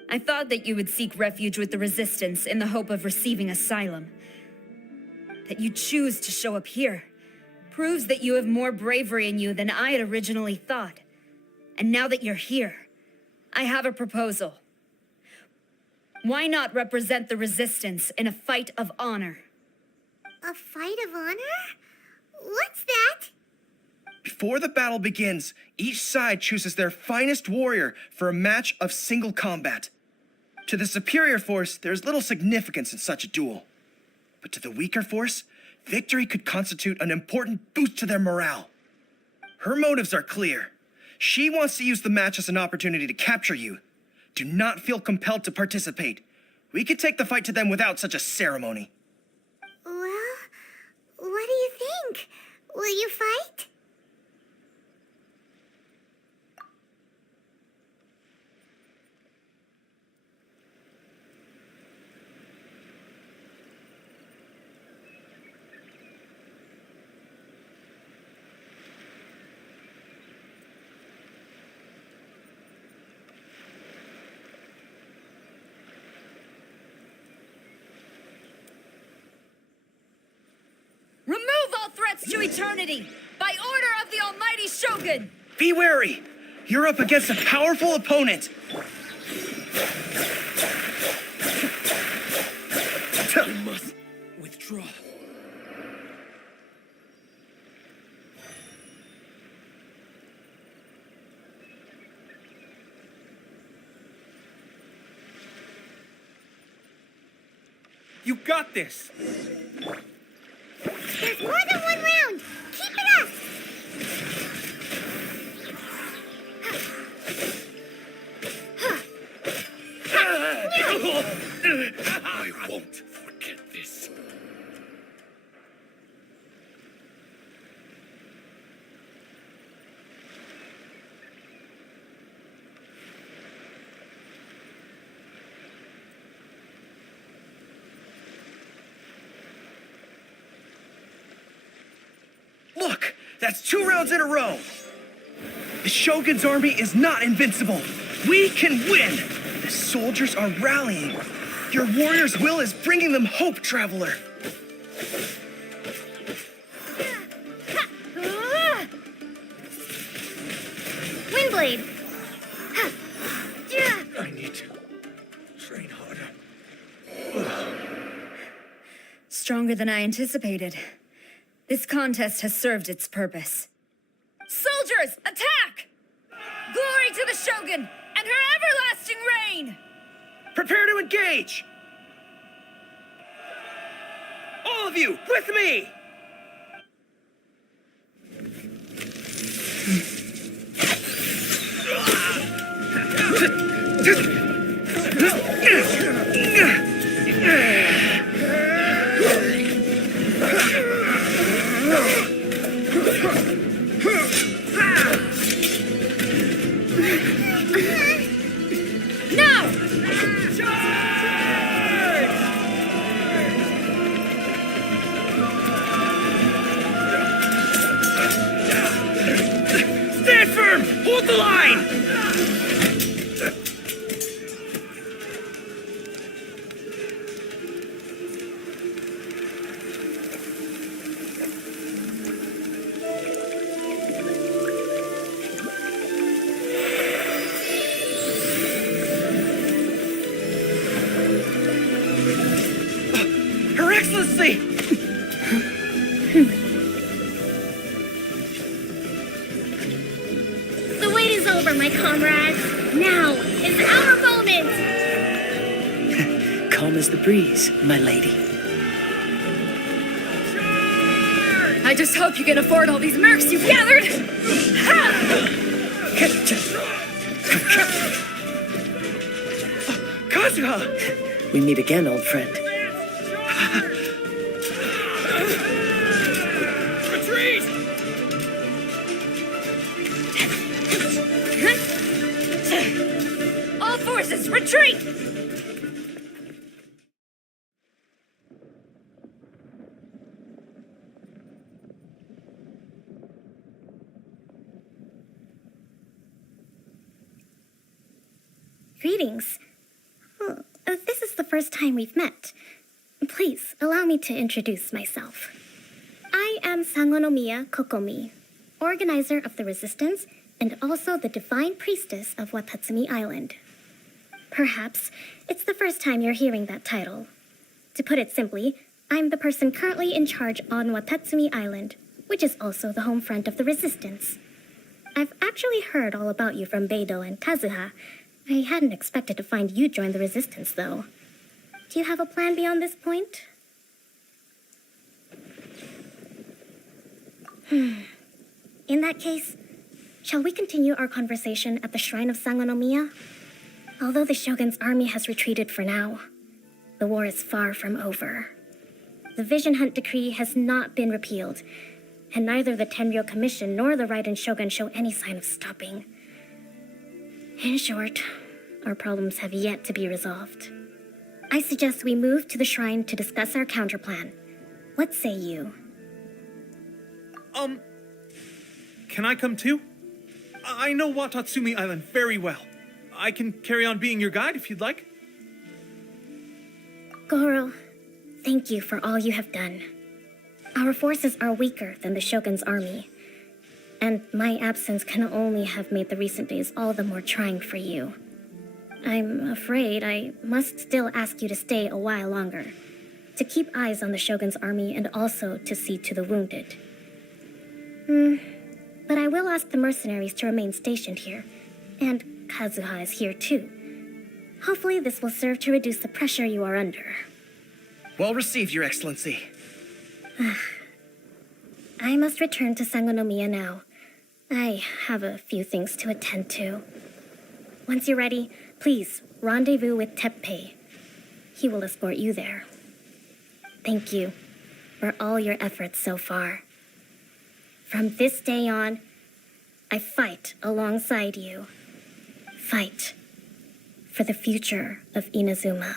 I thought that you would seek refuge with the Resistance in the hope of receiving asylum. That you choose to show up here proves that you have more bravery in you than I had originally thought. And now that you're here, I have a proposal. Why not represent the Resistance in a fight of honor? A fight of honor? What's that? Before the battle begins, each side chooses their finest warrior for a match of single combat. To the superior force, there's little significance in such a duel. But to the weaker force, victory could constitute an important boost to their morale. Her motives are clear. She wants to use the match as an opportunity to capture you. Do not feel compelled to participate. We could take the fight to them without such a ceremony. Well, what do you think? Will you fight? Remove all threats to eternity, by order of the almighty Shogun! Be wary! You're up against a powerful opponent! You must withdraw. You got this! There's more than one round! Keep it up! I won't forget this. Look! That's 2 rounds in a row! The Shogun's army is not invincible! We can win! The soldiers are rallying! Your warrior's will is bringing them hope, Traveler! Windblade! I need to train harder. Stronger than I anticipated. This contest has served its purpose. Soldiers, attack! Glory to the Shogun and her everlasting reign! Prepare to engage! All of you, with me! Now! Stand firm! Hold the line! see. The wait is over, my comrades. Now is our moment. Calm as the breeze, my lady. I just hope you can afford all these mercs you've gathered! Kazuha! We meet again, old friend. Retreat! All forces, retreat! Greetings. This is the first time we've met. Please, allow me to introduce myself. I am Sangonomiya Kokomi, organizer of the Resistance and also the Divine Priestess of Watatsumi Island. Perhaps it's the first time you're hearing that title. To put it simply, I'm the person currently in charge on Watatsumi Island, which is also the home front of the Resistance. I've actually heard all about you from Beidou and Kazuha. I hadn't expected to find you join the Resistance, though. Do you have a plan beyond this point? In that case, shall we continue our conversation at the Shrine of Sangonomiya? Although the Shogun's army has retreated for now, the war is far from over. The Vision Hunt Decree has not been repealed, and neither the Tenryou Commission nor the Raiden Shogun show any sign of stopping. In short, our problems have yet to be resolved. I suggest we move to the shrine to discuss our counterplan. What say you? Can I come too? I know Watatsumi Island very well. I can carry on being your guide if you'd like. Goro, thank you for all you have done. Our forces are weaker than the Shogun's army, and my absence can only have made the recent days all the more trying for you. I'm afraid I must still ask you to stay a while longer, to keep eyes on the Shogun's army and also to see to the wounded. But I will ask the mercenaries to remain stationed here, and Kazuha is here too. Hopefully this will serve to reduce the pressure you are under. Well received, Your Excellency. I must return to Sangonomiya now. I have a few things to attend to. Once you're ready, please rendezvous with Teppei. He will escort you there. Thank you for all your efforts so far. From this day on, I fight alongside you. Fight for the future of Inazuma.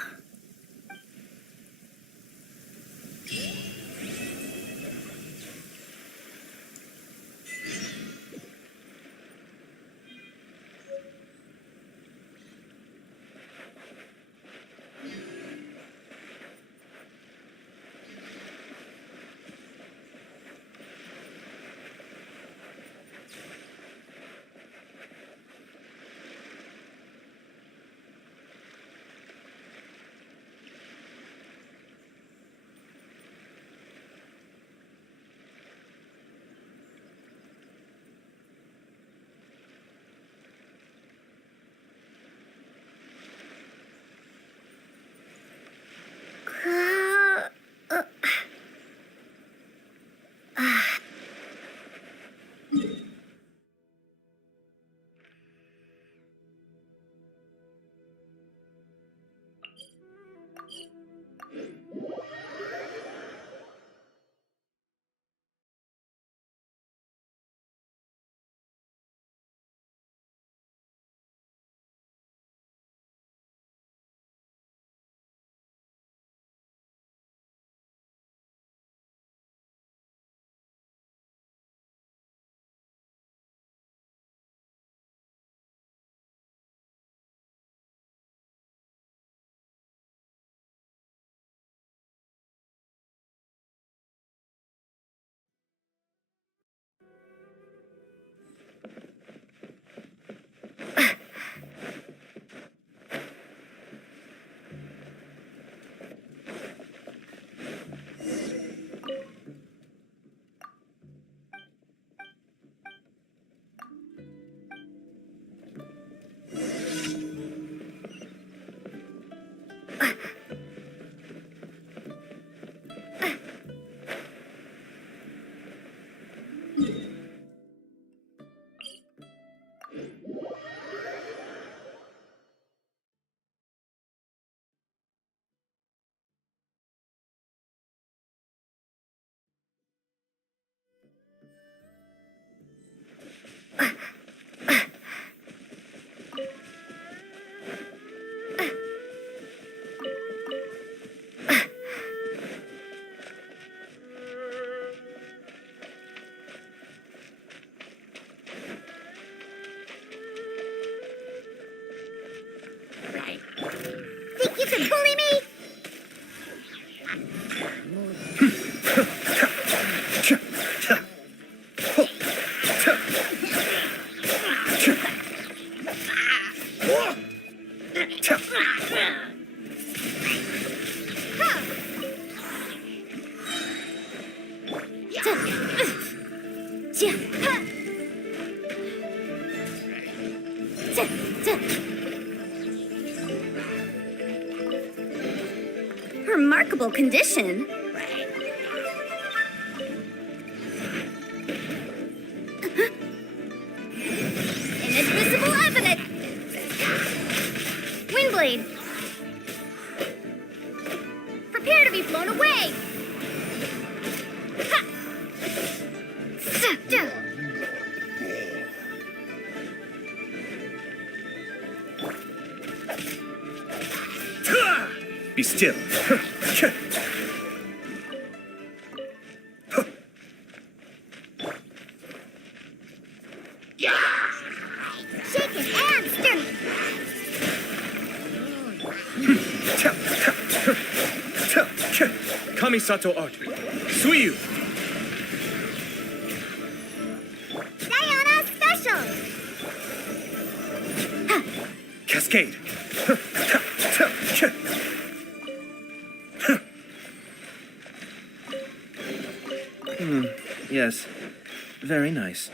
Remarkable condition. Inadmissible evidence. Windblade. Prepare to be blown away. Ha! Be still. Shake it and stir. Kamisato art. Suiyu. Diana special. Cascade. Yes. Very nice.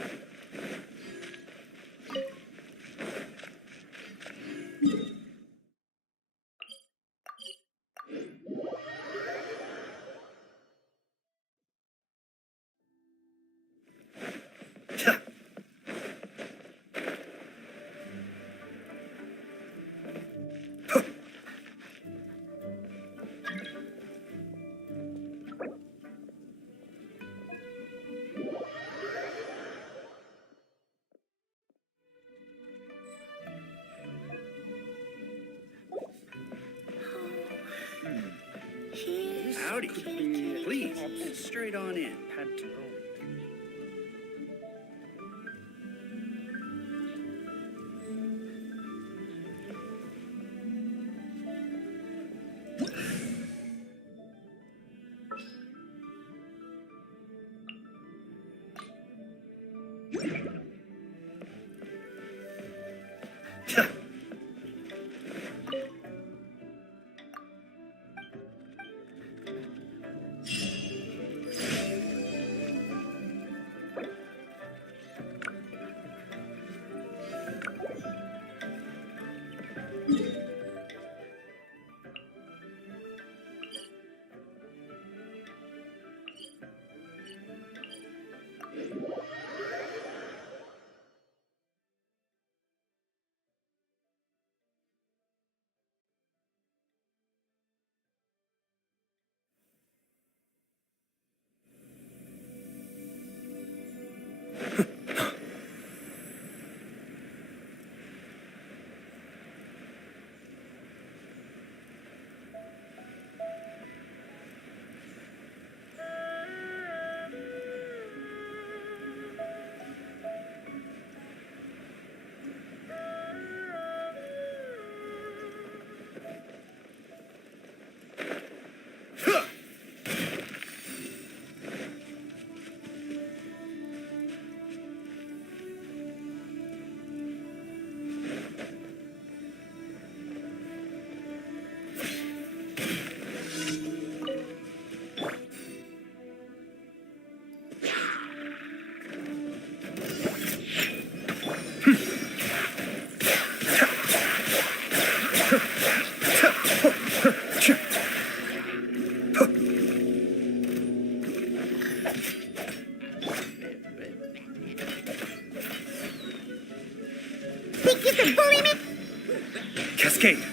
Howdy. Please, straight on in. Had to roll. Think you can bully me? Cascade.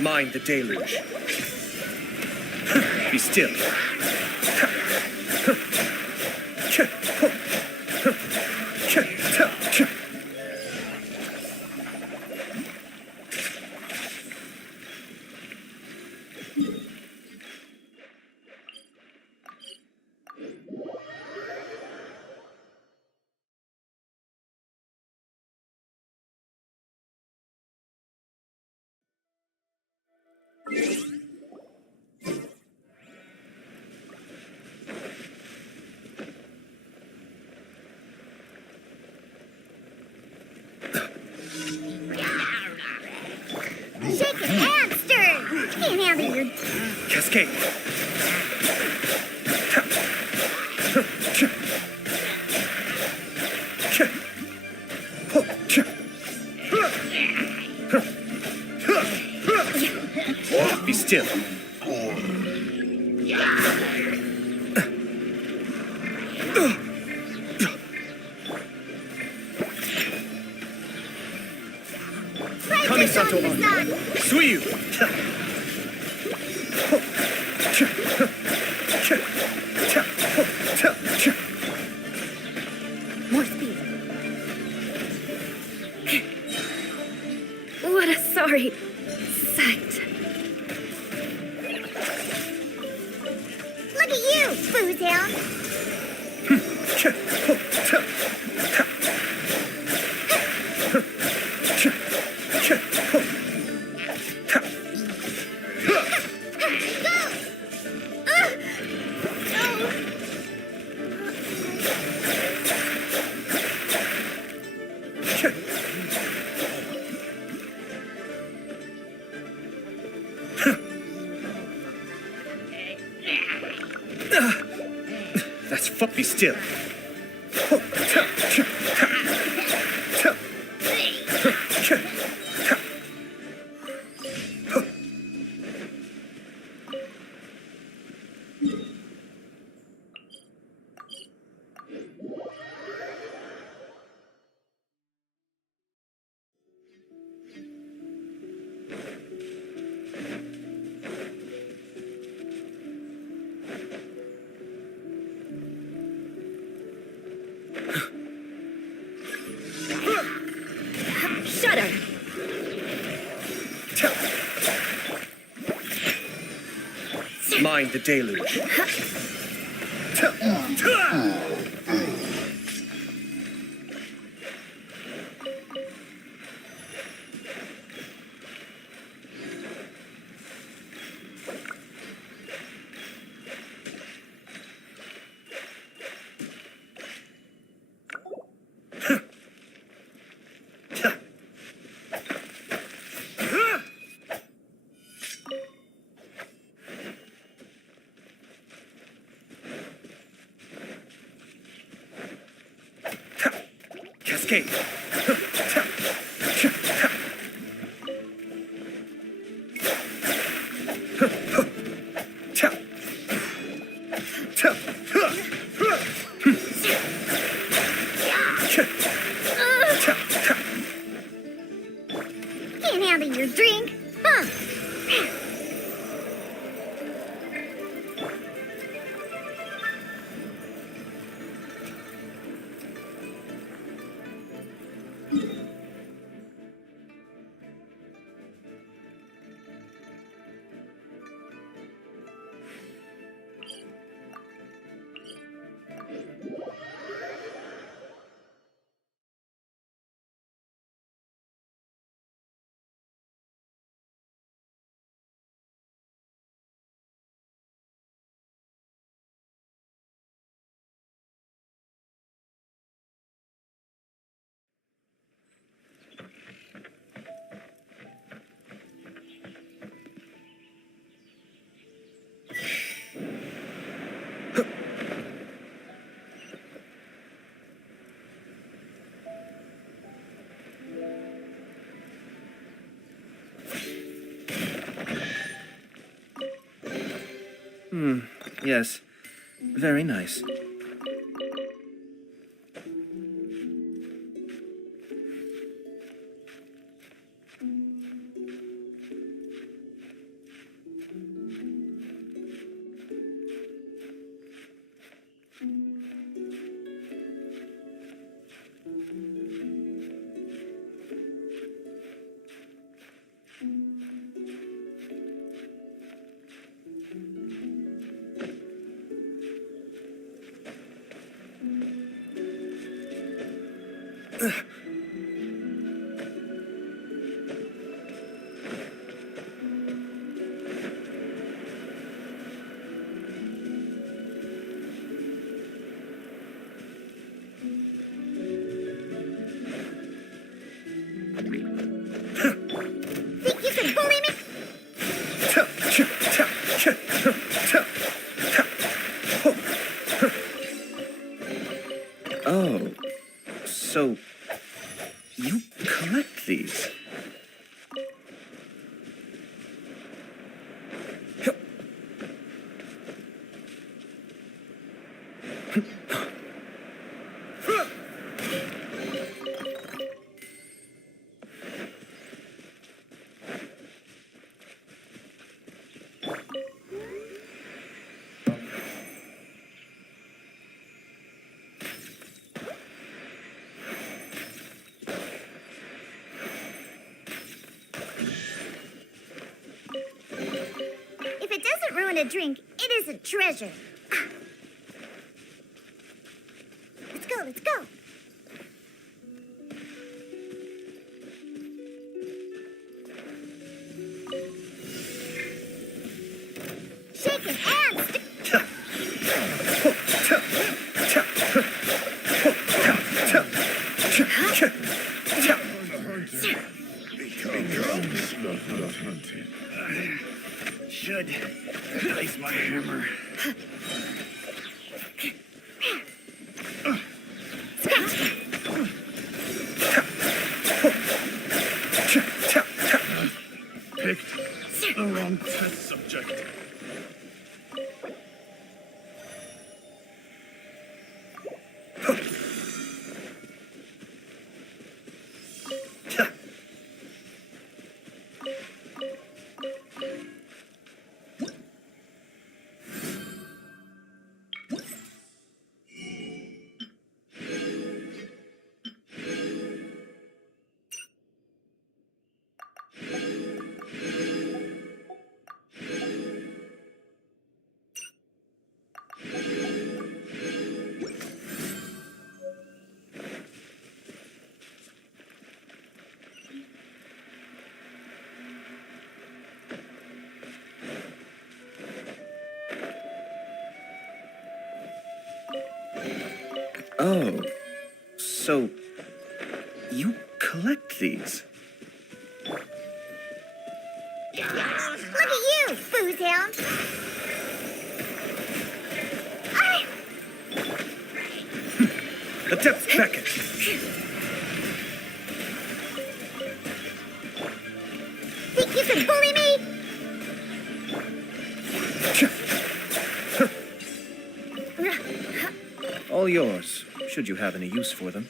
Mind the deluge. Be still. Can't handle your... Cascade. Be still. Kami-sato on. Suiyu. More speed. What a sorry sight. Look at you, Boozehound. That's fuck me still. Shudder. Mind the deluge. Cascade. Can't handle your drink, huh? Yes. Very nice. Think you can bully me? Oh, so you collect these? If it doesn't ruin a drink, it isn't treasure. Let's go, let's go. Shake it and Should place my hammer. Picked the wrong test subject. Oh, so you collect these? look at you, booze hound. The depths beckon. Think you can bully me? All yours, should you have any use for them.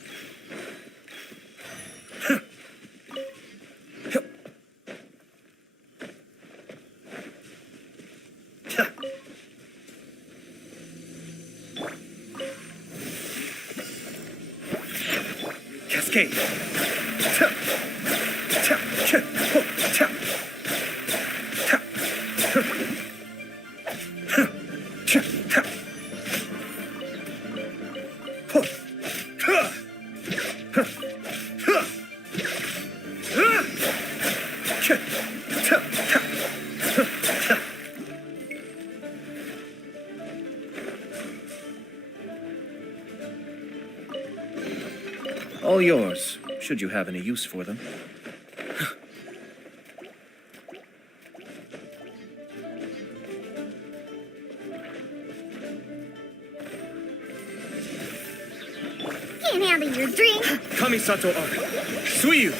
Cascade. All yours, should you have any use for them. Can't handle your drink. Kamisato Ari. Suiyu.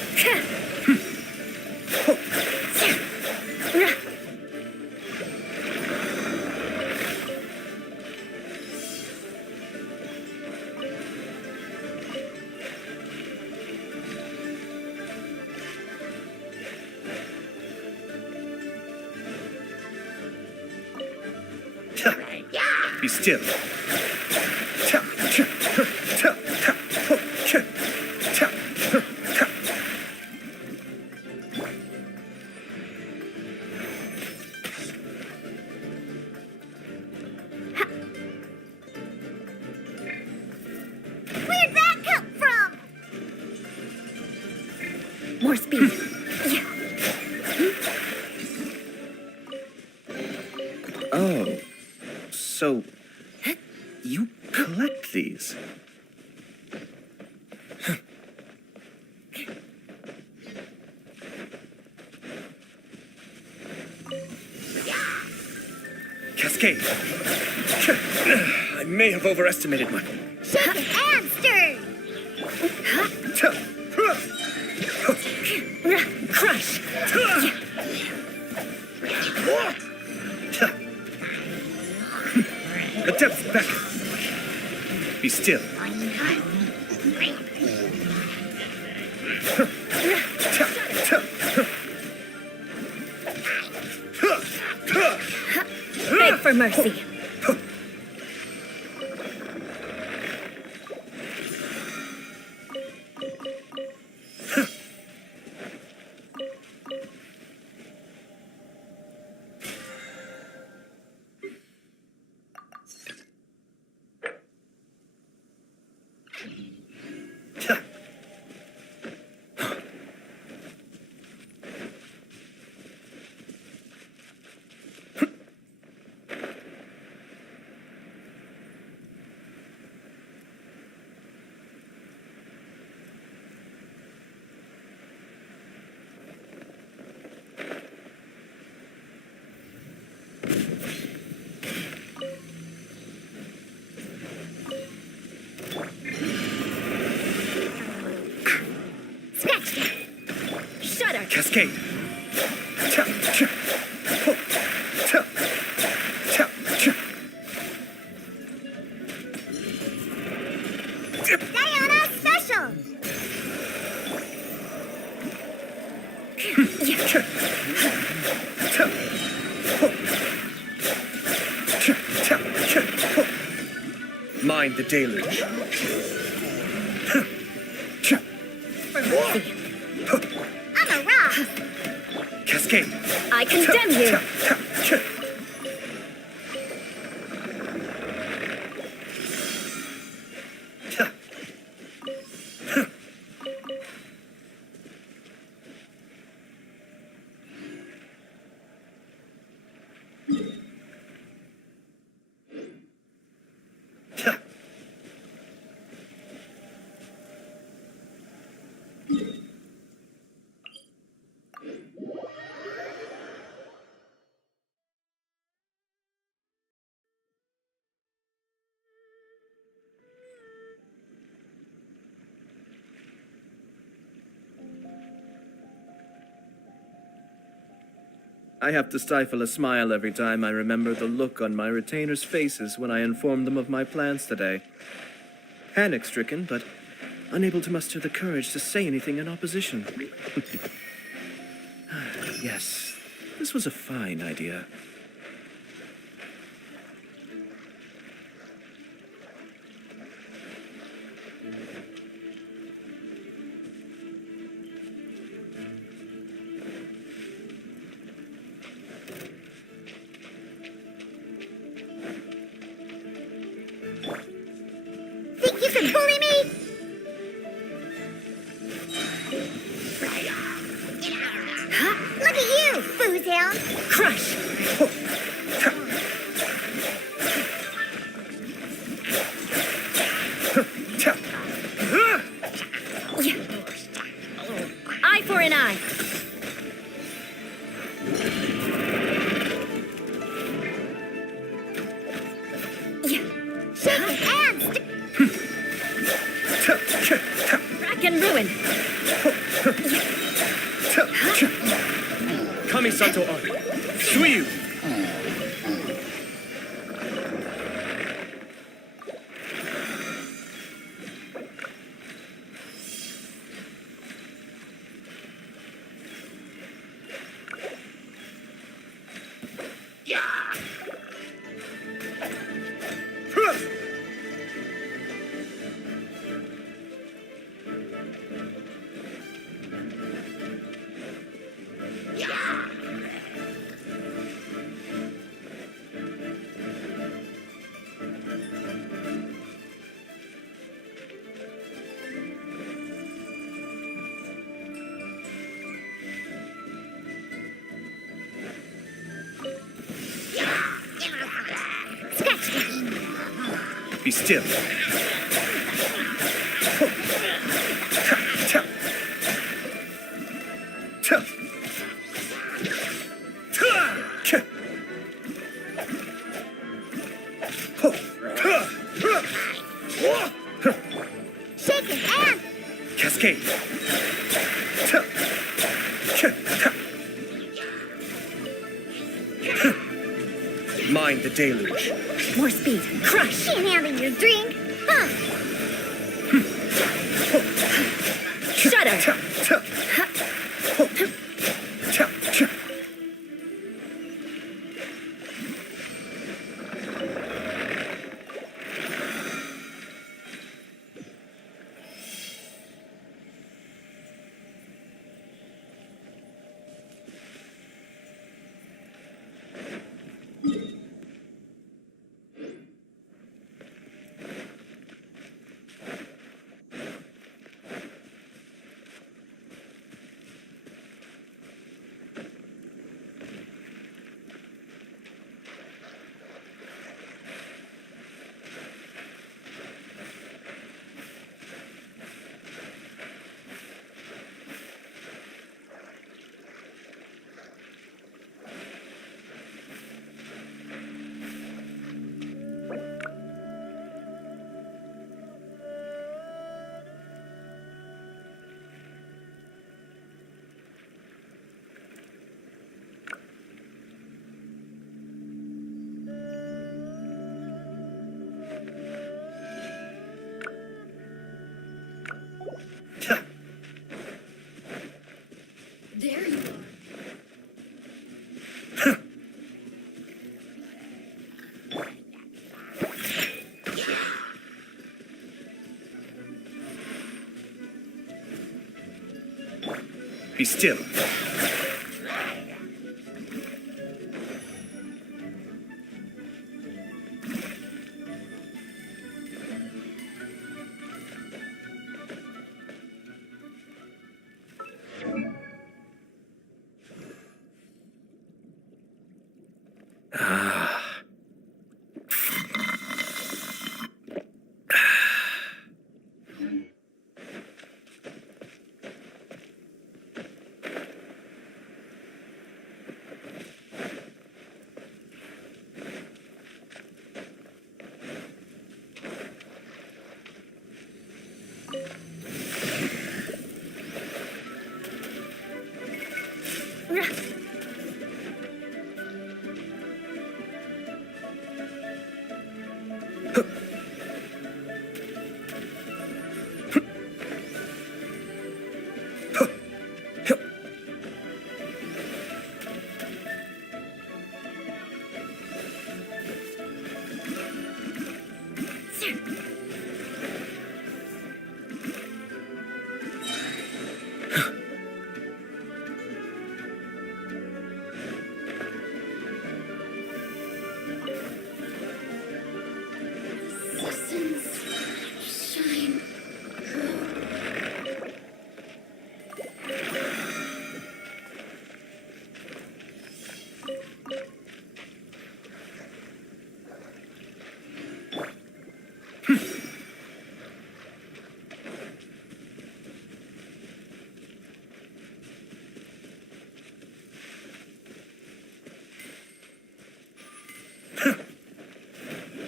Be still. Where'd that come from? More speed. Oh, so you collect these? Cascade. I may have overestimated my... Shaken and stirred. Crush! The depths back. Be still. Beg for mercy. Cascade. Diana special. Mind the deluge. I'm a rock. Cascade. I condemn you. I have to stifle a smile every time I remember the look on my retainers' faces when I informed them of my plans today. Panic-stricken, but unable to muster the courage to say anything in opposition. Yes, this was a fine idea. Think you can bully me? Look at you, foozhound. Crush! Eye for an eye. Rack and ruin. Kamisato on. Suiyu. Be still. Cascade. Mind the deluge. More speed. Crush. Can't handle your drink. Huh. Shudder. There you are. Be still.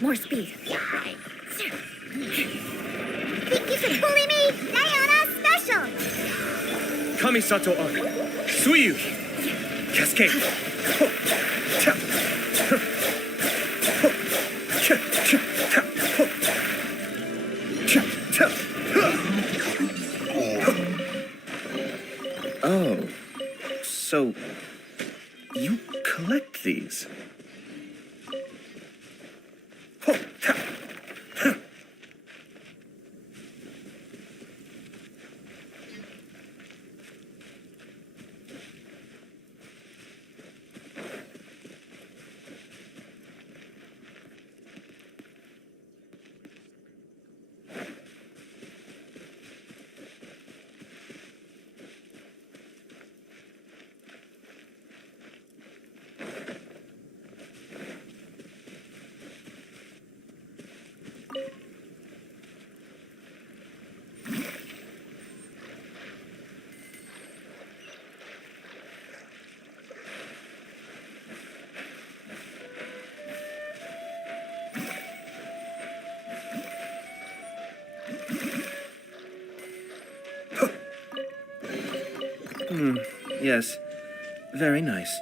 More speed. Think you can bully me? Diana special! Kamisato Arc. Suiyuki. Cascade. Oh. So, you collect these? Yes. Very nice.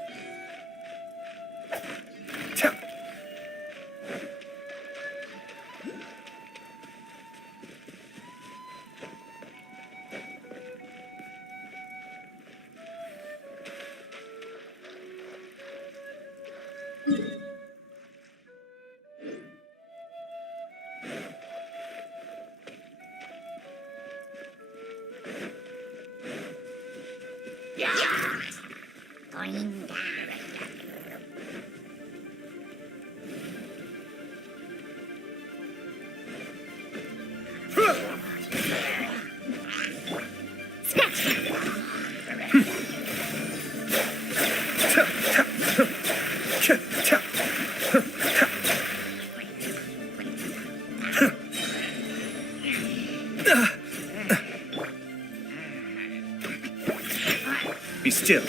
Be still.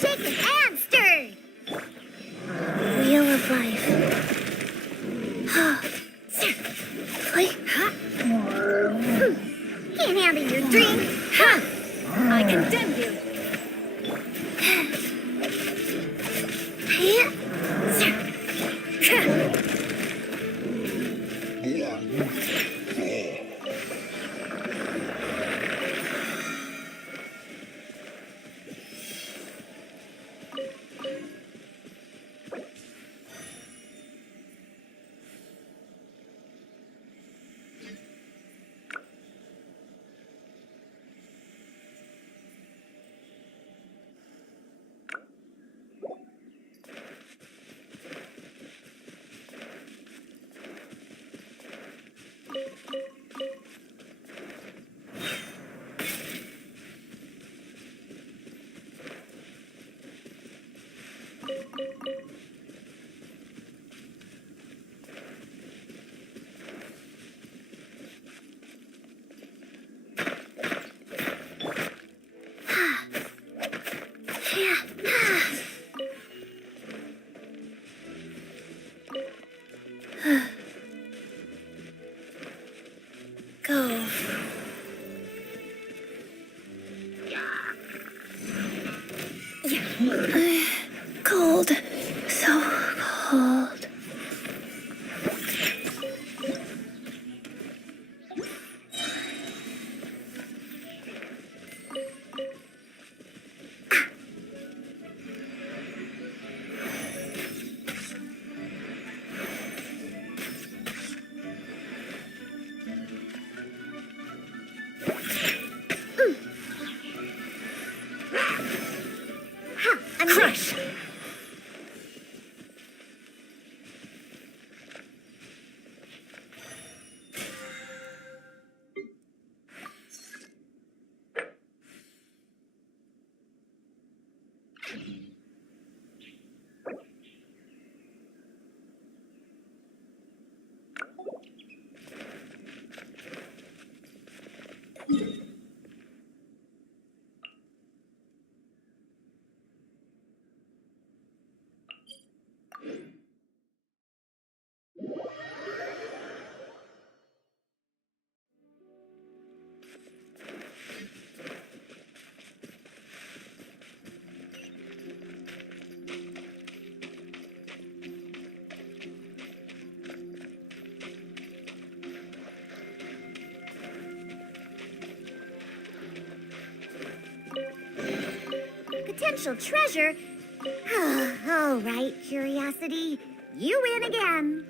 Shaken and stirred. Wheel of life. Can't handle your drink. I condemn you. Go. Cold. So cold. Crush. potential treasure. All right, Curiosity. You win again.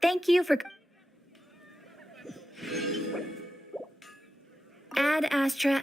Thank you for... Ad Astra...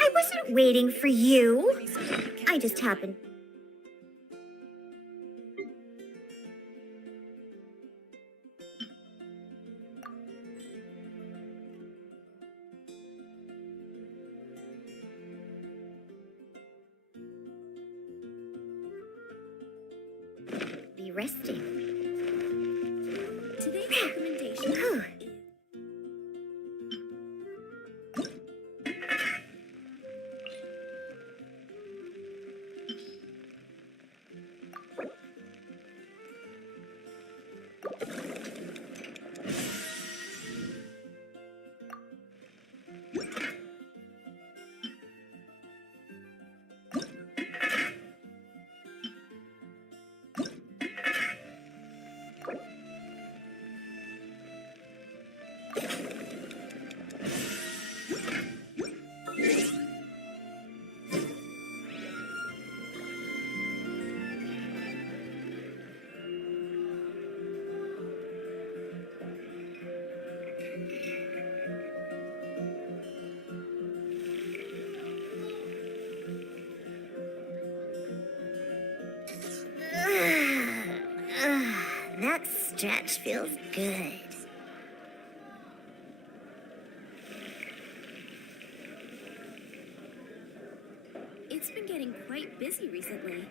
I wasn't waiting for you. I just happened. Be resting. Today's recommendation. That stretch feels good. It's been getting quite busy recently.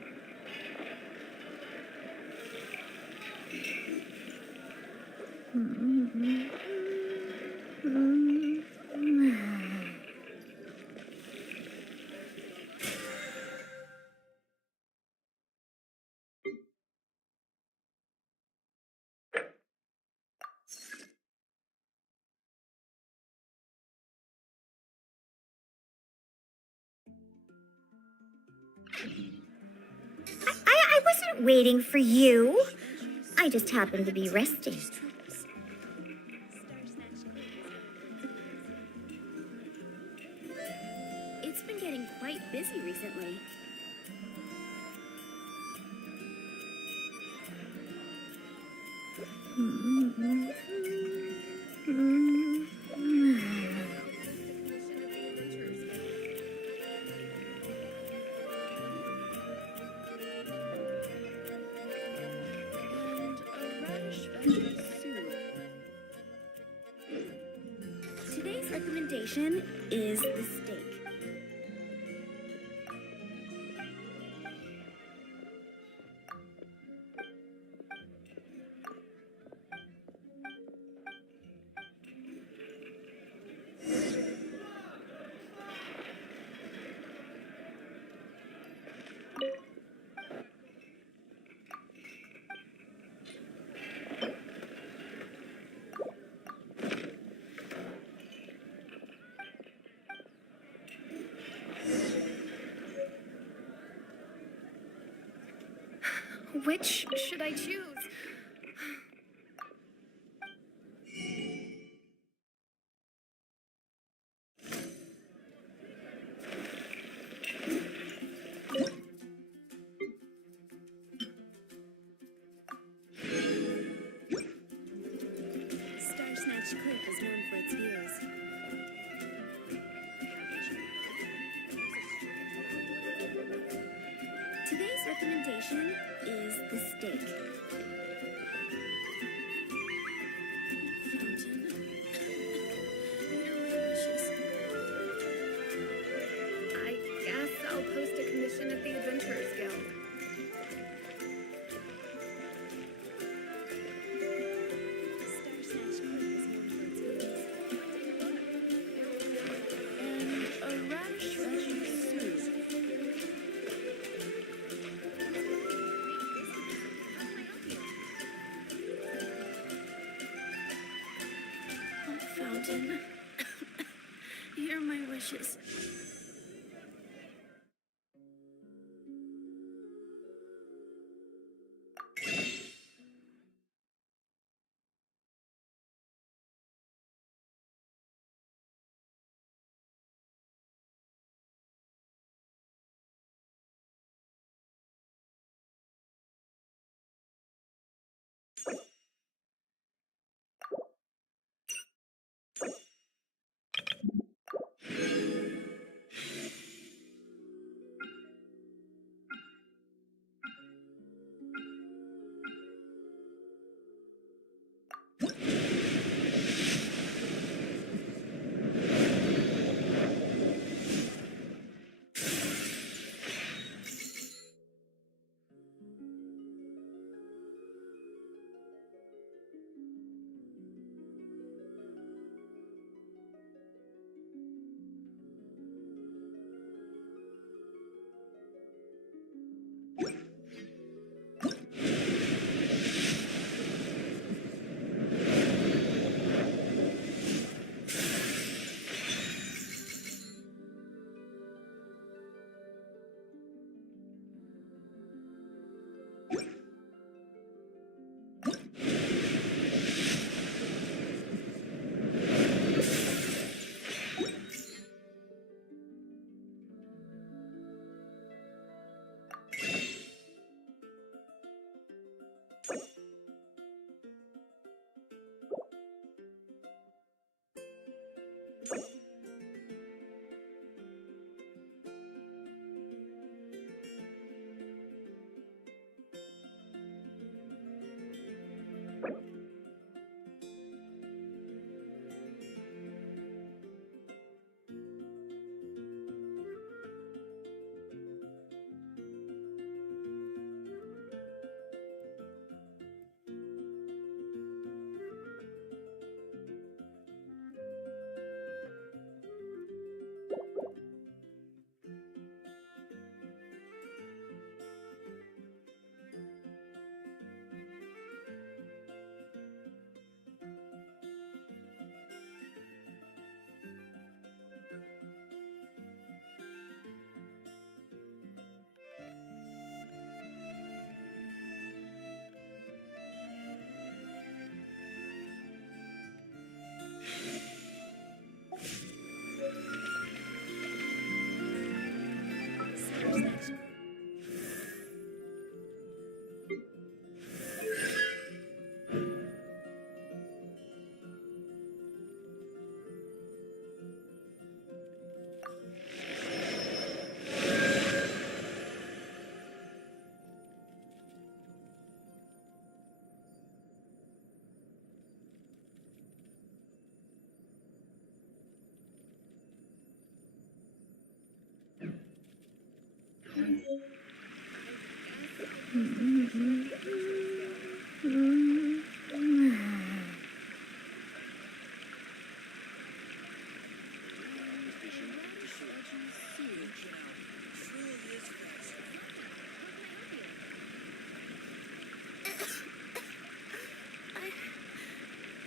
I wasn't waiting for you. I just happened to be resting. It's been getting quite busy recently. Today's recommendation is the steak. Which should I choose? Star Snatch Cliff is known for its views. Today's recommendation is the steak. I guess I'll post a commission at the Adventurers Guild. And a radish veggie soup.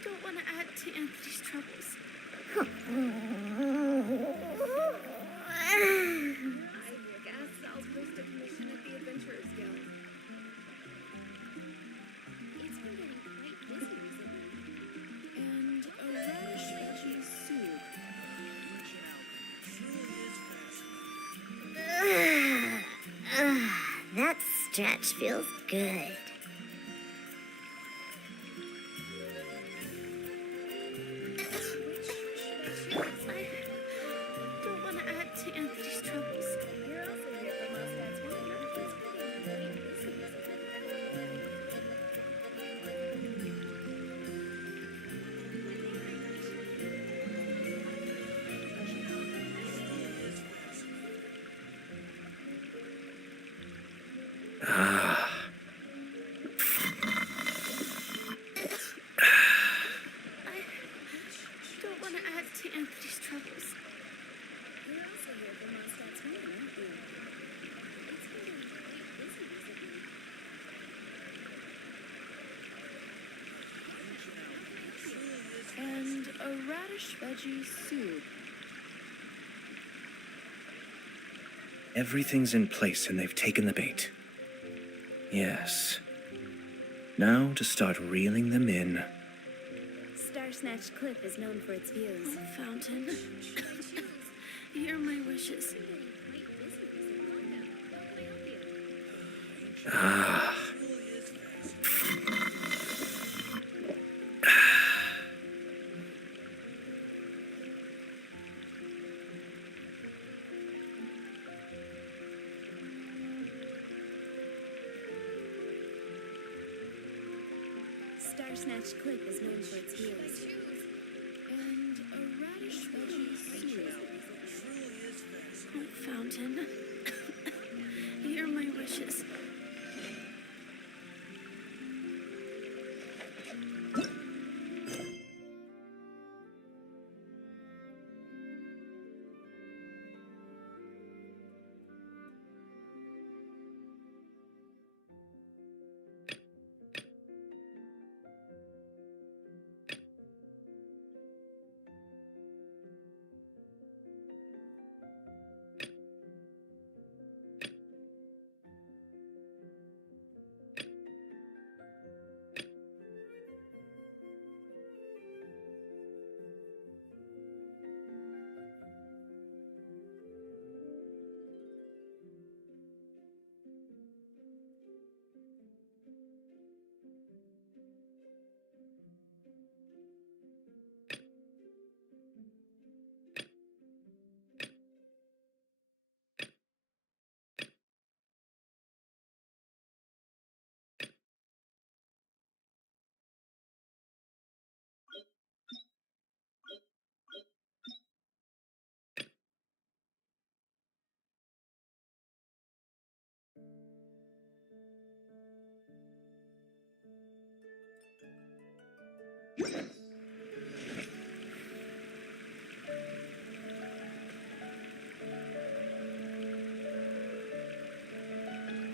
Don't want to add to Anthony's troubles. I guess I'll post a commission at the Adventurers Guild. It's been getting quite busy recently. And a radish veggie soup. That stretch feels good. Don't want to add to Anthony's troubles. You're also here for most nights one. Don't want to add to Anthony's troubles. You're also here for most nights one, aren't you? It's been getting quite busy recently. And a radish veggie soup. Everything's in place and they've taken the bait. Yes. Now to start reeling them in. Star Snatch Cliff is known for its views. Oh, fountain. Hear my wishes. Ah. Star Snatch Cliff is known for its views. And a radish veggie soup. Oh, fountain. Hear my wishes.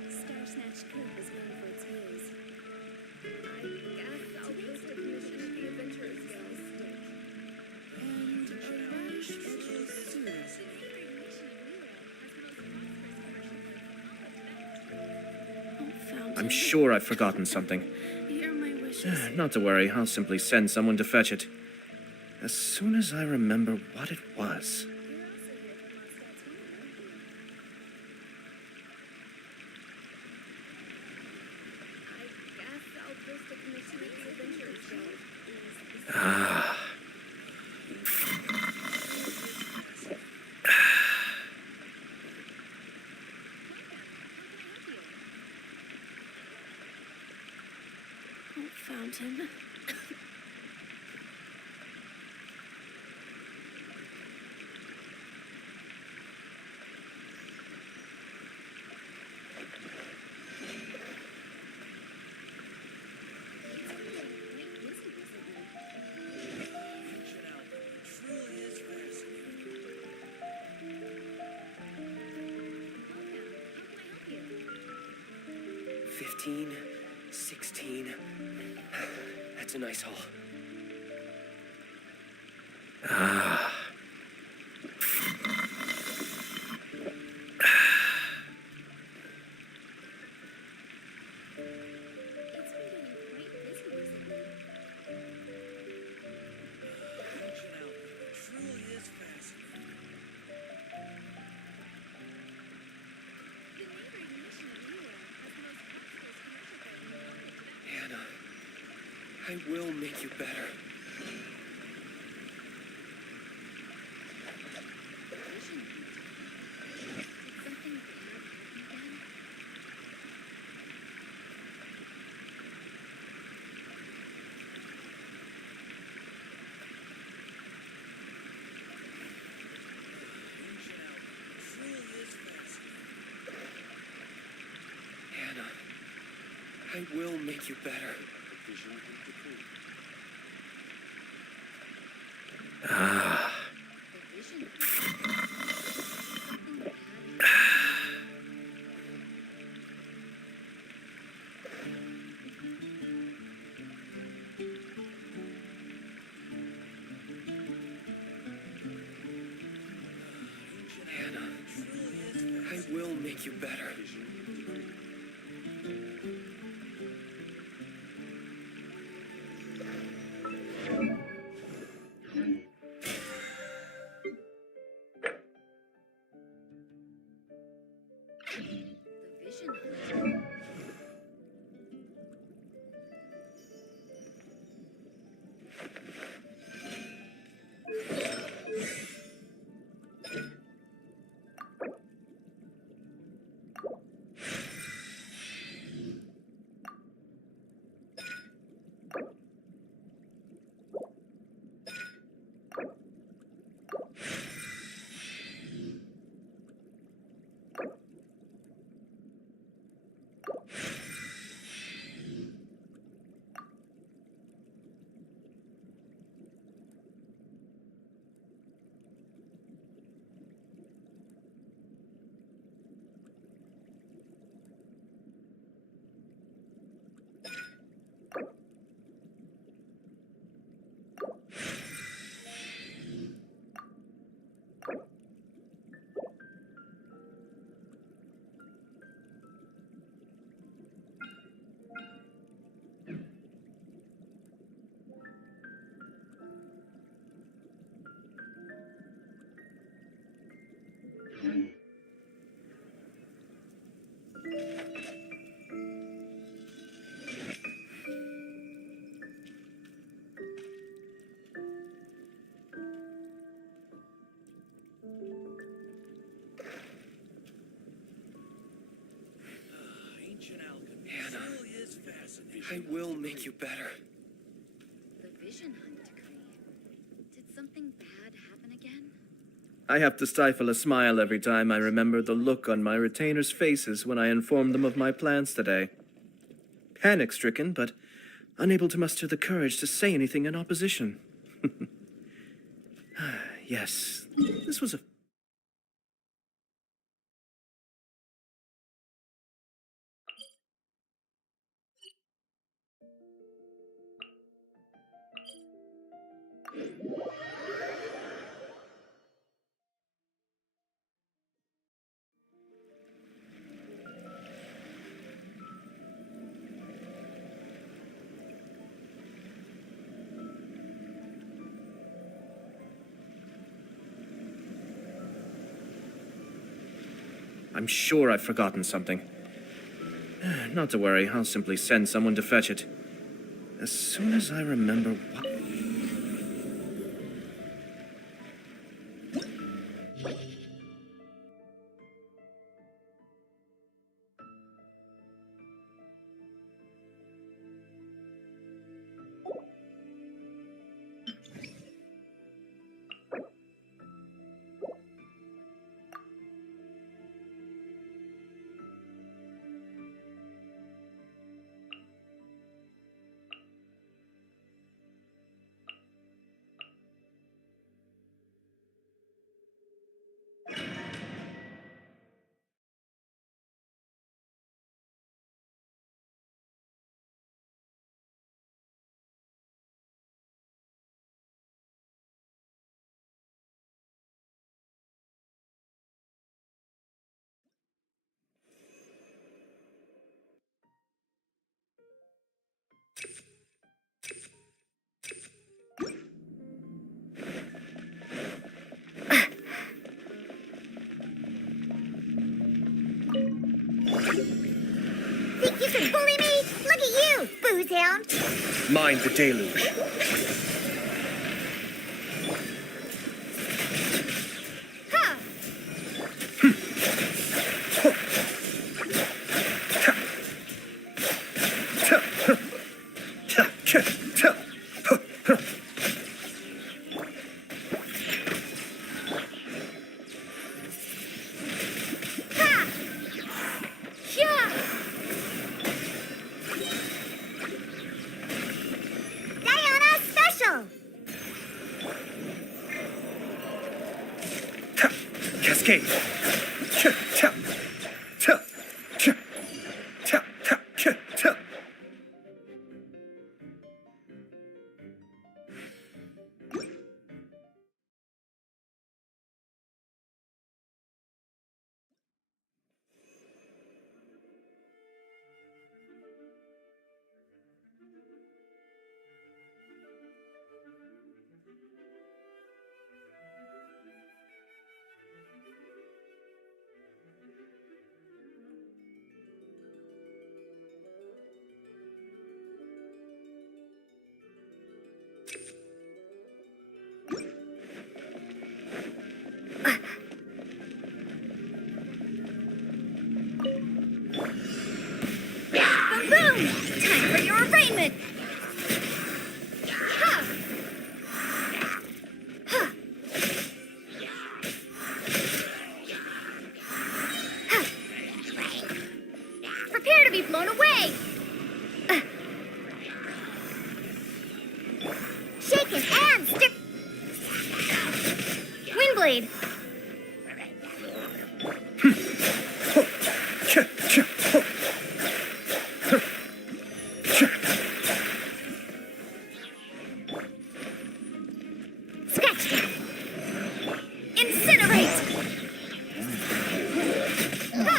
Star Snatch Cliff is known for its views. I guess I'll post a commission at the Adventurers Guild. And a radish veggie soup. Oh, fountain. I'm sure I've forgotten something. Hear my wishes. Not to worry, I'll simply send someone to fetch it. As soon as I remember what it was. Fountain. That's a nice haul. I will make you better. Hannah, I will make you better. Hannah, I will make you better. Hannah, I will make you better. The vision hunt decree. Did something bad happen again? I have to stifle a smile every time I remember the look on my retainers' faces when I informed them of my plans today. Panic-stricken, but unable to muster the courage to say anything in opposition. Yes, this was a... I'm sure I've forgotten something. Not to worry, I'll simply send someone to fetch it. As soon as I remember what... Think you can bully me? Look at you, booze hound. Mind the deluge. Huh. Diana special. Cascade. Boom! Time for your arraignment. Huh. Huh. Huh. Prepare to be blown away. Shaken and stick. Windblade. Scratch down. Incinerate. Ha.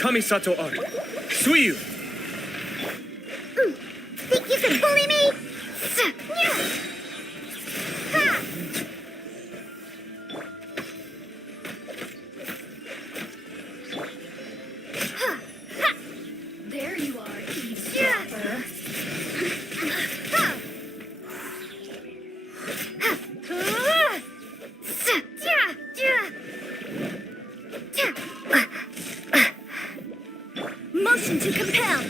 Kamisato Art. Suiyu. Think you can bully me? Ha! Ha! Ha! There you are, eavesdropper. Ha! Motion to compel.